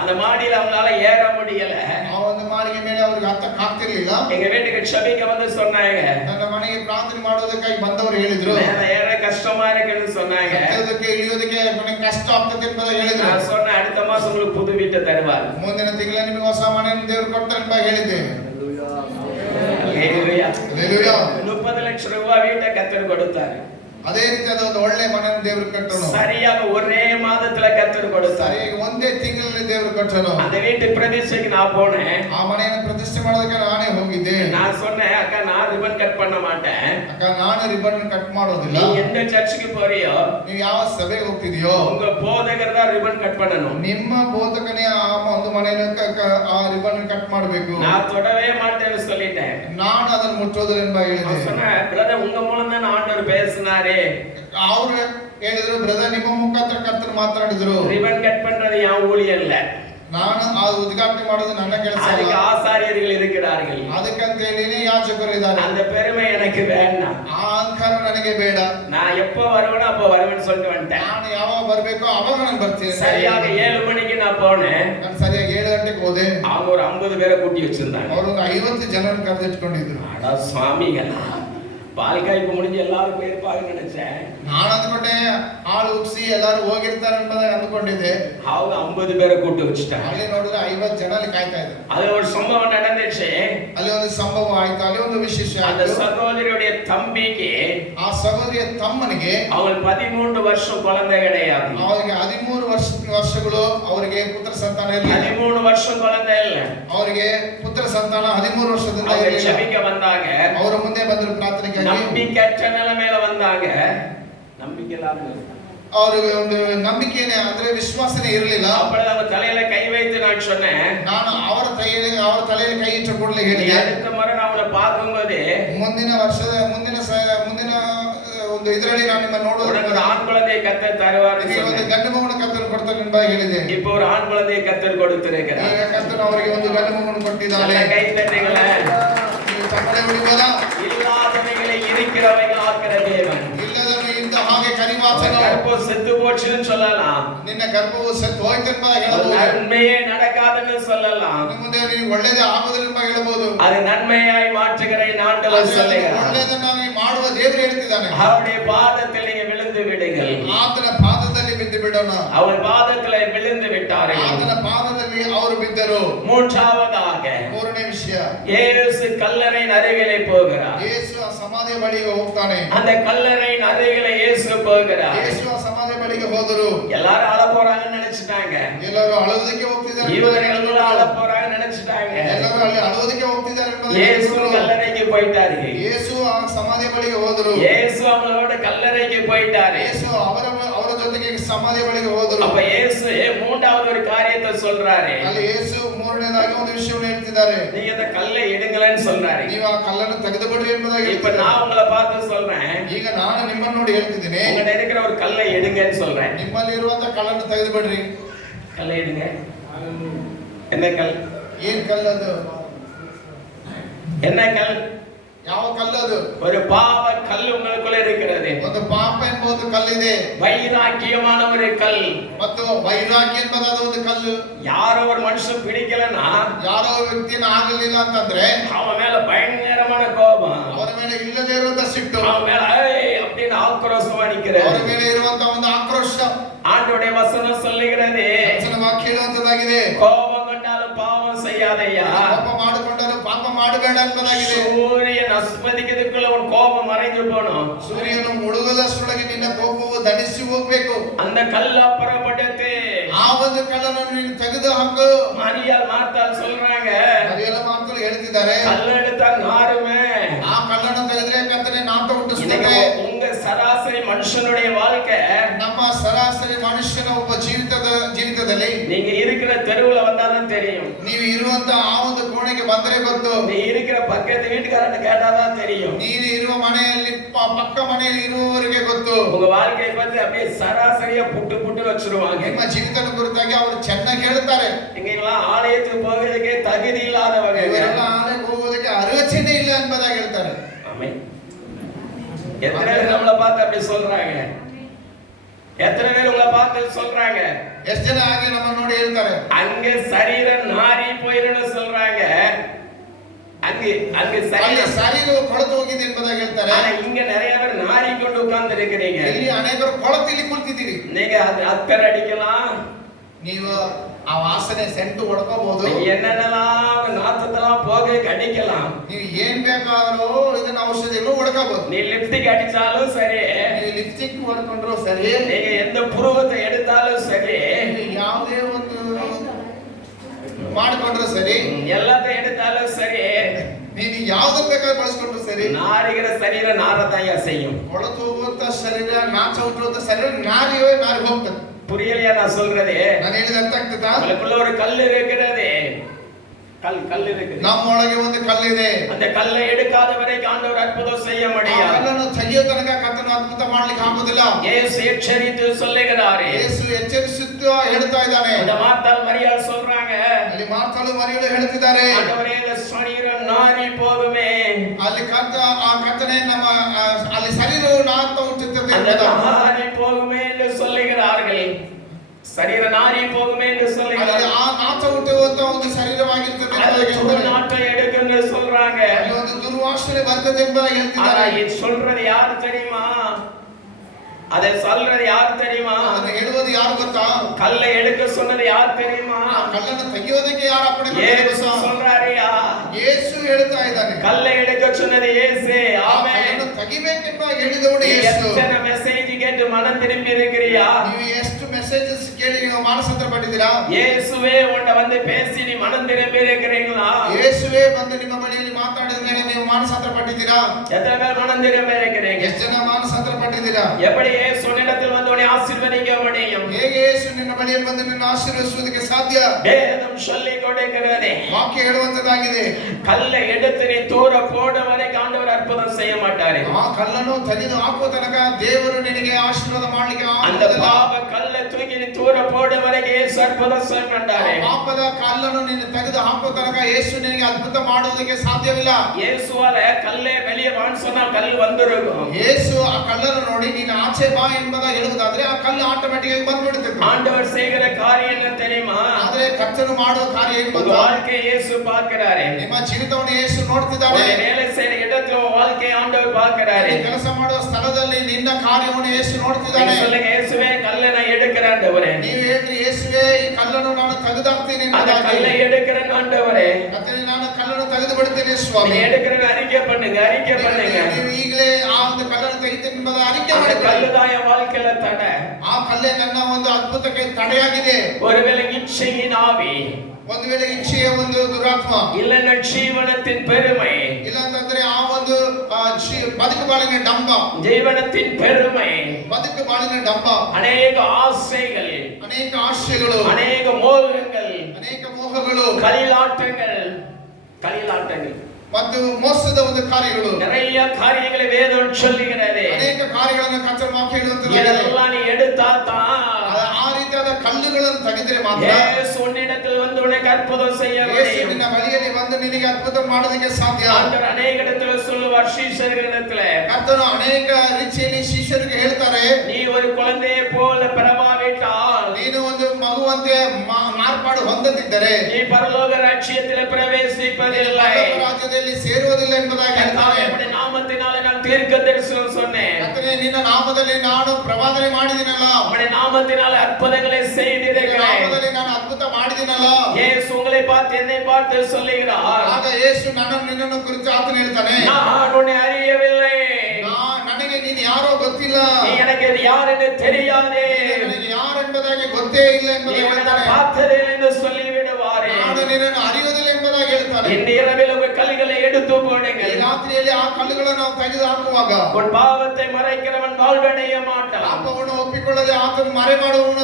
அந்த மாடியில அவங்களால ஏற முடியல. ಆ ಒಂದು ಮಾಳಿಗೆ ಮೇಲೆ ಅವ್ರಿಗೆ ಹತ್ತಕ್ಕೆ ಆಗ್ತಿರ್ಲಿಲ್ಲ. எங்க வீட்டுக்கு ಕ್ಷಮಿக்க வந்து சொன்னாங்க. ನನ್ನ ಮನೆಗೆ ಪ್ರಾರ್ಥನೆ ಮಾಡೋದಕ್ಕಾಗಿ ಬಂದವರು ಹೇಳಿದ್ರು, மேல ஏற கஷ்டமா இருக்குன்னு சொன்னாங்க. ಹತ್ತೋದಕ್ಕೆ ಇಳಿಯೋದಕ್ಕೆ ನನಗೆ ಕಷ್ಟ ಆಗ್ತದೆ ಅಂತ ಹೇಳಿದ್ರು. நான் சொன்னேன், அடுத்த மாசம் உங்களுக்கு புது வீட்டை தருவார். ಮುಂದಿನ ತಿಂಗಳ ನಿಮಗೆ ಹೊಸ ಮನೆಯನ್ನು ದೇವರು ಕೊಡ್ತಾರೆ ಅಂತ ಹೇಳಿದ್ದೆ. ஹalleluya. ಹಲ್ಲೆಲೂಯಾ. 30 லட்சம் ரூபாய் வீட்டை கர்த்தர் கொடுத்தார். ಅದೇ ರೀತಿಯಾದ ಒಂದು ಒಳ್ಳೆ ಮನೆಯನ್ನು ದೇವರು ಕಟ್ಟನು. சரியாக ஒரே மாதத்துல கர்த்தர் கொடுத்தார். ಸರಿಯಾಗಿ ಒಂದೇ ತಿಂಗಳಲ್ಲಿ ದೇವರು ಕಟ್ಟನು. அந்த வீட்டு பிரதிஷ்டைக்கு நான் போனேன். ಆ ಮನೆಯನ್ನು ಪ್ರತಿಷ್ಠೆ ಮಾಡೋದಕ್ಕೆ ನಾನೇ ಹೋಗಿದ್ದೆ. நான் சொன்னேன், அக்கா நான் ரிபன் ಕಟ್ பண்ண மாட்டேன். ಅಕ್ಕ, ನಾನು ರಿಬನ್ ಕಟ್ ಮಾಡೋದಿಲ್ಲ. நீ எந்த சர்ச்சுக்கு போறியோ, ನೀವು ಯಾವ ಸಭೆಗೆ ಹೋಗ್ತಿದೆಯೋ உங்க போதகர் தான் ரிபன் கட் பண்ணணும். ನಿಮ್ಮ ಬೋಧಕನೇ ಆ ಒಂದು ಮನೆಯನ್ನು ಆ ರಿಬನ್ ಕಟ್ ಮಾಡಬೇಕು. நான் தொடவே மாட்டேன்னு சொல்லிட்டேன். ನಾನು ಅದನ್ನು ಮುಟ್ಟೋದಿಲ್ಲ ಎಂಬ ಹೇಳಿದೆ. நான் சொன்னேன், பிரதர் உங்க மூலம் தான் ஆண்டவர் பேசினாரு. ಅವರು ಹೇಳಿದ್ರು, ಬ್ರದರ್ ನಿಮ್ಮ ಮುಖಾಂತರ ಕರ್ತರು ಮಾತನಾಡಿದ್ರು. ரிபன் கட் பண்றது என் ஊழியம் இல்ல. ನಾನು ಆ ಉದ್ಘಾಟನೆ ಮಾಡೋದು ನನ್ನ ಕೆಲಸ அதுக்கு ಅಲ್ಲ. ஆசாரியர்கள் இருக்கிறார்கள். ಅದಕ್ಕಂತ ಹೇಳಿ ಯಾಜಕರು ಇದ್ದಾರೆ. அந்த பெருமை எனக்கு வேண்டாம். ಆ ಅಹಂಕಾರ ನನಗೆ ಬೇಡ. நான் எப்ப வருவேனோ அப்ப வருவேன்னு சொல்லிட்டு வந்துட்டேன். ನಾನು ಯಾವಾಗ ಬರ್ಬೇಕೋ ಅವಾಗ ನಾನು ಬರ್ತೀನಿ. சரியாக 7 மணிக்கு நான் போனேன். ನಾನು ಸರಿಯಾಗಿ 7 ಗಂಟೆಗೆ ಹೋದೆ. அவங்க ஒரு 50 பேரை கூட்டி வச்சிருந்தாங்க. ಅವರು ಒಂದು 50 ಜನರನ್ನು ಕರೆದಿಟ್ಕೊಂಡಿದ್ರು. அட சுவாமிகளா, பால் காய்ப்பு முடிஞ்சு எல்லாரும் போயிருப்பாங்கன்னு நினைச்சேன். ನಾನು ಅಂದ್ಕೊಂಡೆ ಹಾಳು ಉಗ್ಸಿ ಎಲ್ಲಾರು ಹೋಗಿರ್ತಾರೆ ಅಂತ ಅಂದ್ಕೊಂಡಿದ್ದೆ. அவங்க 50 பேரை கூட்டி வச்சுட்டாங்க. ಅಲ್ಲಿ ನೋಡಿದ್ರೆ 50 ಜನ ಅಲ್ಲಿ ಕಾಯ್ತಾ ಇದ್ರು. அது ஒரு சம்பவம் நடந்துச்சு. ಅಲ್ಲಿ ಒಂದು ಸಂಭವ ಆಯ್ತು. ಅಲ್ಲಿ ಒಂದು ವಿಶೇಷ அந்த ಆಯ್ತು. சகோதரியுடைய தம்பிக்கு, ಆ ಸಹೋದರಿಯ ತಮ್ಮನಿಗೆ அவங்க 13 வருஷம் குழந்தை கிடையாது. ಅವರಿಗೆ 13 ವರ್ಷಗಳು ಅವರಿಗೆ ಪುತ್ರ ಸಂತಾನ ಇರಲಿಲ್ಲ. 13 வருஷம் குழந்தை இல்ல. ಅವರಿಗೆ ಪುತ್ರ ಸಂತಾನ 13 ವರ್ಷದಿಂದ அவங்க ಇರಲಿಲ್ಲ. ஜெபிக்க வந்தாங்க. ಅವರು ಮುಂದೆ ಬಂದರು ಪ್ರಾರ್ಥನೆಗಾಗಿ. நம்பிக்கையற்ற நிலைமையில வந்தாங்க. நம்பிக்கை இல்லாம ಅವರಿಗೆ ಒಂದು ನಂಬಿಕೆನೇ ಅಂದ್ರೆ ವಿಶ್ವಾಸನೇ ಇರಲಿಲ್ಲ. அப்பொழுது அவங்க தலையில கை வைத்து நான் சொன்னேன், ನಾನು ಅವರ ತಲೆಯಲ್ಲಿ ಕೈ ಇಟ್ಟ ಕೂಡಲೇ நீ ಹೇಳಿದೆ, அடுத்த முறை நான் உன்னை பார்க்கும்போது ಮುಂದಿನ ಒಂದು ಇದರಲ್ಲಿ ನಾನು ನಿಮ್ಮ உனக்கு ஒரு ನೋಡೋದು ஆண் குழந்தையை கர்த்தர் தருவார்னு ಒಂದು சொன்னேன். ಗಂಡು ಮಗನ ಕರ್ತನು ಕೊಡ್ತಾನೆ ಎಂಬ ಹೇಳಿದೆ. இப்போ ஒரு ஆண் குழந்தையை கர்த்தர் கொடுத்திருக்கிறார். ಈಗ ಕರ್ತನು ಅವರಿಗೆ ಒಂದು ಗಂಡು ಮಗನ ಕೊಟ್ಟಿದ್ದಾನೆ. நல்ல கை தட்டுங்களேன். ನೀವು ಚಪ್ಪಳೆ ಹೊಡಿಬೋದಾ? இல்லாதவைகளை இருக்கிறவைகள் ஆக்கிற தேவன். ಇಲ್ಲದನ್ನು ಇಂದ ಹಾಗೆ ಕರಿವಾತನು. கர்ப்பம் செத்து போச்சுன்னு சொல்லலாம். ನಿನ್ನ ಗರ್ಭವು ಸತ್ತು ಹೋಯ್ತೆಂಬ ஒரு ಹೇಳಬಹುದು. நன்மையே நடக்காதுன்னு சொல்லலாம். ಇನ್ನು ಮುಂದೆ ನೀವು ಒಳ್ಳೆಯದೇ ಆಗುವುದಿಲ್ಲ ಎಂಬ ಹೇಳಬಹುದು. அது நன்மையாய் மாற்றுகிற ஆண்டவர் சொல்லுகிறார். ಒಳ್ಳೆಯದನ್ನಾಗಿ ಮಾಡುವ ದೇವರು ಹೇಳ್ತಿದ್ದಾನೆ. அவருடைய பாதத்தில் நீங்க விழுந்து விடுங்கள். ಆತನ ಪಾದದಲ್ಲಿ ಬಿದ್ದು ಬಿಡೋಣ. அவர் பாதத்தில் விழுந்து விட்டார்கள். ಆತನ ಪಾದದಲ್ಲಿ ಅವರು ಬಿದ್ದರು. மூன்றாவதாக, ಮೂರನೇ ವಿಷಯ, இயேசு கல்லறையின் அருகிலே போகிறார். ಯೇಸು ಆ ಸಮಾಧಿ ಬಳಿಗೆ ಹೋಗ್ತಾನೆ. அந்த கல்லறையின் அருகிலே இயேசு போகிறார். ಯೇಸು ಆ ಸಮಾಧಿ ಬಳಿಗೆ ಹೋದರು. எல்லாரும் அழ போறாங்கன்னு நினைச்சிட்டாங்க. ಎಲ್ಲರೂ ಅಳುವುದಕ್ಕೆ ಹೋಗ್ತಿದ್ದಾರೆ. இவர்கள் அழ போறாங்கன்னு நினைச்சிட்டாங்க. ಎಲ್ಲರೂ ಅಲ್ಲಿ ಅಳುವುದಕ್ಕೆ ಹೋಗ್ತಿದ್ದಾರೆ ಎಂಬುದನ್ನು இயேசு ತಿಳಿದರು. கல்லறைக்கு போயிட்டாரு. ಯೇಸು ಆ ಸಮಾಧಿ ಬಳಿಗೆ ಹೋದರು. இயேசு அவங்களோட கல்லறைக்கு போயிட்டாரு. ಯೇಸು ಅವರ ಜೊತೆಗೆ ಸಮಾಧಿ ಬಳಿಗೆ ಹೋದರು. அப்ப இயேசு மூன்றாவது ஒரு காரியத்தை சொல்றாரு. ಅಲ್ಲಿ ಯೇಸು ಮೂರನೇದಾಗಿ ಒಂದು ವಿಷಯವನ್ನು ಹೇಳ್ತಿದ್ದಾರೆ. நீங்க அந்த கல்லை எடுங்களேன்னு சொல்றாரு. ನೀವು ಆ ಕಲ್ಲನ್ನು ತೆಗೆದು ಬಿಡ್ರಿ ಎಂಬುದಾಗಿ. இப்ப நான் உங்களை பார்த்து சொல்றேன். ಈಗ ನಾನು ನಿಮ್ಮನ್ನು ನೋಡಿ ಹೇಳ್ತಿದ್ದೀನಿ. உங்ககிட்ட இருக்கிற ஒரு கல்லை எடுங்கன்னு சொல்றேன். ನಿಮ್ಮಲ್ಲಿ ಇರುವಂತ ಕಲ್ಲನ್ನು ತೆಗೆದು ಬಿಡ್ರಿ. கல்லை எடுங்க. என்ன கல்? ಏನ್ ಕಲ್ಲದು? என்ன கல்? ಯಾವ ಕಲ್ಲದು? ஒரு பாவ கல் உங்களுக்குள்ள இருக்கிறது. ಒಂದು ಪಾಪ ಎಂಬ ಒಂದು ಕಲ್ಲಿದೆ. வைராக்கியமான ஒரு கல். ಮತ್ತು ವೈರಾಗ್ಯ ಎಂಬುದಾದ ಒಂದು ಕಲ್ಲು. யாரோ ஒரு மனுஷன் பிடிக்கலன்னா, ಯಾರೋ ವ್ಯಕ್ತಿಯನ್ನು ಆಗಲಿಲ್ಲ ಅಂತಂದ್ರೆ அவன் மேல பயங்கரமான கோபம், ಅವರ ಮೇಲೆ ಇಲ್ಲದೇ ಇರುವಂತ ಸಿಟ್ಟು, அவன் மேல ஏய் அப்படின்னு ஆக்ரோஷமா நிக்கிறார். ಅವರ ಮೇಲೆ ಇರುವಂತ ಒಂದು ಆಕ್ರೋಶ ஆண்டவருடைய வசனம் சொல்லுகிறது, ವಚನ ವಾಕ್ಯ ಹೇಳುವಂತದ್ದಾಗಿದೆ. கோபம் கொண்டாலும் பாவம் செய்யாதையா, ಪಾಪ ಮಾಡಿಕೊಂಡರೂ ಪಾಪ ಮಾಡಬೇಡ ಎಂಬುದಾಗಿದೆ. சூரியன் அஸ்மதிக்கிறதுக்குள்ள உன் கோபம் மறைஞ்சு போகணும். ಸೂರ್ಯನು ಮುಳುಗದಷ್ಟರೊಳಗೆ ನಿನ್ನ ಕೋಪವು ದಣಿಸಿ ಹೋಗ್ಬೇಕು. அந்த கல்ல புறப்பட்டு ಆ ಒಂದು ಕಲ್ಲನ್ನು ನೀನು ತೆಗೆದು ಹಾಕು. மரியாள் மார்த்தாள் சொல்றாங்க, ಅದೆಲ್ಲ ಮಾತುಗಳು ಹೇಳ್ತಿದ್ದಾರೆ. கல் எடுத்தா நாருமே, ಆ ಕಲ್ಲನ್ನು ತೆಗೆದ್ರೆ ಕರ್ತನೆ ನಾಟ ಹುಟ್ಟಿಸ್ತದೆ. இன்னைக்கு உங்க சராசரி மனுஷனுடைய வாழ்க்கை, ನಮ್ಮ ಸರಾಸರಿ ಮನುಷ್ಯನ ಒಬ್ಬ ಜೀವಿತದಲ್ಲಿ நீங்க இருக்கிற தெருவுல வந்தாதான் தெரியும். ನೀವು ಇರುವಂತ ಆ ಒಂದು ಕೋಣೆಗೆ ಬಂದರೆ ಗೊತ್ತು. நீ இருக்கிற பக்கத்து வீட்டுக்காரன் கேட்டாதான் தெரியும். ನೀನು ಇರುವ ಮನೆಯಲ್ಲಿ ಪಕ್ಕ ಮನೆಯಲ್ಲಿ ಇರುವವರಿಗೆ ಗೊತ್ತು. உங்க வாழ்க்கையை பத்தி அப்படியே சராசரியா புட்டு புட்டு வச்சிருவாங்க. ನಿಮ್ಮ ಜೀವಿತದ ಕುರಿತಾಗಿ ಅವರು ಚೆನ್ನಾಗಿ ಹೇಳ್ತಾರೆ. நீங்கெல்லாம் ஆலயத்துக்கு போகிறதுக்கே தகுதி இல்லாதவங்க, ಇವರೆಲ್ಲ ಆಲಯಕ್ಕೆ ಹೋಗೋದಕ್ಕೆ ಅರ್ಹತೆ ಇಲ್ಲ ಎಂಬುದಾಗಿ ಹೇಳ್ತಾರೆ. ஆமென். எத்தனை பேர் நம்மளை பார்த்து அப்படி சொல்றாங்க? எத்தனை பேர் உங்களை பார்த்து சொல்றாங்க? ಎಷ್ಟು ಜನ ಹಾಗೆ ನಮ್ಮನ್ನು ನೋಡಿ ಹೇಳ್ತಾರೆ. அங்க சரீரம் நாரி போயிருந்து சொல்றாங்க. அங்க ಶರೀರವು ಕೊಳತು ಹೋಗಿದೆ ಎಂಬುದಾಗಿ ಹೇಳ್ತಾರೆ. ஆனா இங்க நிறைய பேர் நாரி கொண்டு உட்கார்ந்து இருக்கிறீங்க. ಇಲ್ಲಿ ಅನೇಕರು ಕೊಳತಿಲಿ ಕುಳಿತಿದ್ದೀರಿ. நீங்க ಅತ್ತರ್ ಅಡಿக்கலாம், ನೀವು ಆ ವಾಸನೆ ಸೆಂಟು ಹೊಡ್ಕೋಬಹುದು. என்னென்னலாம் நாத்தத்தெல்லாம் போக அடிக்கலாம். ನೀವು ಏನ್ ಬೇಕಾದ್ರೂ ಇದನ್ನ ಔಷಧಿಗಳು ಹೊಡ್ಕೋಬಹುದು. நீ லிப்ஸ்டிக் அடிச்சாலும் சரி, ನೀವು ಲಿಪ್ಸ್ಟಿಕ್ ಹೊಡ್ಕೊಂಡ್ರು ಸರಿ, நீங்க எந்த புருவத்தை எடுத்தாலும் சரி, ಯಾವುದೇ ಒಂದು ಮಾಡಿಕೊಂಡ್ರು ಸರಿ, எல்லாத்தையும் எடுத்தாலும் சரி, ನೀನು ಯಾವ್ದನ್ನ ಬೇಕಾದ್ರೂ ಬಳಸ್ಕೊಂಡ್ರು ಸರಿ, நாரிகிற சரீரம் நாரதாயா செய்யும். ಕೊಳತು ಹೋಗುವಂತ ಶರೀರ, ನಾಚ ಹುಟ್ಟುವಂತ ಶರೀರ ನಾರಿ ಹೋಗ್ತದೆ. புரியலையா நான் சொல்றது? ನಾನು ಹೇಳಿದ ಅರ್ಥ ಆಗ್ತದಾ? உங்களுக்குள்ள ஒரு கல் இருக்கிறது. கல் இருக்குது. ನಮ್ಮೊಳಗೆ ಒಂದು ಕಲ್ಲಿದೆ. அந்த கல்லை எடுக்காத வரைக்கும் ஆண்டவர் அற்புதம் செய்ய முடியாது. ಕಲ್ಲನ್ನು ತೆಗೆಯೋ ತನಕ ಕರ್ತನು ಅದ್ಭುತ ಮಾಡ್ಲಿಕ್ಕೆ ಆಗುದಿಲ್ಲ. இயேசு எச்சரித்து சொல்லுகிறாரே. ಯೇಸು ಎಚ್ಚರಿಸುತ್ತಾ ಹೇಳ್ತಾ ಇದ್ದಾನೆ. அந்த மார்த்தாள் மரியாள் சொல்றாங்க, ಅಲ್ಲಿ ಮಾರ್ತಾಳು ಮರಿಯಳು ಹೇಳ್ತಿದ್ದಾರೆ, ஆண்டவரே இந்த சரீரம் நாரி போகுமே, ಅಲ್ಲಿ ಕರ್ತನೆ ನಮ್ಮ ಅಲ್ಲಿ ಶರೀರವು ನಾತ ಹುಟ್ಟುತ್ತದೆ, அந்த நாரி போகுமே என்று சொல்லுகிறார்கள். சரீர நாரி போகுமே என்று சொல்லுகிறார்கள். ಆ ನಾತ ಹುಟ್ಟುವಂತ ಒಂದು ಶರೀರವಾಗಿರ್ತದೆ, நாட்டை எடுக்குன்னு சொல்றாங்க. ಅಲ್ಲಿ ಒಂದು ದುರ್ವಾಸನೆ ಬರ್ತದೆ ಎಂಬುದಾಗಿ ಹೇಳ್ತಿದ್ದಾರೆ. இது சொல்றது யாரு தெரியுமா? அதை சொல்றது யாரு தெரியுமா? ಅದನ್ನು ಹೇಳುವುದು ಯಾರು ಗೊತ್ತಾ? கல்லை எடுக்க சொன்னது யாரு தெரியுமா? ಕಲ್ಲನ್ನು ತೆಗೆಯೋದಕ್ಕೆ ಯಾರು ಅಪ್ಪಣೆ ಯೇಸು சொல்றாரியா? ಯೇಸು ಹೇಳ್ತಾ ಇದ್ದಾನೆ. கல்லை எடுக்க சொன்னது இயேசு. ஆமென். ತೆಗಿಬೇಕೆಂಬ ಹೇಳಿದವನು ಯೇಸು. எத்தனை மெசேஜ் கேட்டு மனம் திரும்பி இருக்கிறியா? ನೀವು ಎಷ್ಟು ಮೆಸೇಜಸ್ ಕೇಳಿ ನೀವು ಮಾನಸಾಂತರ ಪಟ್ಟಿದ್ದೀರಾ? இயேசுவே உன்னை வந்து பேசி நீ மனம் திரும்பி இருக்கிறீங்களா? ಯೇಸುವೇ ಬಂದು ನಿಮ್ಮ ಬಳಿಯಲ್ಲಿ ಮಾತಾಡಿದ ಮೇಲೆ ನೀವು ಮಾನಸಾಂತರ ಪಟ್ಟಿದ್ದೀರಾ? எத்தனை பேர் மனம் திரும்பி இருக்கிறீங்க? ಎಷ್ಟು ಜನ ಮಾನಸಾಂತರ ಪಟ್ಟಿದ್ದೀರಾ? எப்படி இயேசு உன்னிடத்தில் வந்து உன்னை ஆசீர்வதிக்க முடியும்? ಹೇಗೆ ಯೇಸು ನಿನ್ನ ಬಳಿಯಲ್ಲಿ ಬಂದು ನಿನ್ನ ಆಶೀರ್ವದಿಸುವುದಕ್ಕೆ ಸಾಧ್ಯ? வேதம் சொல்லி கொடுக்கிறது. ವಾಕ್ಯ ಹೇಳುವಂತದ್ದಾಗಿದೆ. கல்லை எடுத்து நீ தூர போட வரைக்கும் ஆண்டவர் அற்புதம் செய்ய மாட்டாரு. ಆ ಕಲ್ಲನ್ನು ತೆಗೆದು ಹಾಕುವ ತನಕ ದೇವರು ನಿನಗೆ ಆಶೀರ್ವಾದ ಮಾಡಲಿಕ್ಕೆ அந்த ಆಗುವುದಿಲ್ಲ. பாவ கல்லை தூக்கி நீ தூர போட வரைக்கும் இயேசு அற்புதம் செய்ய மாட்டாரு. ಪಾಪದ ಕಲ್ಲನ್ನು ನೀನು ತೆಗೆದು ಹಾಕುವ ತನಕ ಯೇಸು ನಿನಗೆ ಅದ್ಭುತ ಮಾಡುವುದಕ್ಕೆ ಸಾಧ್ಯವಿಲ್ಲ. இயேசுவால கல்லே வெளியே வான்னு சொன்னா கல் வந்துருக்கும். ಯೇಸು ಆ ಕಲ್ಲನ್ನು ನೋಡಿ ನೀನು ಆಚೆ ಬಾ ಎಂಬುದಾಗಿ ಹೇಳುವುದಾದ್ರೆ ಆ ಕಲ್ಲು ಆಟೋಮ್ಯಾಟಿಕ್ ಆಗಿ ಬಂದ್ಬಿಡುತ್ತೆ. ஆண்டவர் செய்கிற காரியம் என்ன தெரியுமா? ಆದ್ರೆ ಕರ್ತನು ಮಾಡುವ ಕಾರ್ಯ ಏನು ಗೊತ್ತಾ? வாழ்க்கை இயேசு பார்க்கிறாரு. ನಿಮ್ಮ ಜೀವಿತವನ್ನು ಯೇಸು ನೋಡ್ತಿದ್ದಾನೆ. வேலை செய்யற இடத்துல வாழ்க்கை ஆண்டவர் பார்க்கிறாரு. ಕೆಲಸ ಮಾಡುವ ಸ್ಥಳದಲ್ಲಿ ನಿನ್ನ ಕಾರ್ಯವನ್ನು ಯೇಸು ನೋಡ್ತಿದ್ದಾನೆ. சொல்லுங்க, இயேசுவே கல்லை நான் எடுக்கிறேன் ஆண்டவரே. ನೀವು ಹೇಳ್ರಿ, ಯೇಸುವೇ ಈ ಕಲ್ಲನ್ನು ನಾನು ತೆಗೆದಾಕ್ತೀನಿ அந்த கல்லை எடுக்கிறேன் ஆண்டவரே. ಮತ್ತೆ ನಾನು ಕಲ್ಲನ್ನು ತೆಗೆದು ಬಿಡ್ತೀನಿ ಸ್ವಾಮಿ. எடுக்கிறேன் அறிக்கை பண்ணுங்க, அறிக்கை பண்ணுங்க. ನೀವು ಈಗಲೇ ಆ ಒಂದು ಕಲ್ಲನ್ನು ತೆಗಿತೀನಿ ಎಂಬುದು ಅರಿಕೆ அந்த ಮಾಡಿ. கல்லுதான் என் வாழ்க்கையில தடை. ಆ ಕಲ್ಲೇ ನನ್ನ ಒಂದು ಅದ್ಭುತಕ್ಕೆ ತಡೆಯಾಗಿದೆ. ஒருவேளை இச்சையின் ஆவி, ಒಂದು ವೇಳೆ ಇಚ್ಛೆಯ ಒಂದು ದುರಾತ್ಮ, இல்லைன்னா ಜೀವನத்தின் பெருமை, ಇಲ್ಲ ಅಂತಂದ್ರೆ ಆ ಒಂದು ಬದುಕಿನ ಬದುಕು ಬಾಳಿನ ಡಂಬ, ಜೀವನத்தின் பெருமை, ಬದುಕು ಬಾಳಿನ ಡಂಬ, ಅನೇಕ ಆಸೆಗಳು, ಅನೇಕ ಆಶಯಗಳು, ಅನೇಕ ಮೋಹங்கள், ಅನೇಕ ಮೋಹಗಳು, களிலாட்டங்கள் ಮತ್ತು ಮೋಸದ ಒಂದು ಕಾರ್ಯಗಳು, நிறைய காரியங்களை வேதம் சொல்லுகிறது. ಅನೇಕ ಕಾರ್ಯಗಳನ್ನು ಕರ್ತನ ವಾಕ್ಯ ಹೇಳುತ್ತದೆ. இதெல்லாம் நீ எடுத்தாதான் ಆ ರೀತಿಯಾದ ಕಲ್ಲುಗಳನ್ನು ತೆಗೆದರೆ ಮಾತ್ರ ಯೇಸು உன்னிடத்தில் வந்து உனக்கு அற்புதம் செய்ய ಯೇಸು முடியும். ನಿನ್ನ ಬಳಿಯಲ್ಲಿ ಬಂದು ನಿನಗೆ ಅದ್ಭುತ ಮಾಡೋದಕ್ಕೆ ಸಾಧ್ಯ. ஆண்டவர் அநேக இடத்துல சொல்லுவார் ಶಿಷ್ಯர்களிடத்துல, ಕರ್ತನು ಅನೇಕ ರೀತಿಯಲ್ಲಿ ಶಿಷ್ಯರಿಗೆ ಹೇಳ್ತಾರೆ, நீ ஒரு குழந்தையை போல பிறவாவிட்டால், ನೀನು ಒಂದು ಮಗುವಂತೆ ಮಾರ್ಪಾಡು ಹೊಂದದಿದ್ದರೆ நீ பரலோக ராஜ்யத்தில் பிரவேசிப்பதில்லை. ರಾಜ್ಯದಲ್ಲಿ ಸೇರುವುದಿಲ್ಲ ಎಂಬುದಾಗಿ ಹೇಳ್ತಾರೆ. என்னுடைய நாமத்தினால நான் தீர்க்க தரிசனம் சொன்னேன். ಕರ್ತನೇ, ನಿನ್ನ ನಾಮದಲ್ಲಿ ನಾನು ಪ್ರವಾದನೆ ಮಾಡಿದಿನಲ್ಲ, உம்முடைய நாமத்தினால அற்புதங்களை செய்திருக்கிறேன். ನಾಮದಲ್ಲಿ ನಾನು ಅದ್ಭುತ ಮಾಡಿದಿನಲ್ಲ. இயேசு உங்களை பார்த்து என்னை பார்த்து சொல்லுகிறார், ಆಗ ಯೇಸು ನಿನ್ನನ್ನು ಕುರಿತು ಆತನು ಹೇಳ್ತಾನೆ, நான் உன்னை அறியவில்லை, ನನಗೆ ನೀನು ಯಾರೋ ಗೊತ್ತಿಲ್ಲ, நீ எனக்கு யார் என்று தெரியாதே, ನನಗೆ ಯಾರು ಎಂಬುದಾಗಿ ಗೊತ್ತೇ ಇಲ್ಲ ಎಂಬುದಾಗಿ ಹೇಳ್ತಾನೆ. பார்த்ததில்லை என்று சொல்லிவிடுவாரே. ನಾನು ನಿನ್ನನ್ನು அறிಯುವುದಿಲ್ಲ ಎಂಬುದಾಗಿ ಹೇಳ್ತಾನೆ. இந்த இரவில் உங்கள் கல்லுகளை எடுத்து ಈ போடுங்கள். ರಾತ್ರಿಯಲ್ಲಿ ಆ ಕಲ್ಲುಗಳನ್ನು ನಾವು ತೆಗೆದು ಹಾಕುವಾಗ உன் பாவத்தை மறைக்கிறவன் வாழ்வடைய மாட்டான். ಪಾಪವನ್ನು ಒಪ್ಪಿಕೊಳ್ಳದೆ ಆತನು ಮರೆ ಮಾಡುವವನು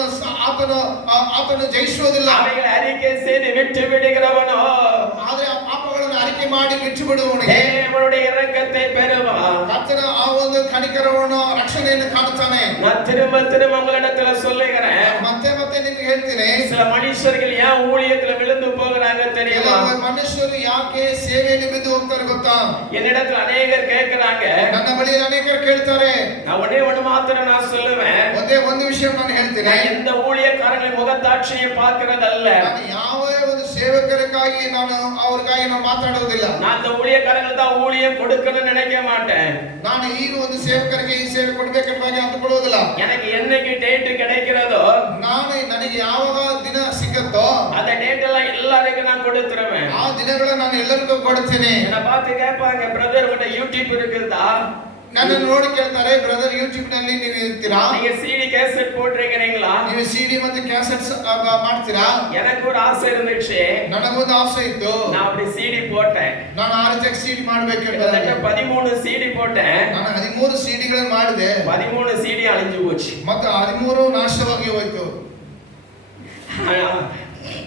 ಆತನು ಜಯಿಸುವುದಿಲ್ಲ. அவைகளை அறிக்கை செய்து விட்டு விடுகிறவனோ ಆದ್ರೆ ಆ ಪಾಪಗಳನ್ನು ಅರಿಕೆ ಮಾಡಿ ಬಿಟ್ಟು ಬಿಡುವವನಿಗೆ தேவனுடைய இரக்கத்தை பெறுவான். ಕರ್ತನ ಆ ಒಂದು ಕನಿಕರವನ್ನು ರಕ್ಷಣೆಯನ್ನು ಕಾಣುತ್ತಾನೆ. நான் திரும்ப உங்களிடத்துல சொல்லுகிறேன், ಮತ್ತೆ ಮತ್ತೆ ನಿಮ್ಗೆ ಹೇಳ್ತೀನಿ, சில மனுஷர்கள் ஏன் ஊழியத்துல விழுந்து போகிறாங்க தெரியுமா? ಕೆಲವು ಮನುಷ್ಯರು ಯಾಕೆ ಸೇವೆಯಲ್ಲಿ ಬಿದ್ದು ಹೋಗ್ತಾರೆ ಗೊತ್ತಾ? என்னிடத்துல அநேகர் கேட்கிறாங்க. ನನ್ನ ಬಳಿಯಲ್ಲಿ ಅನೇಕರು ಕೇಳ್ತಾರೆ. நான் ஒண்ணு மாத்திரம் நான் சொல்லுவேன், ಒಂದು ವಿಷಯ ನಾನು ಹೇಳ್ತೀನಿ, நான் எந்த ஊழியக்காரங்களை முகத்தாட்சியை பார்க்கிறதல்ல, ನಾನು ಯಾವ ಒಂದು ಸೇವಕರಿಗಾಗಿ ನಾನು ಅವ್ರಿಗಾಗಿ ನಾನು ಮಾತಾಡುವುದಿಲ್ಲ. நான் அந்த ஊழியக்காரங்களுக்கு தான் ஊழியம் கொடுக்கணும்னு நினைக்க மாட்டேன். ನಾನು ಈಗ ಒಂದು ಸೇವಕರಿಗೆ ಈ ಸೇವೆ ಕೊಡ್ಬೇಕೆಂಬಾಗಿ ಅಂದುಕೊಳ್ಳುವುದಿಲ್ಲ. எனக்கு என்னைக்கு டேட் கிடைக்கிறதோ, ನನಗೆ ಯಾವಾಗ ದಿನ ಸಿಗುತ್ತೋ அந்த டேட் எல்லாம் எல்லாருக்கும் நான் கொடுத்துருவேன். ಆ ದಿನಗಳ ನಾನು ಎಲ್ಲರಿಗೂ ಕೊಡ್ತೇನೆ. என்ன பார்த்து கேட்பாங்க, பிரதர் உங்க யூடியூப் இருக்குதா? ನನ್ನನ್ನು ನೋಡಿ ಕೇಳ್ತಾರೆ, ಬ್ರದರ್ ಯೂಟ್ಯೂಬ್ ನಲ್ಲಿ ನೀವು ಇರ್ತೀರಾ? நீங்க சிடி கேசட் போட்டுருக்கீங்களா? ನೀವು ಸಿಡಿ ಮತ್ತು ಕ್ಯಾಸೆಟ್ಸ್ ಮಾಡ್ತೀರಾ? எனக்கு ஒரு ஆசை இருந்துச்சு, ನನಗೊಂದು ಆಸೆ ಇತ್ತು. நான் அப்படி சிடி போட்டேன். ನಾನು ಆ ರೀತಿ ಸಿಡಿ ಮಾಡಬೇಕು. 13 சிடி போட்டேன். ನಾನು 13 ಸಿಡಿಗಳನ್ನು ಮಾಡಿದೆ. 13 சிடி அழிஞ்சு போச்சு. ಮತ್ತು 13 ನಾಶವಾಗಿ ಹೋಯ್ತು.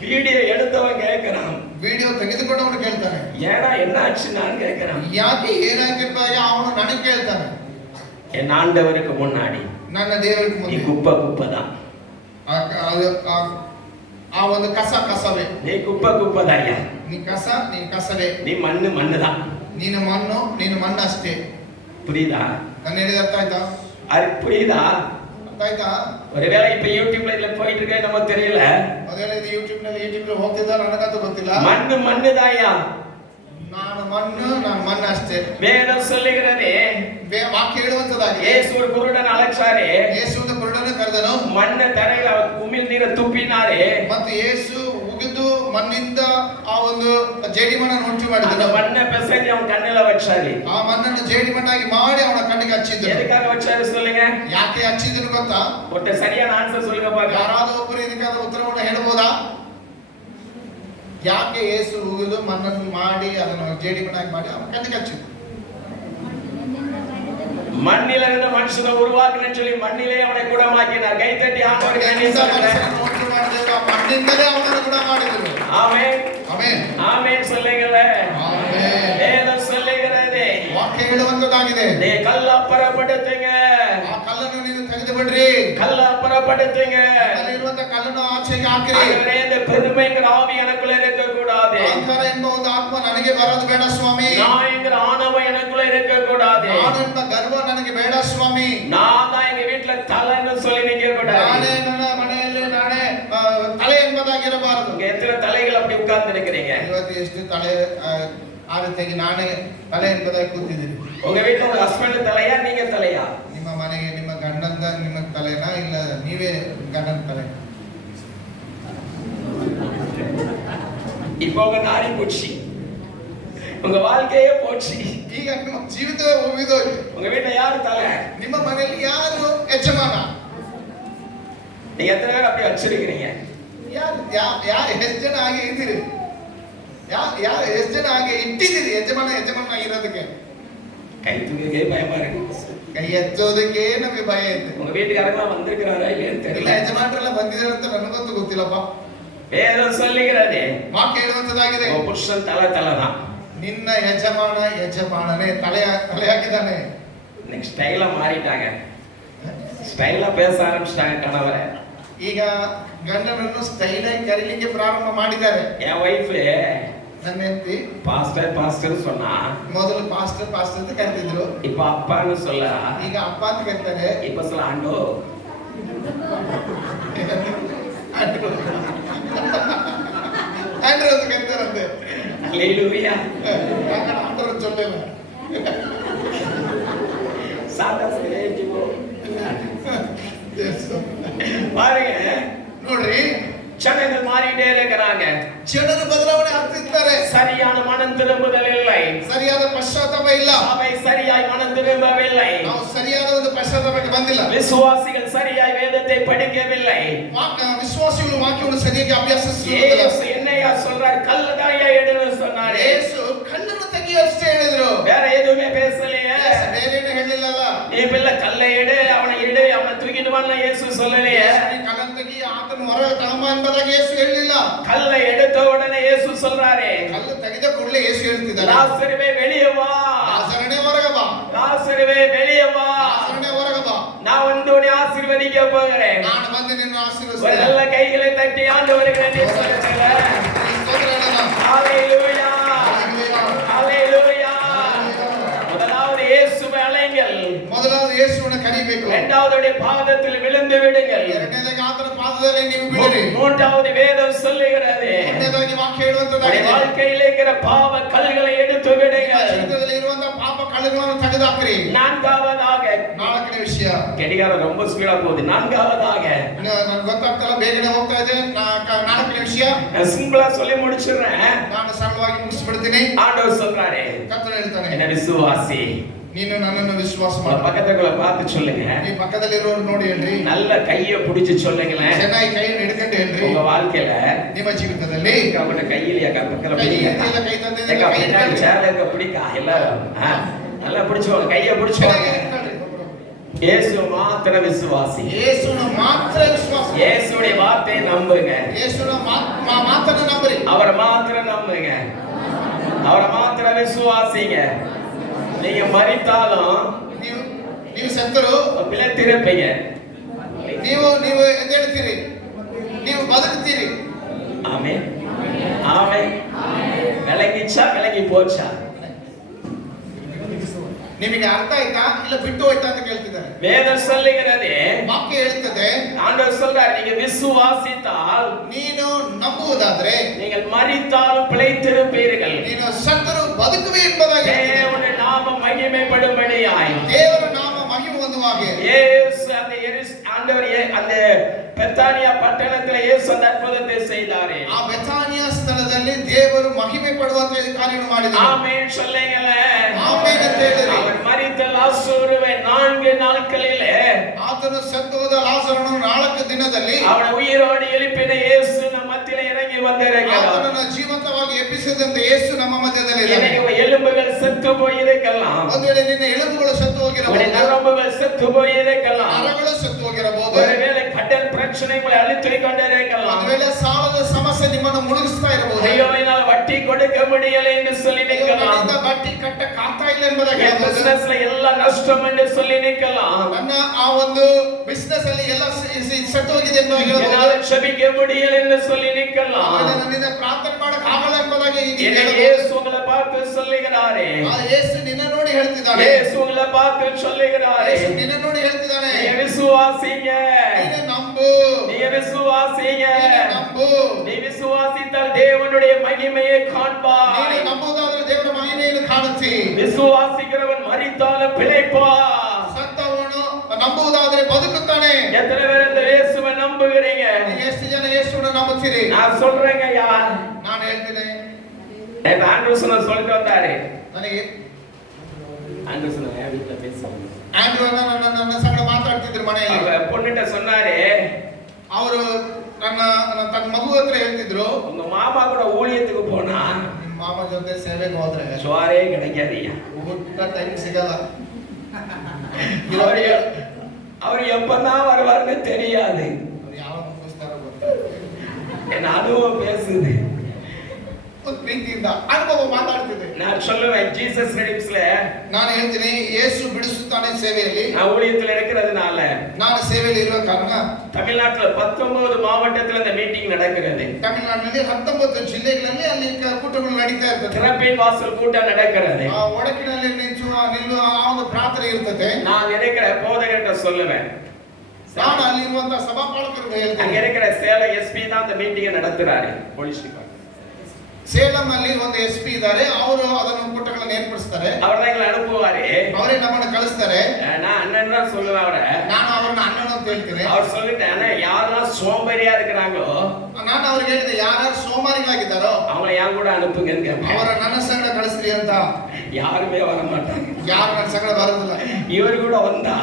வீடியோ எடுத்தவன் கேட்கிறான், ವಿಡಿಯೋ ತೆಗೆದುಕೊಂಡವನು ಕೇಳ್ತಾನೆ, ஏடா என்ன ஆச்சு நான் கேட்கிறேன். ಯಾಕೆ ಏನಾಗಿರ್ತಾರೆ ಅವನು ನನಗೆ ಕೇಳ್ತಾನೆ. என் ஆண்டவருக்கு முன்னாடி ನನ್ನ ದೇವರಿಗೆ நீ ಮುಂದೆ குப்பை தான், ಆ ಒಂದು ಕಸವೇ. நீ குப்பைதாய்யா, ನೀ ಕಸವೇ, நீ மண்ணு தான். ನೀನು ಮಣ್ಣು ಅಷ್ಟೇ. புரியுதா? ನಾನು ಹೇಳಿದ ಅರ್ಥ ಆಯ್ತಾ? அது புரியுதா? ಅರ್ಥ ಆಯ್ತಾ? ஒருவேளை இப்ப யூடியூப்ல இதுல போயிட்டு இருக்க நமக்கு தெரியல. ಅದೇಳಿ ಯೂಟ್ಯೂಬ್ ಹೋಗ್ತಿದ್ದ ನನಗಂತೂ ಗೊತ್ತಿಲ್ಲ. மண்ணுதாயா, ನಾನು ಮಣ್ಣು ಅಷ್ಟೇ. வேதம் சொல்லுகிறதே, ವಾಕ್ಯ ಹೇಳುವಂತದಾಗಿ இயேசு ஒரு குருடன் அழைச்சாரே, ಯೇಸು ಕುರುಡನ ಕರೆದನು, மண்ணை தரையில உமிழ் ನೀರ ತುಪ್ಪಿನಾರೇ, ಮತ್ತು ಯೇಸು ಉಗಿದು ಮಣ್ಣಿಂದ ಆ ಒಂದು ಜೇಡಿ ಮಣ್ಣನ್ನು ಉಂಟು ಮಾಡಿದನು. அந்த மண்ணை பிசைஞ்சு அவன் கண்ணுல வச்சாரு. ಆ ಮಣ್ಣನ್ನು ಜೇಡಿ ಮಣ್ಣಾಗಿ ಮಾಡಿ ಅವನ ಕಣ್ಣಿಗೆ ಹಚ್ಚಿದ್ರು. எதுக்காக வச்சாரு சொல்லுங்க? ಯಾಕೆ ಹಚ್ಚಿದ್ರು ಗೊತ್ತಾ? ஒருத்தர் சரியான ಆನ್ಸರ್ சொல்லுங்க பாருங்க. ಯಾರಾದರೂ ಒಬ್ಬರು ಇದಕ್ಕಾದ ಉತ್ತರವನ್ನು ಹೇಳಬಹುದಾ? ಯಾಕೆ ಯೇಸು ಉಗಿದು ಮಣ್ಣನ್ನು ಮಾಡಿ ಅದನ್ನು ಜೇಡಿ ಮಣ್ಣಾಗಿ ಮಾಡಿ ಅವನ ಕಣ್ಣಿಗೆ ಹಚ್ಚಿದ್ರು? மண்ணில இருந்த மனுஷனை உருவாக்குன்னு சொல்லி மண்ணிலே அவனை குணமாக்கினார். கை தட்டி ஆண்டவருக்கு நன்றி சொல்லுங்க. மண்ணிಂದಲೇ ಅವನನ್ನು ಗುಣ ಮಾಡಿದ್ರು. ஆமென், ಆಮೆನ್, ஆமென் சொல்லுங்களே. ಆಮೆನ್. வேதம் சொல்லுகிறது, ವಾಕ್ಯ ಹೇಳುವಂತದಾಗಿದೆ, நீ கல்லப்புறப்படுத்துங்க, ಆ ಕಲ್ಲನ್ನು ನೀವು ತೆಗೆದು ಬಿಡ್ರಿ, கல்லப்புறப்படுத்துங்க, ಅಲ್ಲಿರುವಂತ ಕಲ್ಲನ್ನು ಆಚೆಗೆ ಹಾಕಿರಿ. இந்த பெருமைங்கிற ஆவி எனக்குள்ள இருக்க கூடாது, ಅಹಂಕಾರ ಎಂಬ ಒಂದು ಆತ್ಮ ನನಗೆ ಬರೋದು ಬೇಡ ಸ್ವಾಮಿ. நான்ங்கிற ஆணவம் எனக்குள்ள இருக்க கூடாது, ನಾನು ಎಂಬ ಗರ್ವ ನನಗೆ ಬೇಡ ಸ್ವಾಮಿ. நான் தான் எங்க வீட்டுல தலைன்னு சொல்லி நிக்க கூடாது, ನಾನೇ ನನ್ನ ಮನೆಯಲ್ಲಿ ನಾನೇ ತಲೆ ಎಂಬುದಾಗಿರಬಾರದು. உங்க எத்தனை தலைகள் அப்படி உட்கார்ந்து இருக்கிறீங்க? ಇವತ್ತು ಎಷ್ಟು ತಲೆ ಆ ರೀತಿಯಾಗಿ ನಾನೇ ತಲೆ ಎಂಬುದಾಗಿ ಕೂತಿದ್ದೀರಿ. உங்க வீட்டுல உங்க ஹஸ்பண்ட் தலையா, நீங்க தலையா? ನಿಮ್ಮ ಮನೆಗೆ ನಿಮ್ಮ ಗಂಡಂದ ನಿಮ್ಮ ತಲೆನಾ, ಇಲ್ಲ ನೀವೇ ಗಂಡನ ತಲೆ? இப்போ உங்க நாடி போச்சு, உங்க வாழ்க்கையே போச்சு. ಈಗ ನಿಮ್ಮ ಜೀವಿತವೇ ಹೋಗಿದೋಯ್ತು. உங்க வீட்டுல யாரு தலை? ನಿಮ್ಮ ಮನೆಯಲ್ಲಿ ಯಾರು ಯಜಮಾನ? நீங்க எத்தனை பேர் அப்படி வச்சிருக்கிறீங்க? ಯಾರು ಎಷ್ಟು ಜನ ಹಾಗೆ ಇದ್ದೀರಿ? ಯಾರು ಎಷ್ಟು ಜನ ಹಾಗೆ ಇಟ್ಟಿದ್ದೀರಿ ಯಜಮಾನ ಆಗಿರೋದಕ್ಕೆ? கை தூக்கவே பயமா இருக்கு. ಕೈ ಎತ್ತೋದಕ್ಕೆ ನಮಗೆ ಭಯ ಇದೆ. உங்க வீட்டுக்காரங்க வந்திருக்கிறாரா இல்லையான்னு ಇಲ್ಲ தெரியல. ಯಜಮಾನರೆಲ್ಲ ಬಂದಿದ್ದಾರೆ ಅಂತ ನನಗಂತೂ ಗೊತ್ತಿಲ್ಲಪ್ಪ. வேதம் சொல்லுகிறது ವಾಕ್ಯ ಹೇಳುವಂತದಾಗಿದೆ, உன் புருஷன் தலை தான். ನಿನ್ನ ಯಜಮಾನನೇ ತಲೆ ಹಾಕಿದ್ದಾನೆ. இன்னைக்கு ஸ்டைலா மாறிட்டாங்க, ஸ்டைலா பேச ஆரம்பிச்சிட்டாங்க கணவரை. ಈಗ ಗಂಡನನ್ನು ಸ್ಟೈಲ್ ಆಗಿ ಕರೀಲಿಕ್ಕೆ ಪ್ರಾರಂಭ ಮಾಡಿದ್ದಾರೆ. என் ஒய்ஃப் ನನ್ನ ಹೆಂಡತಿ பாஸ்டர் சொன்னா, ಮೊದಲು ಪಾಸ್ಟರ್ ಅಂತ ಕರೀತಿದ್ರು, இப்ப அப்பான்னு சொல்ல, ಈಗ ಅಪ್ಪ ಅಂತ ಕರೀತಾರೆ. இப்ப சொல்ல ஆண்டோ. ಆಂಡ್ರೂ ಅಂತ ಕರೀತಾರಂತೆ. அல்லேலூயா. ಆಂಡ್ರೂ சொல்லிಲ್ಲ. சாதாரண ஜீவோ. பாருங்க, ನೋಡ್ರಿ, ஜனங்கள் மாறிட்டே இருக்கிறாங்க. ಜನರು ಬದಲಾವಣೆ ಆಗ್ತಿದ್ದಾರೆ. சரியான மனம் திரும்புதல் இல்லை, ಸರಿಯಾದ ಪಶ್ಚಾತ್ತಾಪ ಇಲ್ಲ. சபை சரியாய் மனம் திரும்பவில்லை, ನಾವು ಸರಿಯಾದ ಒಂದು ಪಶ್ಚಾತ್ತಾಪಕ್ಕೆ ಬಂದಿಲ್ಲ. விசுவாசிகள் சரியாய் வேதத்தை படிக்கவில்லை. ವಿಶ್ವಾಸಿಗಳು ವಾಕ್ಯವನ್ನು ಸರಿಯಾಗಿ ಅಭ್ಯಾಸಿಸುವುದಿಲ್ಲ. ಯೇಸು என்னையா சொல்றார்? கல்லதாயா எடுன்னு சொன்னாரு. ಯೇಸು ಕಲ್ಲನ್ನು ತೆಗೆಯಷ್ಟೇ ಹೇಳಿದ್ರು, வேற எதுவுமே பேசலையே. ಬೇರೆ ಏನು ಹೇಳಿಲ್ಲಲ್ಲ. நீ பிள்ளை கல்லை எடு, அவனை தூக்கிட்டு வான்னு இயேசு சொல்லலையே. ಕಲ್ಲನ್ನು ತೆಗಿ, ಆತನು ಹೊರಗೆ ತಗೊಂಬ ಎಂಬುದಾಗಿ ಯೇಸು ಹೇಳಿಲ್ಲ. கல்லை எடுத்த உடனே இயேசு சொல்றாரு, ಕಲ್ಲು ತೆಗೆದ ಕೂಡಲೇ ಯೇಸು ಹೇಳ್ತಿದ್ದಾರೆ, லாசருவே வெளியே வா, ಲಾಸರನೇ ಹೊರಗೆ ಬಾ, லாசருவே வெளியே வா, ಲಾಸರನೇ ಹೊರಗೆ ಬಾ, நான் வந்து உன்னை ஆசீர்வதிக்க போகிறேன். ನಾನು ಬಂದು ನಿನ್ನ ஒரு ಆಶೀರ್ವದಿಸ್ತೇನೆ. நல்ல கைகளை தட்டி ஆண்டவருக்கு நன்றி சொல்லுங்க. ஹalleluya, ஹalleluya. முதலாவது இயேசுவை அழைங்கள், ಮೊದಲಾவது ಯೇಸುವನ್ನು ಕರಿಬೇಕು. இரண்டாவது பாதத்தில் விழுந்து விடுங்கள், ಎರಡನೇದಾಗಿ ಆತನ ಪಾದದಲ್ಲಿ ನೀವು ಬೀಳಿರಿ. மூன்றாவது வேதம் சொல்லுகிறது, ಮೂರನೇದಾಗಿ ವಾಕ್ಯ ಹೇಳುವಂತದಾಗಿದೆ, வாழ்க்கையில் இருக்கிற பாவ கல்களை எடுத்து விடுங்கள். ಜೀವಿತದಲ್ಲಿ ಇರುವಂತಹ ಪಾಪ ಕಳೆಗಳನ್ನು ತೆಗೆದುಹಾಕ್ರಿ. நான்காவதாக, ನಾಲ್ಕನೇ ವಿಷಯ, கடிகாரம் ரொம்ப ஸ்பீடா போகுது. நான்காவதாக, ನನಗೆ ಗೊತ್ತಾಗ್ತಲ್ಲ, ಬೇಗನೆ ಹೋಗ್ತಾ ಇದೆ. ನಾಲ್ಕನೇ ವಿಷಯ சிம்பிளா சொல்லி முடிச்சிடுறேன். ನಾನು ಸರಳವಾಗಿ ಮುಗಿಸ್ಬಿಡ್ತೀನಿ. ஆண்டவர் சொல்றாரு, ಕರ್ತನು ಹೇಳ್ತಾನೆ, என்ன விசுவாசி, ನೀನು ನನ್ನನ್ನು ವಿಶ್ವಾಸ உங்க ಮಾಡು. பக்கத்துல பார்த்து சொல்லுங்க, ಈ ಪಕ್ಕದಲ್ಲಿರೋರು ನೋಡಿ ಹೇಳ್ರಿ, நல்ல கைய பிடிச்சு சொல்லுங்களேன். ಚೆನ್ನಾಗಿ ಕೈಯನ್ನು ಹಿಡ್ಕೊಂಡು ಹೇಳ್ರಿ. உங்க வாழ்க்கையில ನಿಮ್ಮ ಜೀವಿತದಲ್ಲಿ அவன கையில பக்கத்துல ಕೈ பிடிக்க, ಎತ್ತಿಲ್ಲ, ಕೈ ತಂದಿದ್ದೀರ, எங்க ಕೈ பின்னாடி ಹಿಡ್ಕೊಳ್ಳಿ. சேல இருக்க பிடிக்கா எல்லாரும் நல்லா பிடிச்சுவாங்க, கைய பிடிச்சுவாங்க. ಚೆನ್ನಾಗಿ ಹಿಡ್ಕೊಳ್ಳಿ. இயேசு மாத்திர விசுவாசி, ಯೇಸುನ ಮಾತ್ರ ವಿಶ್ವಾಸ, இயேசுடைய வார்த்தையை நம்புங்க, ಯೇಸುನ ಮಾತನ್ನು ನಂಬರಿ, அவரை மாத்திர நம்புங்க, அவரை மாத்திர விசுவாசிங்க. நீங்க மரித்தாலும் ನೀವು ಸತ್ತರು பிழைத்திருப்பீங்க. ನೀವು ಎದ್ದೇಳ್ತೀರಿ, ನೀವು ಬದುಕ್ತೀರಿ. ஆமென், ஆமென். விளங்கிச்சா விளங்கி போச்சா? ನಿಮಗೆ ಅರ್ಥ ಆಯ್ತಾ ಇಲ್ಲ ಬಿಟ್ಟು ಹೋಯ್ತಾ ಅಂತ ಕೇಳ್ತಿದ್ದಾರೆ. வேதம் சொல்லுகிறது, ವಾಕ್ಯ ಹೇಳ್ತದೆ, ஆண்டவர் சொல்றார், நீங்க விசுவாசித்தால், ನೀನು ನಂಬುವುದಾದ್ರೆ, நீங்கள் மரித்தாலும் பிழைத்திருப்பீர்கள். ನೀನು ಸತ್ತರು ಬದುಕುವೆ ಎಂಬುದಾಗಿ தேவனுடைய நாமம் மகிமைப்படும்படியாய் ದೇವರ ನಾಮ ಮಹಿಮೆ ಹೊಂದುವಾಗ இயேசு ஆண்டவர் அந்த பெத்தானியா பட்டணத்துல இயேசு அந்த அற்புதத்தை செய்தாரே. ಆ ಬೆಥಾನಿಯ ಸ್ಥಳದಲ್ಲಿ ದೇವರು ಮಹಿಮೆ ಪಡುವಂತ ಕಾರ್ಯವನ್ನು ಮಾಡಿದರು. ஆமென் சொல்லுங்களேன். ಆಮೆನ್ ಅಂತ ಹೇಳಿರಿ. அவர் மரித்த லாசருவை 4 நாட்களிலே, ಆತನು ಸತ್ತು ಹೋದ ಲಾಜರನು 4 ದಿನದಲ್ಲಿ அவனை உயிரோடு எழுப்பின இயேசு ನಮ್ಮ மத்தியிலே இறங்கி வந்திருக்கிறார். ಆತನನ್ನು ಜೀವಂತವಾಗಿ ಎಬ್ಬಿಸಿದಂತ ಯೇಸು ನಮ್ಮ ಮಧ್ಯದಲ್ಲಿ ಇದ್ದಾನೆ. எனக்கு எலும்புகள் செத்து போயிருக்கலாம், ಒಂದು ವೇಳೆ ನಿನ್ನ ಎಲುಬುಗಳು ಸತ್ತು ಹೋಗಿರಬಹುದು, நரம்புகள் செத்து போயிருக்கலாம், ನರಗಳು ಸತ್ತು ಹೋಗಿರಬಹುದು, ஒருவேளை கடல் பிரச்சனை உங்களை அழுத்திக் கொண்டிருக்கலாம், ಒಂದು ವೇಳೆ ಸಾಲದ ಸಮಸ್ಯೆ ನಿಮ್ಮನ್ನು ಮುಳುಗಿಸ್ತಾ ಇರಬಹುದು, ஐயோ என்னால வட்டி கொடுக்க முடியல என்று சொல்லி நிற்கலாம், ನನ್ನಿಂದ ಬಡ್ಡಿ ಕಟ್ಟಕ್ಕಾಗ್ತಾ ಇಲ್ಲ ಎಂಬುದಾಗಿ என் பிசினஸ்ல எல்லாம் நஷ்டம் என்று சொல்லி நிற்கலாம், ನನ್ನ ಆ ಒಂದು ಬಿಸಿನೆಸ್ ಅಲ್ಲಿ ಎಲ್ಲ ಸತ್ತು ಹೋಗಿದೆ ಎಂಬುದಾಗಿ ಹೇಳಬಹುದು, என்னால ஜெபிக்க முடியல என்று சொல்லி நிற்கலாம். ನನ್ನಿಂದ ಪ್ರಾರ್ಥನೆ ಮಾಡಕ್ಕೆ ಆಗಲ್ಲ ಎಂಬುದಾಗಿ இயேசு உங்களை பார்த்து சொல்லுகிறாரே, ಆ ಯೇಸು ನಿನ್ನ ನೋಡಿ ಹೇಳ್ತಿದ್ದಾನೆ, இயேசு உங்களை பார்த்து சொல்லுகிறாரே, ಯೇಸು ನಿನ್ನ ನೋಡಿ ಹೇಳ್ತಿದ್ದಾನೆ, நீங்க விசுவாசிங்க, ನೀನು ನಂಬು, நீங்க விசுவாசிங்க, ನೀನು ನಂಬು, நீ விசுவாசித்தால் தேவனுடைய மகிமையை காண்பாய். ನೀನು ನಂಬುವುದಾದ್ರೆ ದೇವರ ಮಹಿಮೆಯನ್ನು ಕಾಣುತ್ತಿ, விசுவாசிக்கிறவன் மரித்தாலும் பிழைப்பான். ಸತ್ತವನು ನಂಬುವುದಾದ್ರೆ ಬದುಕುತ್ತಾನೆ. எத்தனை பேர் இந்த இயேசுவை நம்புகிறீங்க? ನೀವು ಎಷ್ಟು ಜನ ಯೇಸುವನ್ನು ನಂಬುತ್ತೀರಿ? நான் சொல்றேங்க ஐயா, ನಾನು ಹೇಳ್ತೇನೆ, ஆண்டர்சன் சொல்லிட்டு வந்தாரு, ನನಗೆ ஆண்டர்சன் என் வீட்டுல பேசுவாங்க, ಆಂಡ್ರೂ ನನ್ನ ಸಂಗಡ ಮಾತಾಡ್ತಿದ್ರು ಮನೆಯಲ್ಲಿ. அவ பொண்ணுட்ட சொன்னாரு, ಅವರು ತನ್ನ ಮಗು ಹತ್ರ ಹೇಳ್ತಿದ್ರು, உங்க மாமா கூட ஊழியத்துக்கு போனா ಮಾಮ ಜೊತೆ ಸೇವೆಗೆ ಹೋದ್ರೆ சோறே கிடைக்காதீங்க. ಊಟ ಟೈಮ್ ಸಿಗಲ್ಲ. அவர் எப்பதான் வருவார்னு தெரியாது. ಅವ್ರು ಯಾವಾಗ ಮುಗಿಸ್ತಾರೋ ಗೊತ್ತಿಲ್ಲ. என் அனுபவம் பேசுது. ಒಂದು ಪ್ರೀತಿಯಿಂದ ಅನುಭವ ಮಾತಾಡ್ತಿದೆ. நான் சொல்லுவேன் ஜீசஸ் ரெடிம்ஸ்ல ನಾನು ಹೇಳ್ತೀನಿ ಯೇಸು ಬಿಡಿಸುತ್ತಾನೆ ಸೇವೆಯಲ್ಲಿ நான் ஊழியத்துல இருக்கிறதுனால ನಾನು ಸೇವೆಯಲ್ಲಿ ಇರುವ ಕಾರಣ தமிழ்நாட்டுல 19 மாவட்டத்துல இந்த மீட்டிங் நடக்கிறது. ತಮಿಳುನಾಡಿನಲ್ಲಿ 19 ಜಿಲ್ಲೆಗಳಲ್ಲಿ ಅಲ್ಲಿ ಕೂಟಗಳು ನಡೀತಾ ಇರ್ತದೆ. திறப்பின் வாசல் கூட்டம் நடக்கிறது. ಆ ಒಡಕಿನಲ್ಲಿ ನಿಲ್ಲುವ ಆ ಒಂದು ಪ್ರಾರ್ಥನೆ ಇರ್ತದೆ. நான் இருக்கிற போதகர்கிட்ட சொல்லுவேன். ನಾನು ಅಲ್ಲಿರುವಂತ ಸಭಾಪಾಲಕರಿಗೆ அங்க ಹೇಳ್ತೀನಿ. இருக்கிற சேலம் எஸ்பி தான் அந்த மீட்டிங்கை நடத்துறாரு. போலீஸ் டிபார்ட்மெண்ட் ಸೇಲಂ ಅಲ್ಲಿ ಒಂದು ಎಸ್ಪಿ ಇದ್ದಾರೆ. ಅವರು ಅದನ್ನು ಕೂಟಗಳನ್ನು ಏರ್ಪಡಿಸ್ತಾರೆ. அவர் தான் எங்களை அனுப்புவாரு. ಅವರೇ ನಮ್ಮನ್ನು ಕಳಿಸ್ತಾರೆ. நான் அண்ணன் தான் சொல்லுவேன் அவரை. ನಾನು ಅವರನ್ನ ಅಣ್ಣನ ಅಂತ ಹೇಳ್ತೀನಿ. அவர் சொல்லிட்டேன் யாரெல்லாம் சோம்பேறியா இருக்கிறாங்களோ ನಾನು ಅವ್ರಿಗೆ ಹೇಳಿದೆ ಯಾರು ಸೋಮಾರಿಗಳಾಗಿದ್ದಾರೋ அவங்களை என் கூட அனுப்புங்கன்னு கேட்பேன். ಅವರ ನನ್ನ ಸಂಗಡ ಕಳಿಸ್ರಿ ಅಂತ. யாருமே வர மாட்டாங்க. ಯಾರು ನನ್ನ ಸಂಗಡ ಬರೋದಿಲ್ಲ. இவர் கூட வந்தா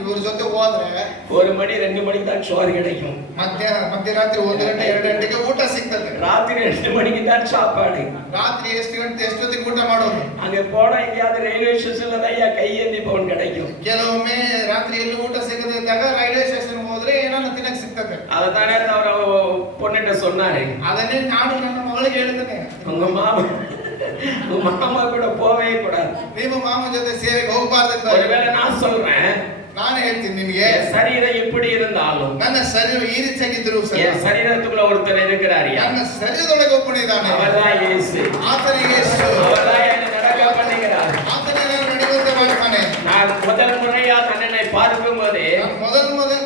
ಇವ್ರ ಜೊತೆ ಹೋದ್ರೆ 1 மணி 2 மணிக்கு தான் சோறு கிடைக்கும். ಮಧ್ಯರಾತ್ರಿ 1 ಗಂಟೆ 2 ಗಂಟೆಗೆ ಊಟ ಸಿಗ್ತದೆ. ராத்திரி 2 மணிக்கு தான் சாப்பாடு. ರಾತ್ರಿ ಎಷ್ಟು ಗಂಟೆ ಎಷ್ಟೊತ್ತಿಗೆ ಊಟ ಮಾಡೋದು. அங்க போனா எங்கேயாவது ரயில்வே ஸ்டேஷன்ல தான் கையேந்தி பவன் கிடைக்கும். ಕೆಲವೊಮ್ಮೆ ರಾತ್ರಿ ಎಲ್ಲಿ ಊಟ ಸಿಗದೆ ಇದ್ದಾಗ ರೈಲ್ವೆ ಸ್ಟೇಷನ್ ಹೋದ್ರೆ ಏನಾದ್ರು ತಿನ್ನಕ್ ಸಿಗ್ತದೆ. அதத்தானே அவர் பொண்ணுகிட்ட சொன்னாரு. ಅದನ್ನೇ ನಾನು ನನ್ನ ಮಗಳಿಗೆ ಹೇಳ್ತೇನೆ. உங்க மாமா கூட போவே கூடாது. ನಿಮ್ಮ ಮಾಮ ಜೊತೆ ಸೇವೆಗೆ ಹೋಗಬಾರ್ದು ಅಂತ. ஒருவேளை நான் சொல்றேன். ನಾನು ಹೇಳ್ತೀನಿ ನಿಮಗೆ சரீரம் எப்படி இருந்தாலும் ನನ್ನ ಶರೀರ ಈ ರೀತಿಯಾಗಿದ್ರು என் சரீரத்துக்குள்ள ஒருத்தர் இருக்கிறாரு. ನನ್ನ ಶರೀರದೊಳಗೆ ಒಬ್ಬನಿದ್ದಾನೆ. அவர்தான் இயேசு. ಆತನೇ ಯೇಸು. அவர்தான் என்னை நடக்க பண்ணுகிறார். ಆತನೇ ನಾನು ನಡೆಯುವಂತೆ ಮಾಡ್ತಾನೆ. நான் முதல் முறையா அண்ணனை பார்க்கும்போது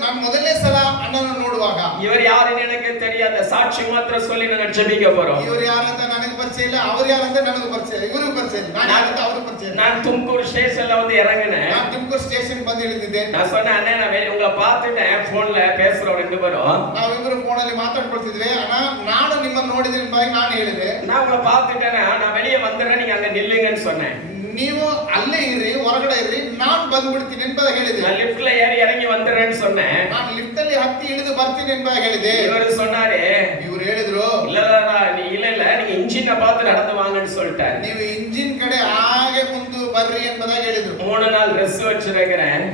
ನಾನು ಮೊದಲನೇ ಸಲ ಅಣ್ಣನ ನೋಡುವಾಗ இவர் யாருன்னு எனக்கு தெரியாத சாட்சி மாத்திரம் சொல்லி நான் ஜெபிக்க போறோம். ಇವರು ಯಾರಂತ ನನಗೆ ಪರಿಚಯ ಇಲ್ಲ. ಅವ್ರು ಯಾರಂತ ನನಗೆ ಪರಿಚಯ. ಇವ್ರಿಗೆ ಪರಿಚಯ ಇಲ್ಲ. ನಾನು ಯಾರಂತ ಅವ್ರಿಗೆ ಪರಿಚಯ ಇಲ್ಲ. நான் தும்கூர் ஸ்டேஷன்ல வந்து இறங்கினேன். ನಾನು ತುಮಕೂರು ಸ್ಟೇಷನ್ ಬಂದು ಇಳಿದಿದ್ದೆ. நான் சொன்னேன் அண்ணே நான் உங்களை பார்த்துட்டேன் போன்ல பேசுறோம் 2 பேரும். ನಾವಿಬ್ಬರು ಫೋನಲ್ಲಿ ಮಾತಾಡ್ಕೊಳ್ತಿದ್ವಿ. ಅಣ್ಣ ನಾನು ನಿಮ್ಮನ್ನು ನೋಡಿದ್ದೀನಿ ಎಂಬುದಾಗಿ ನಾನು ಹೇಳಿದೆ. நான் உங்களை பார்த்துட்டேன்னா நான் வெளியே வந்துடுறேன் நீங்க அங்க நில்லுங்கன்னு சொன்னேன். ನೀವು ಅಲ್ಲೇ ಇರ್ರಿ, ಹೊರಗಡೆ ಇರ್ರಿ, ನಾನು ಬಂದ್ಬಿಡ್ತೀನಿ ಎಂಬುದಾಗಿ ಹೇಳಿದೆ. நான் லிஃப்ட்ல ஏறி இறங்கி வந்துடுறேன்னு சொன்னேன். ನಾನು ಲಿಫ್ಟ್ ಅಲ್ಲಿ ಹತ್ತಿ ಇಳಿದು ಬರ್ತೀನಿ ಎಂಬುದಾಗಿ ಹೇಳಿದೆ. இவர் சொன்னாரு ಇವರು ಹೇಳಿದ್ರು இல்ல நீங்க இன்ஜினை பார்த்து நடந்து வாங்கன்னு சொல்லிட்டாரு. ನೀವು ಇಂಜಿನ್ ಕಡೆ ಹಾಗೆ ಮುಂದೆ ಬರ್ರಿ ಎಂಬುದಾಗಿ ಹೇಳಿದ್ರು. 3 நாள் ட்ரெஸ் வச்சிருக்கிறேன்.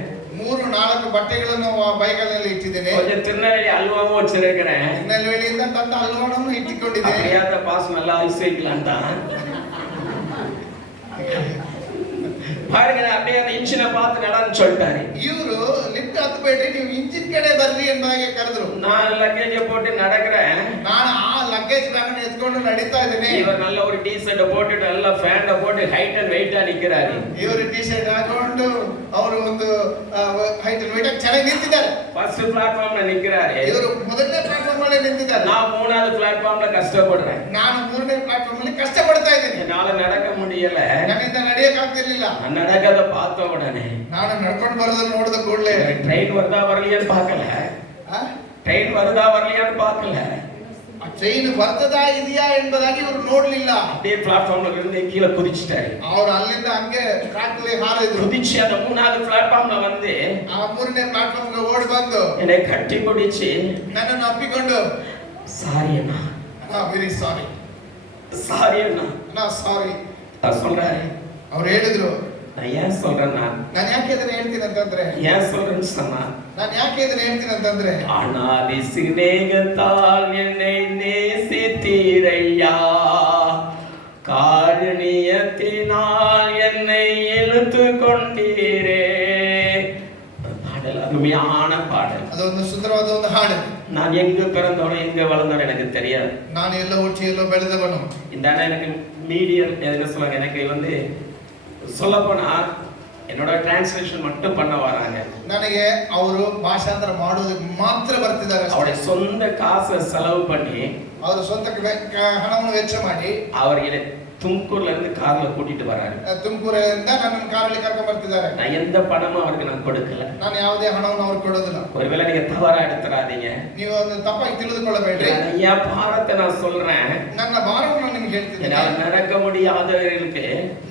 3-4 ಬಟ್ಟೆಗಳನ್ನು ಬೈಕಲ್ಲಿ ಇಟ್ಟಿದ್ದೇನೆ. கொஞ்சம் திருநெல்வேலி அல்வாவும் வச்சிருக்கிறேன். ನೆಲವೇಲಿಯಿಂದ ತಂದ ಹಲ್ವಾಣವನ್ನು ಇಟ್ಟುಕೊಂಡಿದ್ದೇನೆ. அப்படியாத பாஸ் நல்லா ஐஸ் வைக்கலாம் தான். பாருங்க அப்படியே அந்த இன்ஜினை பார்த்து நடன்னு சொல்லிட்டாரு. ಇವರು ಲಿಫ್ಟ್ ಹತ್ತಬೇಡ್ರಿ, ನೀವು ಇಂಜಿನ್ ಕಡೆ ಬರ್ರಿ ಎಂಬುದಾಗಿ ಕರೆದ್ರು. நான் லக்கேஜ போட்டு நடக்கிறேன். ನಾನು ಆ ಲಗೇಜ್ ಬ್ಯಾಗ್ ಎತ್ಕೊಂಡು ನಡೀತಾ ಇದ್ದೇನೆ. இவர் நல்ல ஒரு டி-ஷர்ட் போட்டுட்டு நல்ல ಪ್ಯಾಂಟ್ போட்டு ಹೈಟ್ ಅಂಡ್ ವೆಯ್ಟ್ ನಿಂತಿದ್ದಾರೆ. ಇವರು ಟಿ-ಶರ್ಟ್ ಹಾಕೊಂಡು ಅವರು ಒಂದು ಹೈಟ್ ಅಂಡ್ ವೆಯ್ಟ್ ಚೆನ್ನಾಗಿ ನಿಂತಿದ್ದಾರೆ. ಫಸ್ಟ್ ಪ್ಲಾಟ್ಫಾರ್ಮ್ ನಲ್ಲಿ ನಿಂತಿದ್ದಾರೆ. ಇವರು ಮೊದಲನೇ ಪ್ಲಾಟ್ಫಾರ್ಮ್ ಅಲ್ಲಿ ನಿಂತಿದ್ದಾರೆ. நான் 3வது ಪ್ಲಾಟ್ಫಾರ್ಮ್ ல ಕಷ್ಟಪಡ್றேன். ನಾನು 3ನೇ ಪ್ಲಾಟ್ಫಾರ್ಮ್ ಅಲ್ಲಿ ಕಷ್ಟಪಡ್ತಾ ಇದ್ದೇನೆ. என்னால நடக்க முடியல. ನನ್ನಿಂದ ನಡೆಯಕ್ಕೆ ಆಗ್ತಿರ್ಲಿಲ್ಲ. நடக்கத பார்த்த உடனே ನಾನು ನಡ್ಕೊಂಡು ಬರೋದನ್ನ ನೋಡಿದ ಕೂಡಲೇ ಟ್ರೈನ್ வருதா வரலையான்னு பார்க்கல. ಟ್ರೈನ್ வருதா வரலையான்னு பார்க்கல. ಟ್ರೈನ್ ಬರ್ತದಾ ಇದೆಯಾ ಎಂಬುದಾಗಿ ಇವರು ನೋಡ್ಲಿಲ್ಲ. அப்படியே பிளாட்ஃபார்ம்ல இருந்து கீழே குதிச்சிட்டாரு. ಅವರು ಅಲ್ಲಿಂದ ಹಂಗೆ ಟ್ರ್ಯಾಕ್ ಅಲ್ಲಿ ಹಾರಿದ್ರು. குதிச்சு அந்த 3வது பிளாட்ஃபார்ம்ல வந்து ಆ 3ನೇ ಪ್ಲಾಟ್ಫಾರ್ಮ್ ಗೆ ಓಡಿ ಬಂದು என்னை கட்டி பிடிச்சு ನನ್ನನ್ನು ಅಪ್ಪಿಕೊಂಡು சாரி அண்ணா, ವೆರಿ ಸಾರಿ, சாரி அண்ணா, ನಾ ಸಾರಿ சொல்றாரு. ಅವ್ರು ಹೇಳಿದ್ರು. நான் ஏன் சொல்றேன்னா ನಾನು ಯಾಕೆ ಇದನ್ನ ಹೇಳ್ತೀನಿ ಅಂತಂದ್ರೆ ஏன் சொல்றேன்னு சொன்னா ನಾನು ಯಾಕೆ ಇದನ್ನ ಹೇಳ್ತೀನಿ ಅಂತಂದ್ರೆ அனாதி சிநேகத்தால் என்னை நேசித்தீரையா, காருண்யத்தினால் என்னை இழுத்து கொண்டீரே. பாடல் அருமையான பாடல். ಅದೊಂದು ಸುಂದರವಾದ ಒಂದು ಹಾಡು. நான் எங்க பிறந்தோனோ எங்க வளர்ந்தோனோ எனக்கு தெரியாது. ನಾನು ಎಲ್ಲೋ ಹುಟ್ಟಿ ಎಲ್ಲೋ ಬೆಳೆದವನು. இந்த எனக்கு மீடியம் என்ன சொல்லுவாங்க, எனக்கு வந்து சொல்லப்போனா என்னோட டிரான்ஸ்லேஷன் மட்டும் பண்ண வராங்க. ನನಗೆ ಅವರು ಭಾಷಾಂತರ ಮಾಡೋದಕ್ಕೆ ಮಾತ್ರ ಬರ್ತಿದ್ದಾರೆ. அவருடைய சொந்த காசை செலவு பண்ணி ಅವರು ಸ್ವಂತ ಹಣವನ್ನು ವೆಚ್ಚ ಮಾಡಿ அவர் ತುಮಕೂರ್ல இருந்து கார்ல கூட்டிட்டு வராரு. ತುಮಕೂರಿಂದ ನನ್ನನ್ನು ಕಾರಲ್ಲಿ ಕರ್ಕೊಂಡು ಬರ್ತಿದ್ದಾರೆ. நான் எந்த பணமும் அவருக்கு நான் கொடுக்கல. ನಾನು ಯಾವುದೇ ಹಣವನ್ನು ಅವ್ರಿಗೆ ಕೊಡೋದಿಲ್ಲ. ஒருவேளை நீங்க தவறா எடுத்துறாதீங்க. ನೀವು ಒಂದು ತಪ್ಪಾಗಿ ತಿಳಿದುಕೊಳ್ಳಬೇಡ್ರಿ. என் பாரத்தை நான் சொல்றேன். ನನ್ನ ಭಾರವನ್ನು ನಿಮಗೆ ನಿಮ್ಗೆ ಹೇಳ್ತಿದ್ದೇನೆ, என்னால் நடக்க முடியாதவர்களுக்கு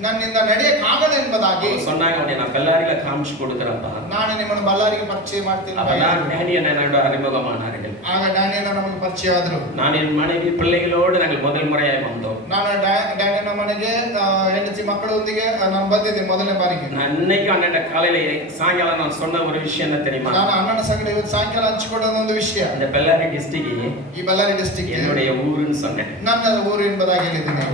ನನ್ನಿಂದ ನಡೆಯಕ್ಕಾಗಲ್ಲ ಎಂಬುದಾಗಿ அவங்க சொன்னாங்க, உன்னை நான் பெல்லாரில காமிச்சு கொடுக்குறப்பா. ನಾನು ನಿಮ್ಮನ್ನು ಬಳ್ಳಾರಿಗೆ ಪರಿಚಯ ಮಾಡ್ತೀನಿ. அப்பதான் டேனியல் என்னோட அறிமுகமானார்கள். ಆಗ ಡ್ಯಾನಿಯಲ್ ನಮಗೆ ಪರಿಚಯ ಆದರು. நான் என் மனைவி பிள்ளைகளோடு நாங்கள் முதல் முறையாக வந்தோம். ನಾನು ಡ್ಯಾನಿಯಲ್ ಮನೆಗೆ ಹೆಂಡತಿ ಮಕ್ಕಳೊಂದಿಗೆ ನಾನು ಬಂದಿದ್ದೆ ಮೊದಲನೇ ಬಾರಿಗೆ. நான் இன்னைக்கு அண்ணன் காலையில சாயங்காலம் நான் சொன்ன ஒரு விஷயம் என்ன தெரியுமா? ನಾನು ಅಣ್ಣನ ಸಂಗಡ ಇವತ್ತು ಸಾಯಂಕಾಲ ಹಂಚಿಕೊಂಡ ಒಂದು ವಿಷಯ, இந்த பெல்லாரி டிஸ்ட்ரிக்ட் ಈ ಬಳ್ಳಾರಿ ಡಿಸ್ಟ್ರಿಕ್ಟ್ என்னுடைய ஊருன்னு சொன்னேன். ನನ್ನ ಊರು ಎಂಬುದಾಗಿ ಹೇಳಿದ್ದೇನೆ.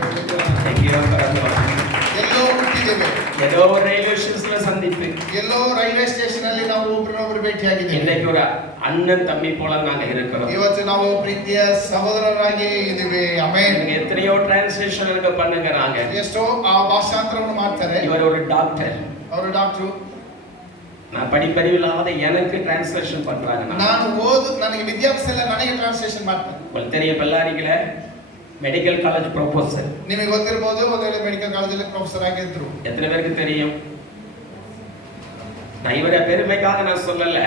எங்கேயோ பிறந்து வந்தேன். ಎಲ್ಲೋ ಹುಟ್ಟಿದ್ದೇವೆ, ஏதோ ஒரு ரயில்வே ஸ்டேஷன்ல சந்திப்பு, ಎಲ್ಲೋ ರೈಲ್ವೆ ಸ್ಟೇಷನ್ ಅಲ್ಲಿ ನಾವು ಒಬ್ಬರನ್ನೊಬ್ಬರು ಭೇಟಿಯಾಗಿದ್ದೇವೆ. இன்னைக்கு ஒரு அண்ணன் தம்பி போல நாங்க இருக்கிறோம். ಇವತ್ತು ನಾವು ಪ್ರೀತಿಯ ಸಹೋದರರಾಗಿ ಇದ್ದೀವಿ. ಆಮೆನ್. நீங்க எத்தனையோ டிரான்ஸ்லேஷன் பண்ணுங்கறாங்க. ಎಷ್ಟೋ ಆ ಭಾಷಾಂತರವನ್ನು ಮಾಡ್ತಾರೆ. இவர் ஒரு டாக்டர், ಅವರು ಡಾಕ್ಟರ್. நான் படிப்பறிவில்லாத எனக்கு டிரான்ஸ்லேஷன் பண்றாங்க. ನಾನು ನನಗೆ ವಿದ್ಯಾಭ್ಯಾಸ ಇಲ್ಲ, ನನಗೆ ಟ್ರಾನ್ಸ್ಲೇಷನ್ ಮಾಡ್ತಾರೆ. உங்களுக்கு தெரிய பெல்லாரிக்குல மெடிக்கல் காலேஜ் ப்ரொஃபசர், ನಿಮಗೆ ಗೊತ್ತಿರಬಹುದು, ಒಂದೆರಡು ಮೆಡಿಕಲ್ ಕಾಲೇಜಲ್ಲಿ ಪ್ರೊಫೆಸರ್ ಆಗಿದ್ರು. எத்தனை பேருக்கு தெரியும்? நான் இவரை பெருமைக்காக நான் சொல்லல,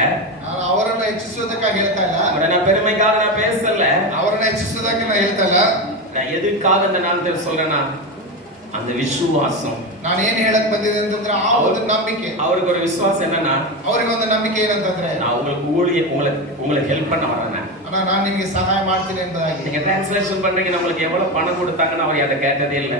ನಾನು ಅವರನ್ನ ಹೆಚ್ಚಿಸುವುದಕ್ಕಾಗಿ ಹೇಳ್ತಾ ಇಲ್ಲ, இவரை நான் பெருமைக்காக நான் பேசல, ಅವರನ್ನ ಹೆಚ್ಚಿಸುವುದಕ್ಕೆ ನಾನು ಹೇಳ್ತಾ ಇಲ್ಲ. நான் எதுக்காக இந்த நாமத்தை சொல்றேன்னா, அந்த விசுவாசம். ನಾನು ಏನು ಹೇಳಕ್ ಬಂದಿದೆ ಅಂತಂದ್ರೆ ಆ ಒಂದು ನಂಬಿಕೆ. அவருக்கு ஒரு விசுவாசம் என்னன்னா, ಅವರಿಗೆ ಒಂದು ನಂಬಿಕೆ ಏನಂತಂದ್ರೆ, நான் உங்களுக்கு ஹெல்ப் பண்ண வரேன், ಅಣ್ಣ ನಾನು ನಿಮಗೆ ಸಹಾಯ ಮಾಡ್ತೀನಿ ಎಂಬುದಾಗಿ. நீங்க டிரான்ஸ்லேஷன் பண்றீங்க, நம்மளுக்கு எவ்வளவு பணம் கொடுத்தாங்கன்னு அவர் அதை கேட்டதே இல்லை,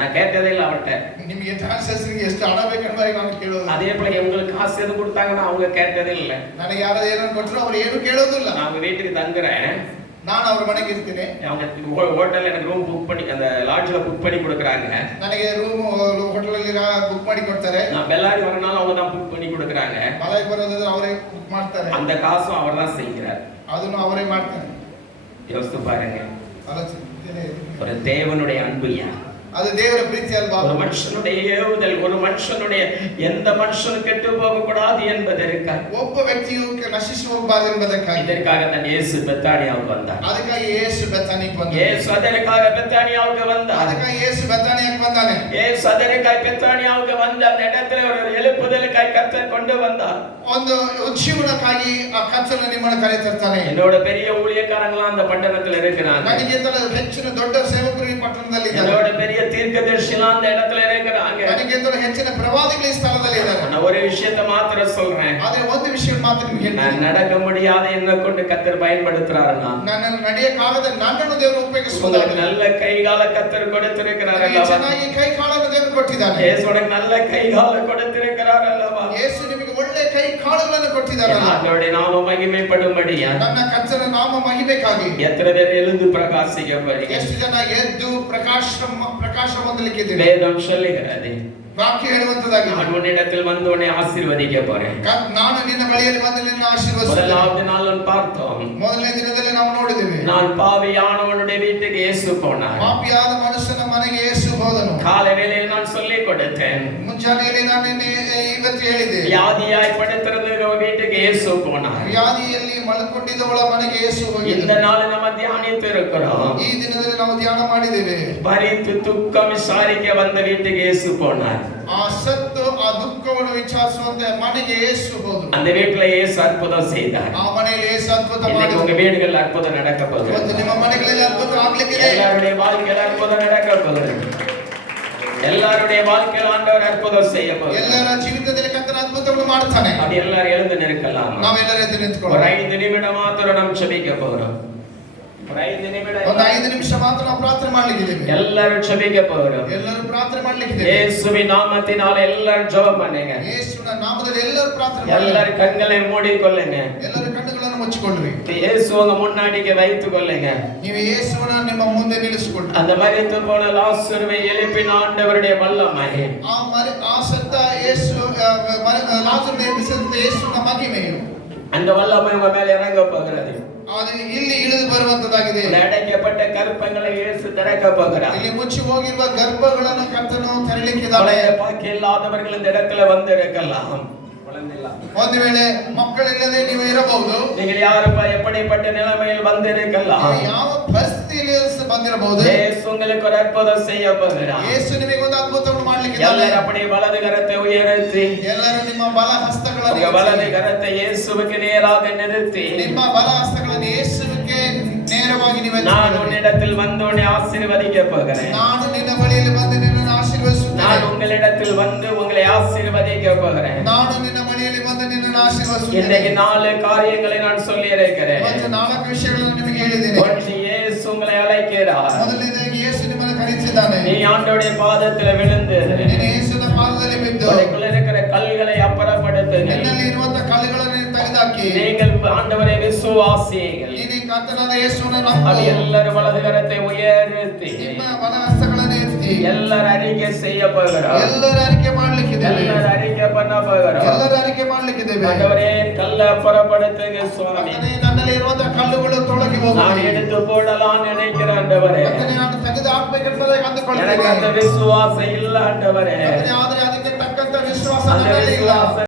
நான் கேட்டதே இல்லை அவர்கிட்ட. ನಿಮಗೆ ಟ್ರಾನ್ಸ್ಲೇಷನ್ಗೆ ಎಷ್ಟು ಹಣ ಬೇಕೆಂಬುದಾಗಿ ನಾನು ಕೇಳೋದು. அதே போல உங்களுக்கு காசு எது கொடுத்தாங்கன்னா அவங்க கேட்டதே இல்லை. ನನಗೆ ಯಾರು ಏನನ್ನು ಕೊಟ್ಟರು ಅವರು ಏನು ಕೇಳೋದಿಲ್ಲ. நான் அவங்க வீட்டுக்கு தங்குறேன், ನಾನು ಅವ್ರ ಮನೆಗೆ ಇರ್ತೀನಿ. அவங்க ஹோட்டல்ல எனக்கு ரூம் புக் பண்ணி அந்த லாட்ஜ்ல புக் பண்ணி கொடுக்குறாங்க. ನನಗೆ ರೂಮ್ ಹೋಟೆಲ್ ಅಲ್ಲಿ ಬುಕ್ ಮಾಡಿ ಕೊಡ್ತಾರೆ. நான் பெல்லாரி வரனால அவங்க தான் புக் பண்ணி கொடுக்குறாங்க. ಮಲೈ ಬರೋದಾದ್ರೆ ಅವರೇ ಬುಕ್ ಮಾಡ್ತಾರೆ. அந்த காசும் அவர் தான் செய்கிறார். ಅದನ್ನು ಅವರೇ ಮಾಡ್ತಾರೆ. யோசித்து பாருங்க, ಆಲೋಚನೆ ஒரு தேவனுடைய அன்புயா, ಅದು ದೇವರ ಪ್ರೀತಿ ಅಲ್ವಾ? ஒரு மனுஷனுடைய ஏவுதல், ஒரு மனுஷனுடைய எந்த மனுஷனும் கெட்டு போக கூடாது என்பதற்காக, ಒಬ್ಬ ವ್ಯಕ್ತಿಯು ನಶಿಸಿ ಹೋಗಬಾರದು ಎಂಬುದಕ್ಕಾಗಿ, இதற்காக தான் இயேசு பெத்தானியாவுக்கு வந்தார். ಅದಕ್ಕಾಗಿ ಯೇಸು ಬೆಥಾನಿಗೆ ಬಂದ. இயேசு அதற்காக பெத்தானியாவுக்கு வந்தார். ಅದಕ್ಕಾಗಿ ಯೇಸು ಬೆಥಾನಿಯಕ್ಕೆ ಬಂದಾನೆ. இயேசு அதற்காக பெத்தானியாவுக்கு வந்த அந்த இடத்துல ஒரு எழுப்புதலுக்காய் கர்த்தர் கொண்டு வந்தார். ಒಂದು ಉಜ್ಜೀವನಕ್ಕಾಗಿ ಆ ಕರ್ತನು ನಿಮ್ಮನ್ನು ಕರೆತರ್ತಾನೆ. என்னோட பெரிய ஊழியக்காரங்களாம் அந்த பட்டணத்துல இருக்கிறாங்க. ನನಗಿಂತಲೂ ಹೆಚ್ಚಿನ ದೊಡ್ಡ ಸೇವಕರು ಈ ಪಟ್ಟಣದಲ್ಲಿ ಇದ್ದಾರೆ. என்னோட பெரிய தீர்க்கதரிசிலாம் அந்த இடத்துல இருக்கிறாங்க. ನನಗಿಂತಲೂ ಹೆಚ್ಚಿನ ಪ್ರವಾದಿಗಳು ಈ ಸ್ಥಳದಲ್ಲಿ ಇದ್ದಾರೆ. நான் ஒரு விஷயத்தை மாத்திரம் சொல்றேன், ಆದ್ರೆ ಒಂದು ವಿಷಯ ಮಾತ್ರ ನಿಮಗೆ ಹೇಳ್ತೀನಿ, நான் நடக்க முடியாத என்ன கொண்டு கர்த்தர் பயன்படுத்துறாருன்னா, ನನ್ನನ್ನು ನಡೆಯಕ್ಕಾಗದ ನನ್ನನ್ನು ದೇವರು ಉಪಯೋಗಿಸುವುದಿಲ್ಲ. உங்களுக்கு நல்ல கைகால கர்த்தர் கொடுத்திருக்கிறார் அல்லவா? ಚೆನ್ನಾಗಿ ಕೈ ಕಾಲನ್ನು ದೇವರು ಕೊಟ್ಟಿದ್ದಾನೆ. இயேசு உனக்கு நல்ல கைகால கொடுத்திருக்கிறார் அல்லவா? ಯೇಸು ನಿಮಗೆ ಒಳ್ಳೆ ಕೈ ಕಾಲುಗಳನ್ನು ಕೊಟ್ಟಿದ್ದಾನೆ. ஆண்டவருடைய நாம மகிமைப்படும்படியா ನನ್ನ ಕರ್ತನ ನಾಮ ಮಹಿಮೆಗಾಗಿ எத்தனை பேர் எழுந்து பிரகாசிக்க போறீங்க? ಎಷ್ಟು ಜನ ಎದ್ದು ಪ್ರಕಾಶ ಹೊಂದಲಿಕ್ಕಿದ್ದೀರಿ? வேதம் சொல்லுகிறது, ವಾಕ್ಯ ಹೇಳುವಂತದಾಗಿ, நான் உன்னிடத்தில் வந்து உன்னை ஆசீர்வதிக்க போறேன். ನಾನು ನಿನ್ನ ಬಳಿಯಲ್ಲಿ ಬಂದು ನಿನ್ನ ಆಶೀರ್ವದಿಸುತ್ತೇನೆ. முதலாவது நாள் பார்த்தோம், ಮೊದಲನೇ ದಿನದಲ್ಲಿ ನಾವು ನೋಡಿದ್ದೇವೆ, நான் பாவியானவனுடைய வீட்டுக்கு இயேசு போனார். ಪಾಪಿಯಾದ ಮನುಷ್ಯನ ಮನೆಗೆ ಯೇಸು ಹೋದನು. காலை வேளையில் நான் சொல்லிக் கொடுத்தேன், ಮುಂಜಾನೆಯಲ್ಲಿ ನಾನು ಇವತ್ತು ಹೇಳಿದೆ, வியாதியாய் படுத்திருந்த வீட்டுக்கு இயேசு போனார். ವ್ಯಾಧಿಯಲ್ಲಿ ಮಲಕೊಂಡಿದ್ದವಳ ಮನೆಗೆ ಯೇಸು இந்த ಹೋಗಿದ್ದಾನೆ. நாள் நம்ம தியானித்து இருக்கிறோம். ಈ ದಿನದಲ್ಲಿ ನಾವು ಧ್ಯಾನ ಮಾಡಿದ್ದೇವೆ. பரித்து துக்கம் விசாரிக்க வந்த வீட்டுக்கு இயேசு போனார். ಆ ಸತ್ತು ಆ ದುಃಖವನ್ನು ವಿಚಾರಿಸುವಂತೆ ಮನೆಗೆ ಯೇಸು ಹೋದರು. அந்த வீட்டுல இயேசு அற்புதம் செய்தார். ಆ ಮನೆಯಲ್ಲಿ ಯೇಸು ಅದ್ಭುತ இன்னைக்கு ಮಾಡಿದರು. உங்க வீடுகள் அற்புதம் நடக்க போகுது. ಇವತ್ತು ನಿಮ್ಮ ಮನೆಗಳಲ್ಲಿ ಅದ್ಭುತ ಆಗ್ಲಿಕ್ಕಿದೆ. எல்லாருடைய வாழ்க்கையில் அற்புதம் நடக்க போகுது. எல்லாருடைய வாழ்க்கையில் ஆண்டவர் அற்புதம் செய்ய போகுது. ಎಲ್ಲರ ಜೀವಿತದಲ್ಲಿ ಕರ್ತನ ಅದ್ಭುತವನ್ನು ಮಾಡ್ತಾನೆ. அப்படி எல்லாரும் எழுந்து நிற்கலாம். ನಾವೆಲ್ಲರೂ ಎದ್ದು ஒரு ನಿಂತ್ಕೊಳ್ಳೋಣ. 5 நிமிடம் மாத்திரம் நாம் ஜெபிக்க போறோம். ஒரு 5 நிமிடம், ಒಂದು 5 ನಿಮಿಷ ಮಾತ್ರ ನಾವು ಪ್ರಾರ್ಥನೆ ಮಾಡ್ಲಿಕ್ಕಿದ್ದೇವೆ. எல்லாரும் ஜெபிக்க போறோம். ಎಲ್ಲರೂ ಪ್ರಾರ್ಥನೆ ಮಾಡ್ಲಿಕ್ಕಿದ್ದೇವೆ. இயேசுவின் நாமத்தினால எல்லாரும் ஜெபம் பண்ணுங்க. ಯೇಸುವಿನ ನಾಮದಲ್ಲಿ ಎಲ್ಲರೂ ಪ್ರಾರ್ಥನೆ ಮಾಡಿ. எல்லாரும் கண்களை மூடிக்கொள்ளுங்க. ಎಲ್ಲರೂ ಕಣ್ಣುಗಳನ್ನು ಮುಚ್ಚಿಕೊಳ್ಳ್ರಿ. இயேசு உங்க முன்னாடிக்கு வைத்துக் கொள்ளுங்க. ನೀವು ಯೇಸುವನ್ನ ನಿಮ್ಮ ಮುಂದೆ ನಿಲ್ಲಿಸಿಕೊಳ್ಳ್ರಿ. அந்த மரித்து போன லாசருவை எழுப்பின ஆண்டவருடைய வல்லமை, ಆ ಸತ್ತ ಯೇಸು ಲಾಜರನ್ನು ಎಬ್ಬಿಸಿದಂತ ಯೇಸುವಿನ ಮಹಿಮೆಯು, அந்த வல்லமை உங்க மேல இறங்க போகிறது. ಅದು ಇಲ್ಲಿ ಇಳಿದು ಬರುವಂತದಾಗಿದೆ. அடைக்கப்பட்ட கற்பங்களை இயேசு திறக்க போகிறார். ಇಲ್ಲಿ ಮುಚ್ಚಿ ಹೋಗಿರುವ ಗರ್ಭಗಳನ್ನು ಕರ್ತನು ತೆರಲಿಕ್ಕಿದ್ದಾನೆ. பாக்கி இல்லாதவர்கள் இந்த இடத்துல வந்து இருக்கலாம். ಒಂದು ವೇಳೆ ಮಕ್ಕಳಿಲ್ಲದೆ ನೀವು ಇರಬಹುದು. நீங்கள் யாருப்பா எப்படிப்பட்ட நிலைமையில் வந்திருக்கலாம், ಯಾವ ಪರಿಸ್ಥಿತಿಯಲ್ಲಿ ಬಂದಿರಬಹುದು. இயேசு உங்களுக்கு ஒரு அற்புதம் செய்ய போகிறார். ಯೇಸು ನಿಮಗೆ ಒಂದು ಅದ್ಭುತವನ್ನು ಮಾಡಲಿಕ್ಕೆ எல்லாரும் அப்படி வலது கரத்தை உயர்த்தி, ಎಲ್ಲರೂ ನಿಮ್ಮ ಬಲ ಹಸ್ತಗಳನ್ನು வலது கரத்தை இயேசுவுக்கு நேராக நிறுத்தி, ನಿಮ್ಮ ಬಲ ಹಸ್ತಗಳನ್ನು ಯೇಸುವಿಗೆ ನೇರ ವಿಷಯವಾಗಿ ನೀವು நான் ಎಚ್ಚರಿಕೆ உன்னிடத்தில் வந்து உன்னை ஆசீர்வதிக்க போகிறேன். ನಾನು ನಿನ್ನ ಬಳಿಯಲ್ಲಿ ಬಂದು ನಿನ್ನನ್ನು ಆಶೀರ್ವದಿಸುತ್ತೇನೆ. நான் உங்களிடத்தில் வந்து உங்களை ஆசீர்வதிக்க போகிறேன். ನಾನು ನಿನ್ನ ಬಳಿಯಲ್ಲಿ ಬಂದು ನಿನ್ನನ್ನು ಆಶೀರ್ವದಿಸುತ್ತೇನೆ. இன்னைக்கு 4 காரியங்களை நான் சொல்லி இருக்கிறேன். ಮತ್ತು 4 ವಿಷಯಗಳನ್ನು ನಿಮಗೆ ಹೇಳಿದ್ದೇನೆ. ஒன்று, இயேசு உங்களை அழைக்கிறார். ಮೊದಲನೇದಾಗಿ ಯೇಸು ನಿಮ್ಮನ್ನು ಕರೆಯುತ್ತಿದ್ದಾನೆ. நீ ஆண்டவருடைய பாதத்தில் விழுந்து ನೀನು ಯೇಸುವಿನ ಪಾದದಲ್ಲಿ ಬಿದ್ದು உனக்குள்ள இருக்கிற கல்களை அப்புறப்படுத்துங்க. ನಿನ್ನಲ್ಲಿ ಇರುವಂತ ಕಲ್ಲುಗಳನ್ನು ತೆಗೆದುಹಾಕಿ நீங்கள் ஆண்டவரை விசுவாசியுங்கள். ನೀನು ಕರ್ತನಾದ ಯೇಸುವನ್ನು அது ನಂಬು. எல்லாரும் வலது கரத்தை உயர்த்தி ನಿಮ್ಮ ಬಲ ಹಸ್ತಗಳನ್ನು ಎತ್ತಿ எல்லாரும் அறிக்கை செய்ய போகிறோம். ಎಲ್ಲರೂ ಅರಿಕೆ ಮಾಡ್ಲಿಕ್ಕಿದ್ದೇವೆ. எல்லாரும் அறிக்கை பண்ண போகிறோம். ಎಲ್ಲರೂ ಅರಿಕೆ ಮಾಡ್ಲಿಕ್ಕಿದ್ದೇವೆ. ஆண்டவரே கல்லை அப்புறப்படுத்துங்க சுவாமி. ಕರ್ತನೇ, ನನ್ನಲ್ಲಿ ಇರುವಂತ ಕಲ್ಲುಗಳು ತೊಲಗಿ நான் ಹೋಗಲಿ. எடுத்து போடலாம் நினைக்கிறேன் ஆண்டவரே. ಕರ್ತನೇ, ನಾನು ತೆಗೆದು ಹಾಕಬೇಕೆಂಬುದಾಗಿ எனக்கு ಅಂದುಕೊಳ್ಳುತ್ತೇನೆ. அந்த விசுவாசம் இல்ல ஆண்டவரே. ಕರ್ತನೇ, ಆದರೆ ಅದಕ್ಕೆ ತಕ್ಕಂತ ವಿಶ್ವಾಸ அந்த ನನ್ನಲ್ಲಿ ಇಲ್ಲ. விசுவாசம்